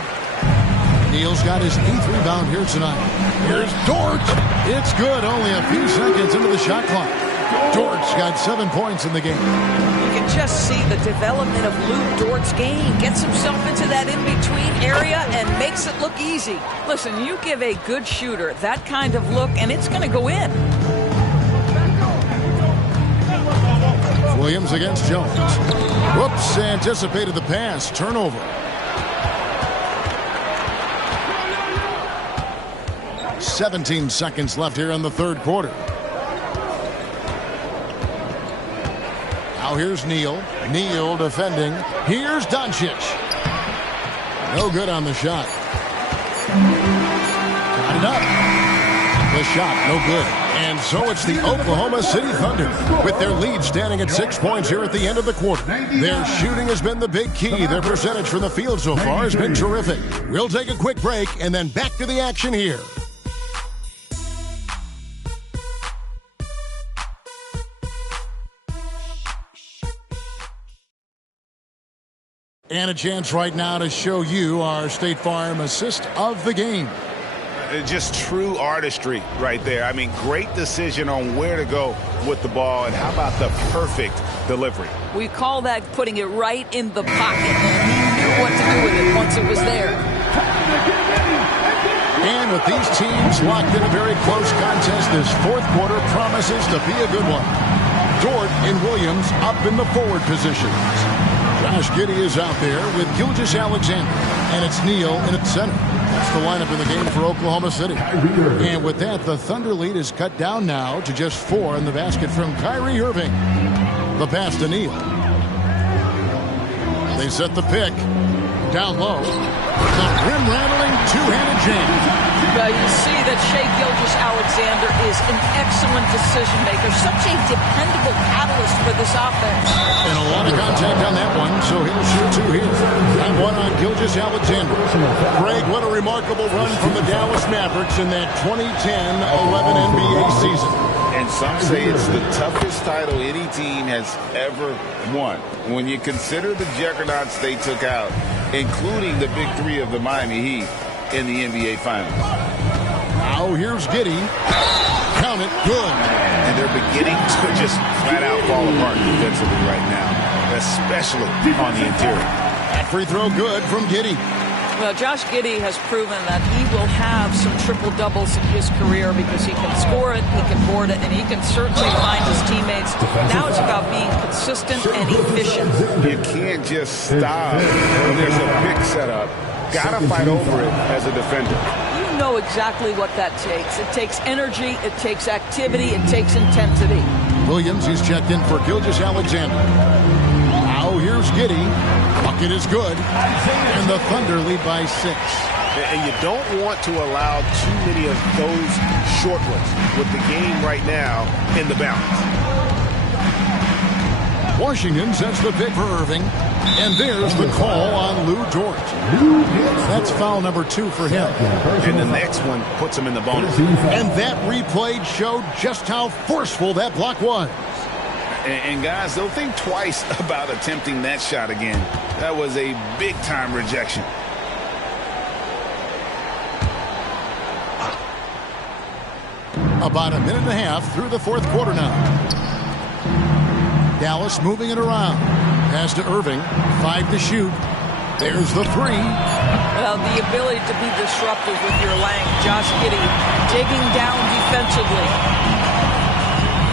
Neal's got his 8th rebound here tonight. Here's Dort. It's good. Only a few seconds into the shot clock. Dort's got 7 points in the game. You can just see the development of Lou Dort's game. Gets himself into that in-between area and makes it look easy. Listen, you give a good shooter that kind of look, and it's going to go in. Williams against Jones. Whoops, anticipated the pass. Turnover. "17 seconds left here in the third quarter. Now here's Neal. Neal defending. Here's Doncic. No good on the shot. Got it up. The shot, no good. And so it's the Oklahoma City Thunder with their lead standing at 6 points here at the end of the quarter. Their shooting has been the big key. Their percentage from the field so far has been terrific. We'll take a quick break and then back to the action here. And a chance right now to show you our State Farm assist of the game. Just true artistry right there. I mean, great decision on where to go with the ball, and how about the perfect delivery? We call that putting it right in the pocket, and he knew what to do with it once it was there. And with these teams locked in a very close contest, this fourth quarter promises to be a good one. Dort and Williams up in the forward positions. Josh Giddey is out there with Gilgeous-Alexander, and it's Neal in at center. That's the lineup in the game for Oklahoma City. And with that, the Thunder lead is cut down now to just 4 in the basket from Kyrie Irving. The pass to Neal. They set the pick. Down low. The rim-rattling two-handed jam. You see that Shai Gilgeous-Alexander is an excellent decision maker. Such a dependable catalyst for this offense. And a lot of contact on that one, so he'll shoot 2 here. And one on Gilgeous-Alexander. Greg, what a remarkable run from the Dallas Mavericks in that 2010-11 NBA season. And some say it's the toughest title any team has ever won. When you consider the juggernauts they took out, including the big 3 of the Miami Heat in the NBA Finals. Now here's Giddey. Count it, good. And they're beginning to just flat out fall apart defensively right now, especially on the interior. That free throw good from Giddey. Well, Josh Giddey has proven that he will have some triple-doubles in his career because he can score it, he can board it, and he can certainly find his teammates. Now it's about being consistent and efficient. You can't just stop when there's a pick set up. Got to fight over it as a defender. You know exactly what that takes. It takes energy, it takes activity, it takes intensity. Williams, he's checked in for Gilgeous-Alexander. Now here's Giddey. Bucket is good. And the Thunder lead by 6. And you don't want to allow too many of those short ones with the game right now in the balance. Washington sets the pick for Irving. And there's the call on Lou Dort. That's foul number 2 for him. And the next one puts him in the bonus. And that replay showed just how forceful that block was. And guys, don't think twice about attempting that shot again. That was a big-time rejection. About a minute and a half through the fourth quarter now. Dallas moving it around. Pass to Irving. 5 to shoot. There's the 3. Well, the ability to be disruptive with your length. Josh Giddey digging down defensively.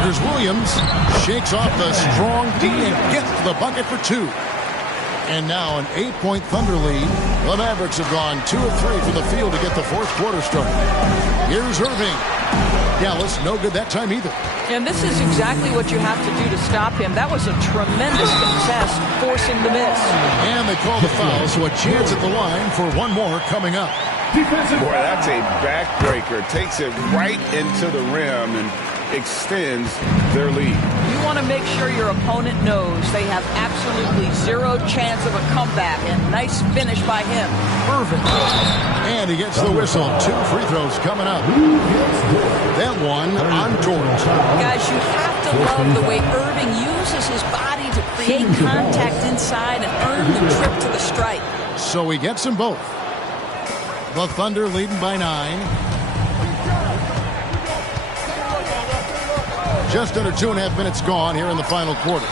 Here's Williams. Shakes off the strong D and gets to the bucket for 2. And now an 8-point Thunder lead. The Mavericks have gone 2 of 3 from the field to get the fourth quarter started. Here's Irving. Dallas, no good that time either. And this is exactly what you have to do to stop him. That was a tremendous contest, force him to miss. And they call the foul, so a chance at the line for one more coming up. Boy, that's a backbreaker. Takes it right into the rim and extends their lead. You want to make sure your opponent knows they have absolutely zero chance of a comeback. And nice finish by him. Irving. And he gets the whistle. 2 free throws coming up. That one on Dort. Guys, you have to love the way Irving uses his body to create contact inside and earn the trip to the stripe. So he gets them both. The Thunder leading by 9. Just under 2.5 minutes gone here in the final quarter.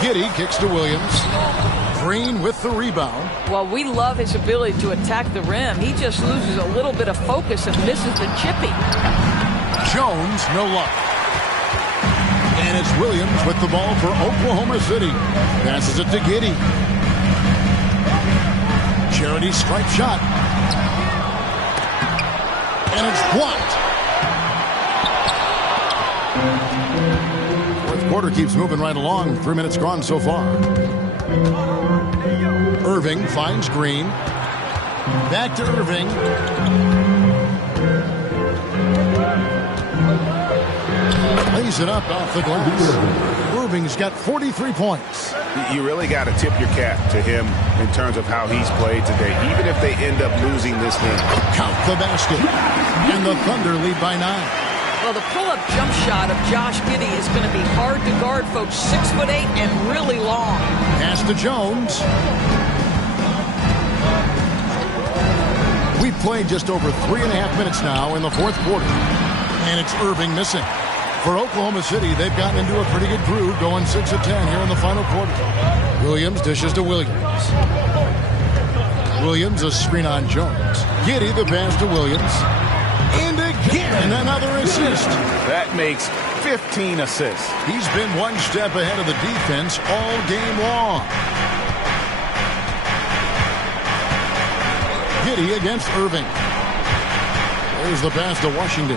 Giddey kicks to Williams. Green with the rebound. Well, we love his ability to attack the rim. He just loses a little bit of focus and misses the chippy. Jones, no luck. And it's Williams with the ball for Oklahoma City. Passes it to Giddey. Charity stripe shot. And it's blocked. Fourth quarter keeps moving right along. 3 minutes gone so far. Irving finds Green. Back to Irving. Lays it up off the glass. Irving's got 43 points. You really got to tip your cap to him in terms of how he's played today, even if they end up losing this game. Count the basket. And the Thunder lead by 9. Well, the pull-up jump shot of Josh Giddey is going to be hard to guard, folks. 6'8" and really long. Pass to Jones. We've played just over 3.5 minutes now in the fourth quarter. And it's Irving missing. For Oklahoma City, they've gotten into a pretty good groove, going 6 of 10 here in the final quarter. Williams dishes to Williams. Williams, a screen on Jones. Giddey, the pass to Williams. And again, another assist. That makes 15 assists. He's been one step ahead of the defense all game long. Giddey against Irving. There's the pass to Washington.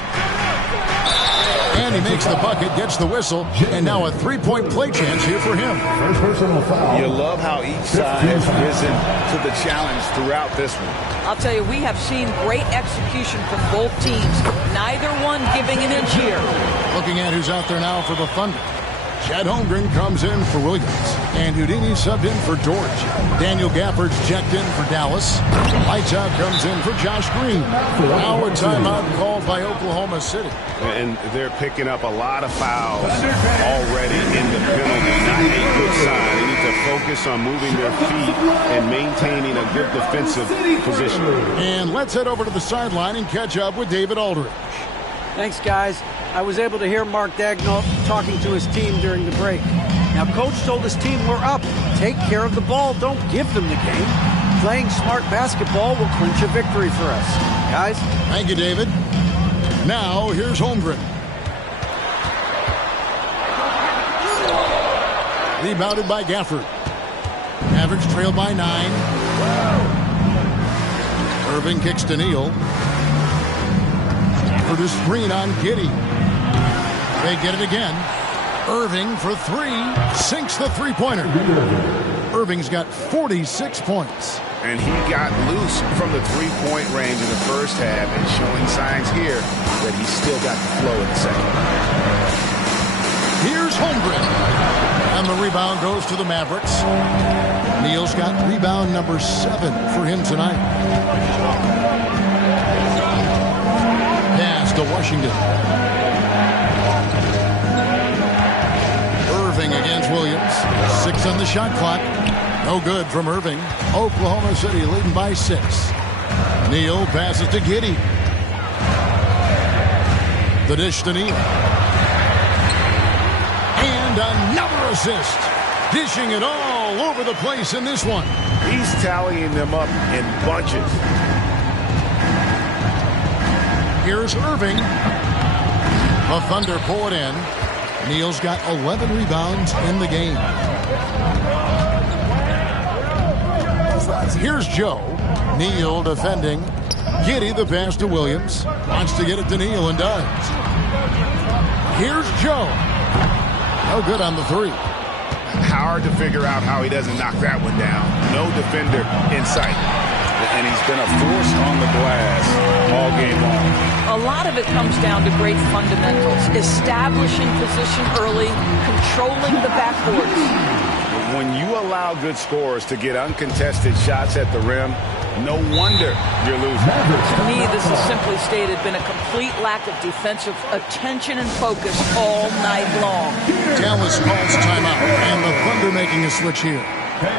And he makes the bucket, gets the whistle, and now a 3-point play chance here for him. You love how each side has risen to the challenge throughout this one. I'll tell you, we have seen great execution from both teams. Neither one giving an inch here. Looking at who's out there now for the Thunder. Chad Holmgren comes in for Williams. And Houdini subbed in for Dort. Daniel Gafford's checked in for Dallas. Lights out comes in for Josh Green. Now a timeout called by Oklahoma City. And they're picking up a lot of fouls already in the penalty. Not a good sign. They need to focus on moving their feet and maintaining a good defensive position. And let's head over to the sideline and catch up with David Aldridge. Thanks, guys. I was able to hear Mark Daigneault talking to his team during the break. Now, Coach told his team, we're up. Take care of the ball. Don't give them the game. playing smart basketball will clinch a victory for us. Guys? Thank you, David. Now, here's Holmgren. Rebounded by Gafford. Mavericks trail by 9. Irving kicks to Neal. For the screen on Giddey. They get it again. Irving for 3. Sinks the three-pointer. Irving's got 46 points. And he got loose from the three-point range in the first half and showing signs here that he's still got the flow in the second. Here's Holmgren. And the rebound goes to the Mavericks. Neal's got rebound number 7 for him tonight. Pass to Washington. Irving against Williams. 6 on the shot clock. No good from Irving. Oklahoma City leading by 6. Neal passes to Giddey. The dish to Neal. And another assist. Dishing it all over the place in this one. He's tallying them up in bunches. Here's Irving. The Thunder pull it in. Neal's got 11 rebounds in the game. Here's Joe. Neal defending. Giddey the pass to Williams. Wants to get it to Neal and does. Here's Joe. No good on the 3. Hard to figure out how he doesn't knock that one down. No defender in sight. And he's been a force on the glass all game long. A lot of it comes down to great fundamentals. Establishing position early, controlling the backboards. When you allow good scorers to get uncontested shots at the rim, no wonder you're losing. To me, this has simply stated been a complete lack of defensive attention and focus all night long. Dallas calls timeout, and the Thunder making a switch here.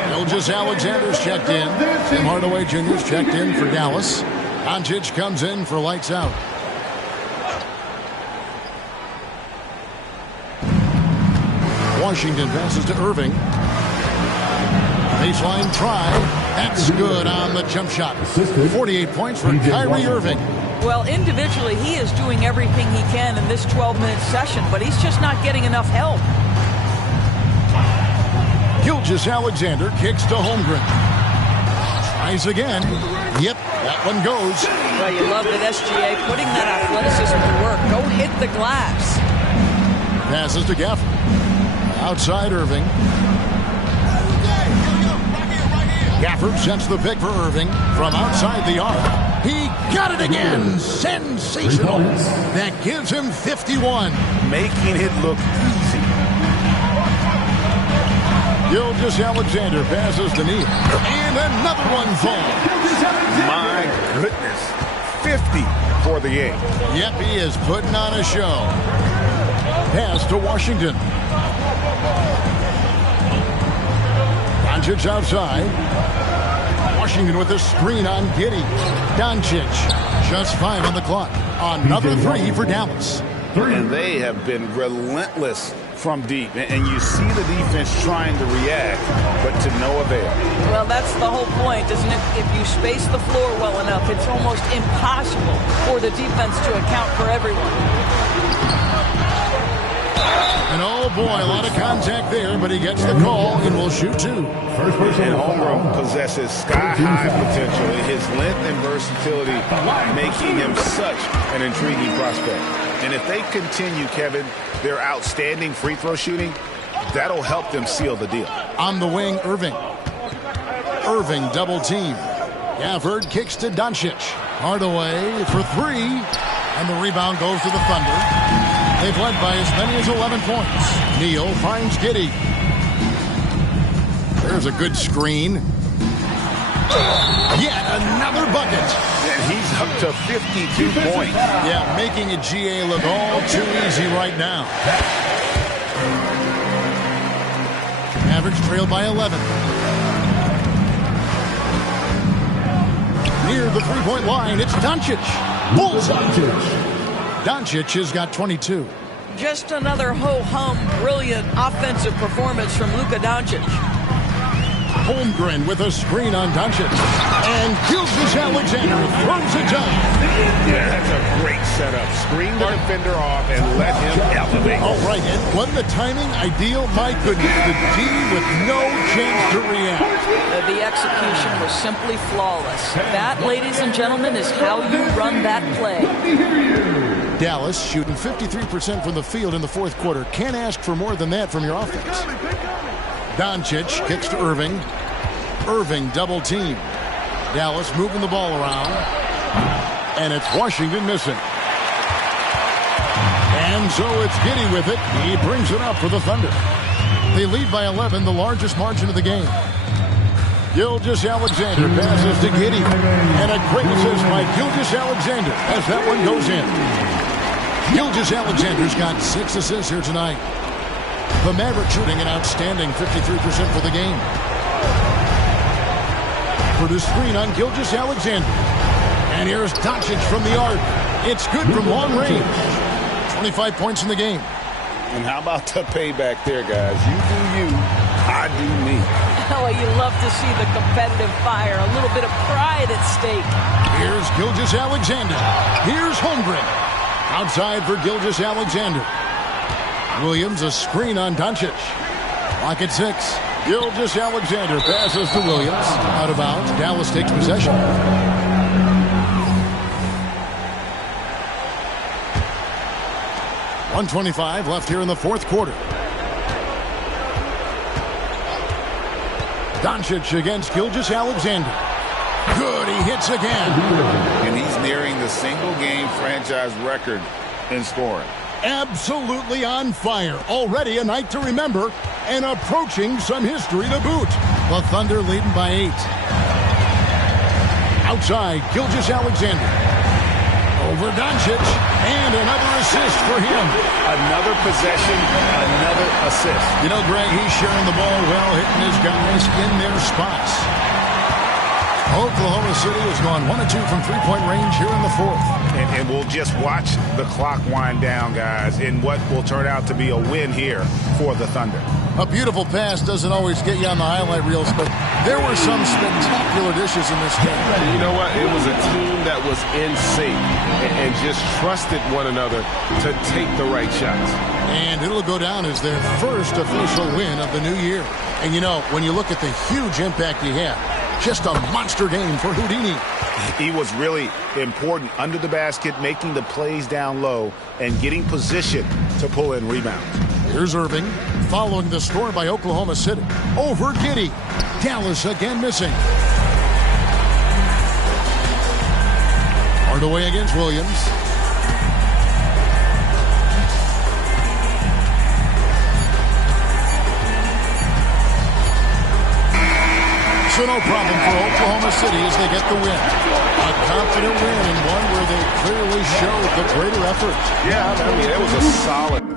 Gilgeous-Alexander's checked in. Tim Hardaway Jr.'s checked in for Dallas. Doncic comes in for lights out. Washington passes to Irving. Baseline try. That's good on the jump shot. 48 points for Kyrie Irving. Well, individually, he is doing everything he can in this 12-minute session, but he's just not getting enough help. Gilgeous-Alexander kicks to Holmgren. Tries again. Yep, that one goes. Well, you love that SGA putting that athleticism to work. Go hit the glass. Passes to Gafford. Outside Irving. Gafford sets the pick for Irving from outside the arc. He got it again. Sensational. That gives him 51. Making it look easy. Gilgeous-Alexander passes to Neal. And another one falls. My goodness. 50 for the game. Yep, he is putting on a show. Pass to Washington. Doncic outside. Washington with a screen on Giddey. Doncic. Just 5 on the clock. Another 3 for Dallas. And they have been relentless from deep. And you see the defense trying to react, but to no avail. Well, that's the whole point, isn't it? If you space the floor well enough, it's almost impossible for the defense to account for everyone. And oh boy, a lot of contact there, but he gets the call and will shoot 2. And Holmgren possesses sky-high potential. His length and versatility making him such an intriguing prospect. And if they continue, Kevin, their outstanding free throw shooting, that'll help them seal the deal. On the wing, Irving. Irving double team. Gafford kicks to Doncic. Hardaway for 3. And the rebound goes to the Thunder. They've led by as many as 11 points. Neal finds Giddey. There's a good screen. Yet another bucket. And he's up to 52 points. Yeah, making a GA look all too easy right now. Mavericks trail by 11. Near the three-point line, it's Doncic. Bullseye. Doncic has got 22. Just another ho-hum, brilliant offensive performance from Luka Doncic. Holmgren with a screen on Doncic. And Gilgeous-Alexander throws it down. Yeah, that's a great setup. Screen the defender off and let him elevate. All right, and wasn't the timing ideal? My goodness, the D with no chance to react. The execution was simply flawless. That, ladies and gentlemen, is how you run that play. Dallas shooting 53% from the field in the fourth quarter. Can't ask for more than that from your offense. Doncic kicks to Irving. Irving double team. Dallas moving the ball around. And it's Washington missing. And so it's Giddey with it. He brings it up for the Thunder. They lead by 11, the largest margin of the game. Gilgeous-Alexander passes to Giddey. And a great assist by Gilgeous-Alexander as that one goes in. Gilgeous-Alexander's got 6 assists here tonight. The Mavericks shooting an outstanding 53% for the game. For the screen on Gilgeous-Alexander. And here's Doncic from the arc. It's good from long range. 25 points in the game. And how about the payback there, guys? You do you, I do me. Oh, you love to see the competitive fire. A little bit of pride at stake. Here's Gilgeous-Alexander. Here's Holmgren. Outside for Gilgeous-Alexander. Williams, a screen on Doncic. Lock at 6. Gilgeous-Alexander passes to Williams. Out of bounds. Dallas takes possession. .125 left here in the fourth quarter. Doncic against Gilgeous-Alexander. Good, he hits again. And he's nearing the single-game franchise record in scoring. Absolutely on fire. Already a night to remember and approaching some history to boot. The Thunder leading by 8. Outside, Gilgeous-Alexander. Over Doncic, and another assist for him. Another possession, another assist. You know, Greg, he's sharing the ball well, hitting his guys in their spots. Oklahoma City has gone 1 of 2 from three-point range here in the fourth. And we'll just watch the clock wind down, guys, in what will turn out to be a win here for the Thunder. A beautiful pass doesn't always get you on the highlight reels, but there were some spectacular dishes in this game. You know what? It was a team that was in sync and just trusted one another to take the right shots. And it'll go down as their first official win of the new year. And you know, when you look at the huge impact he had, just a monster game for Houdini. He was really important under the basket, making the plays down low and getting position to pull in rebounds. Here's Irving, following the score by Oklahoma City. Over Giddey. Dallas again missing. Hardaway against Williams. So no problem for Oklahoma City as they get the win. A confident win and one where they clearly showed the greater effort. Yeah, I mean, it was a solid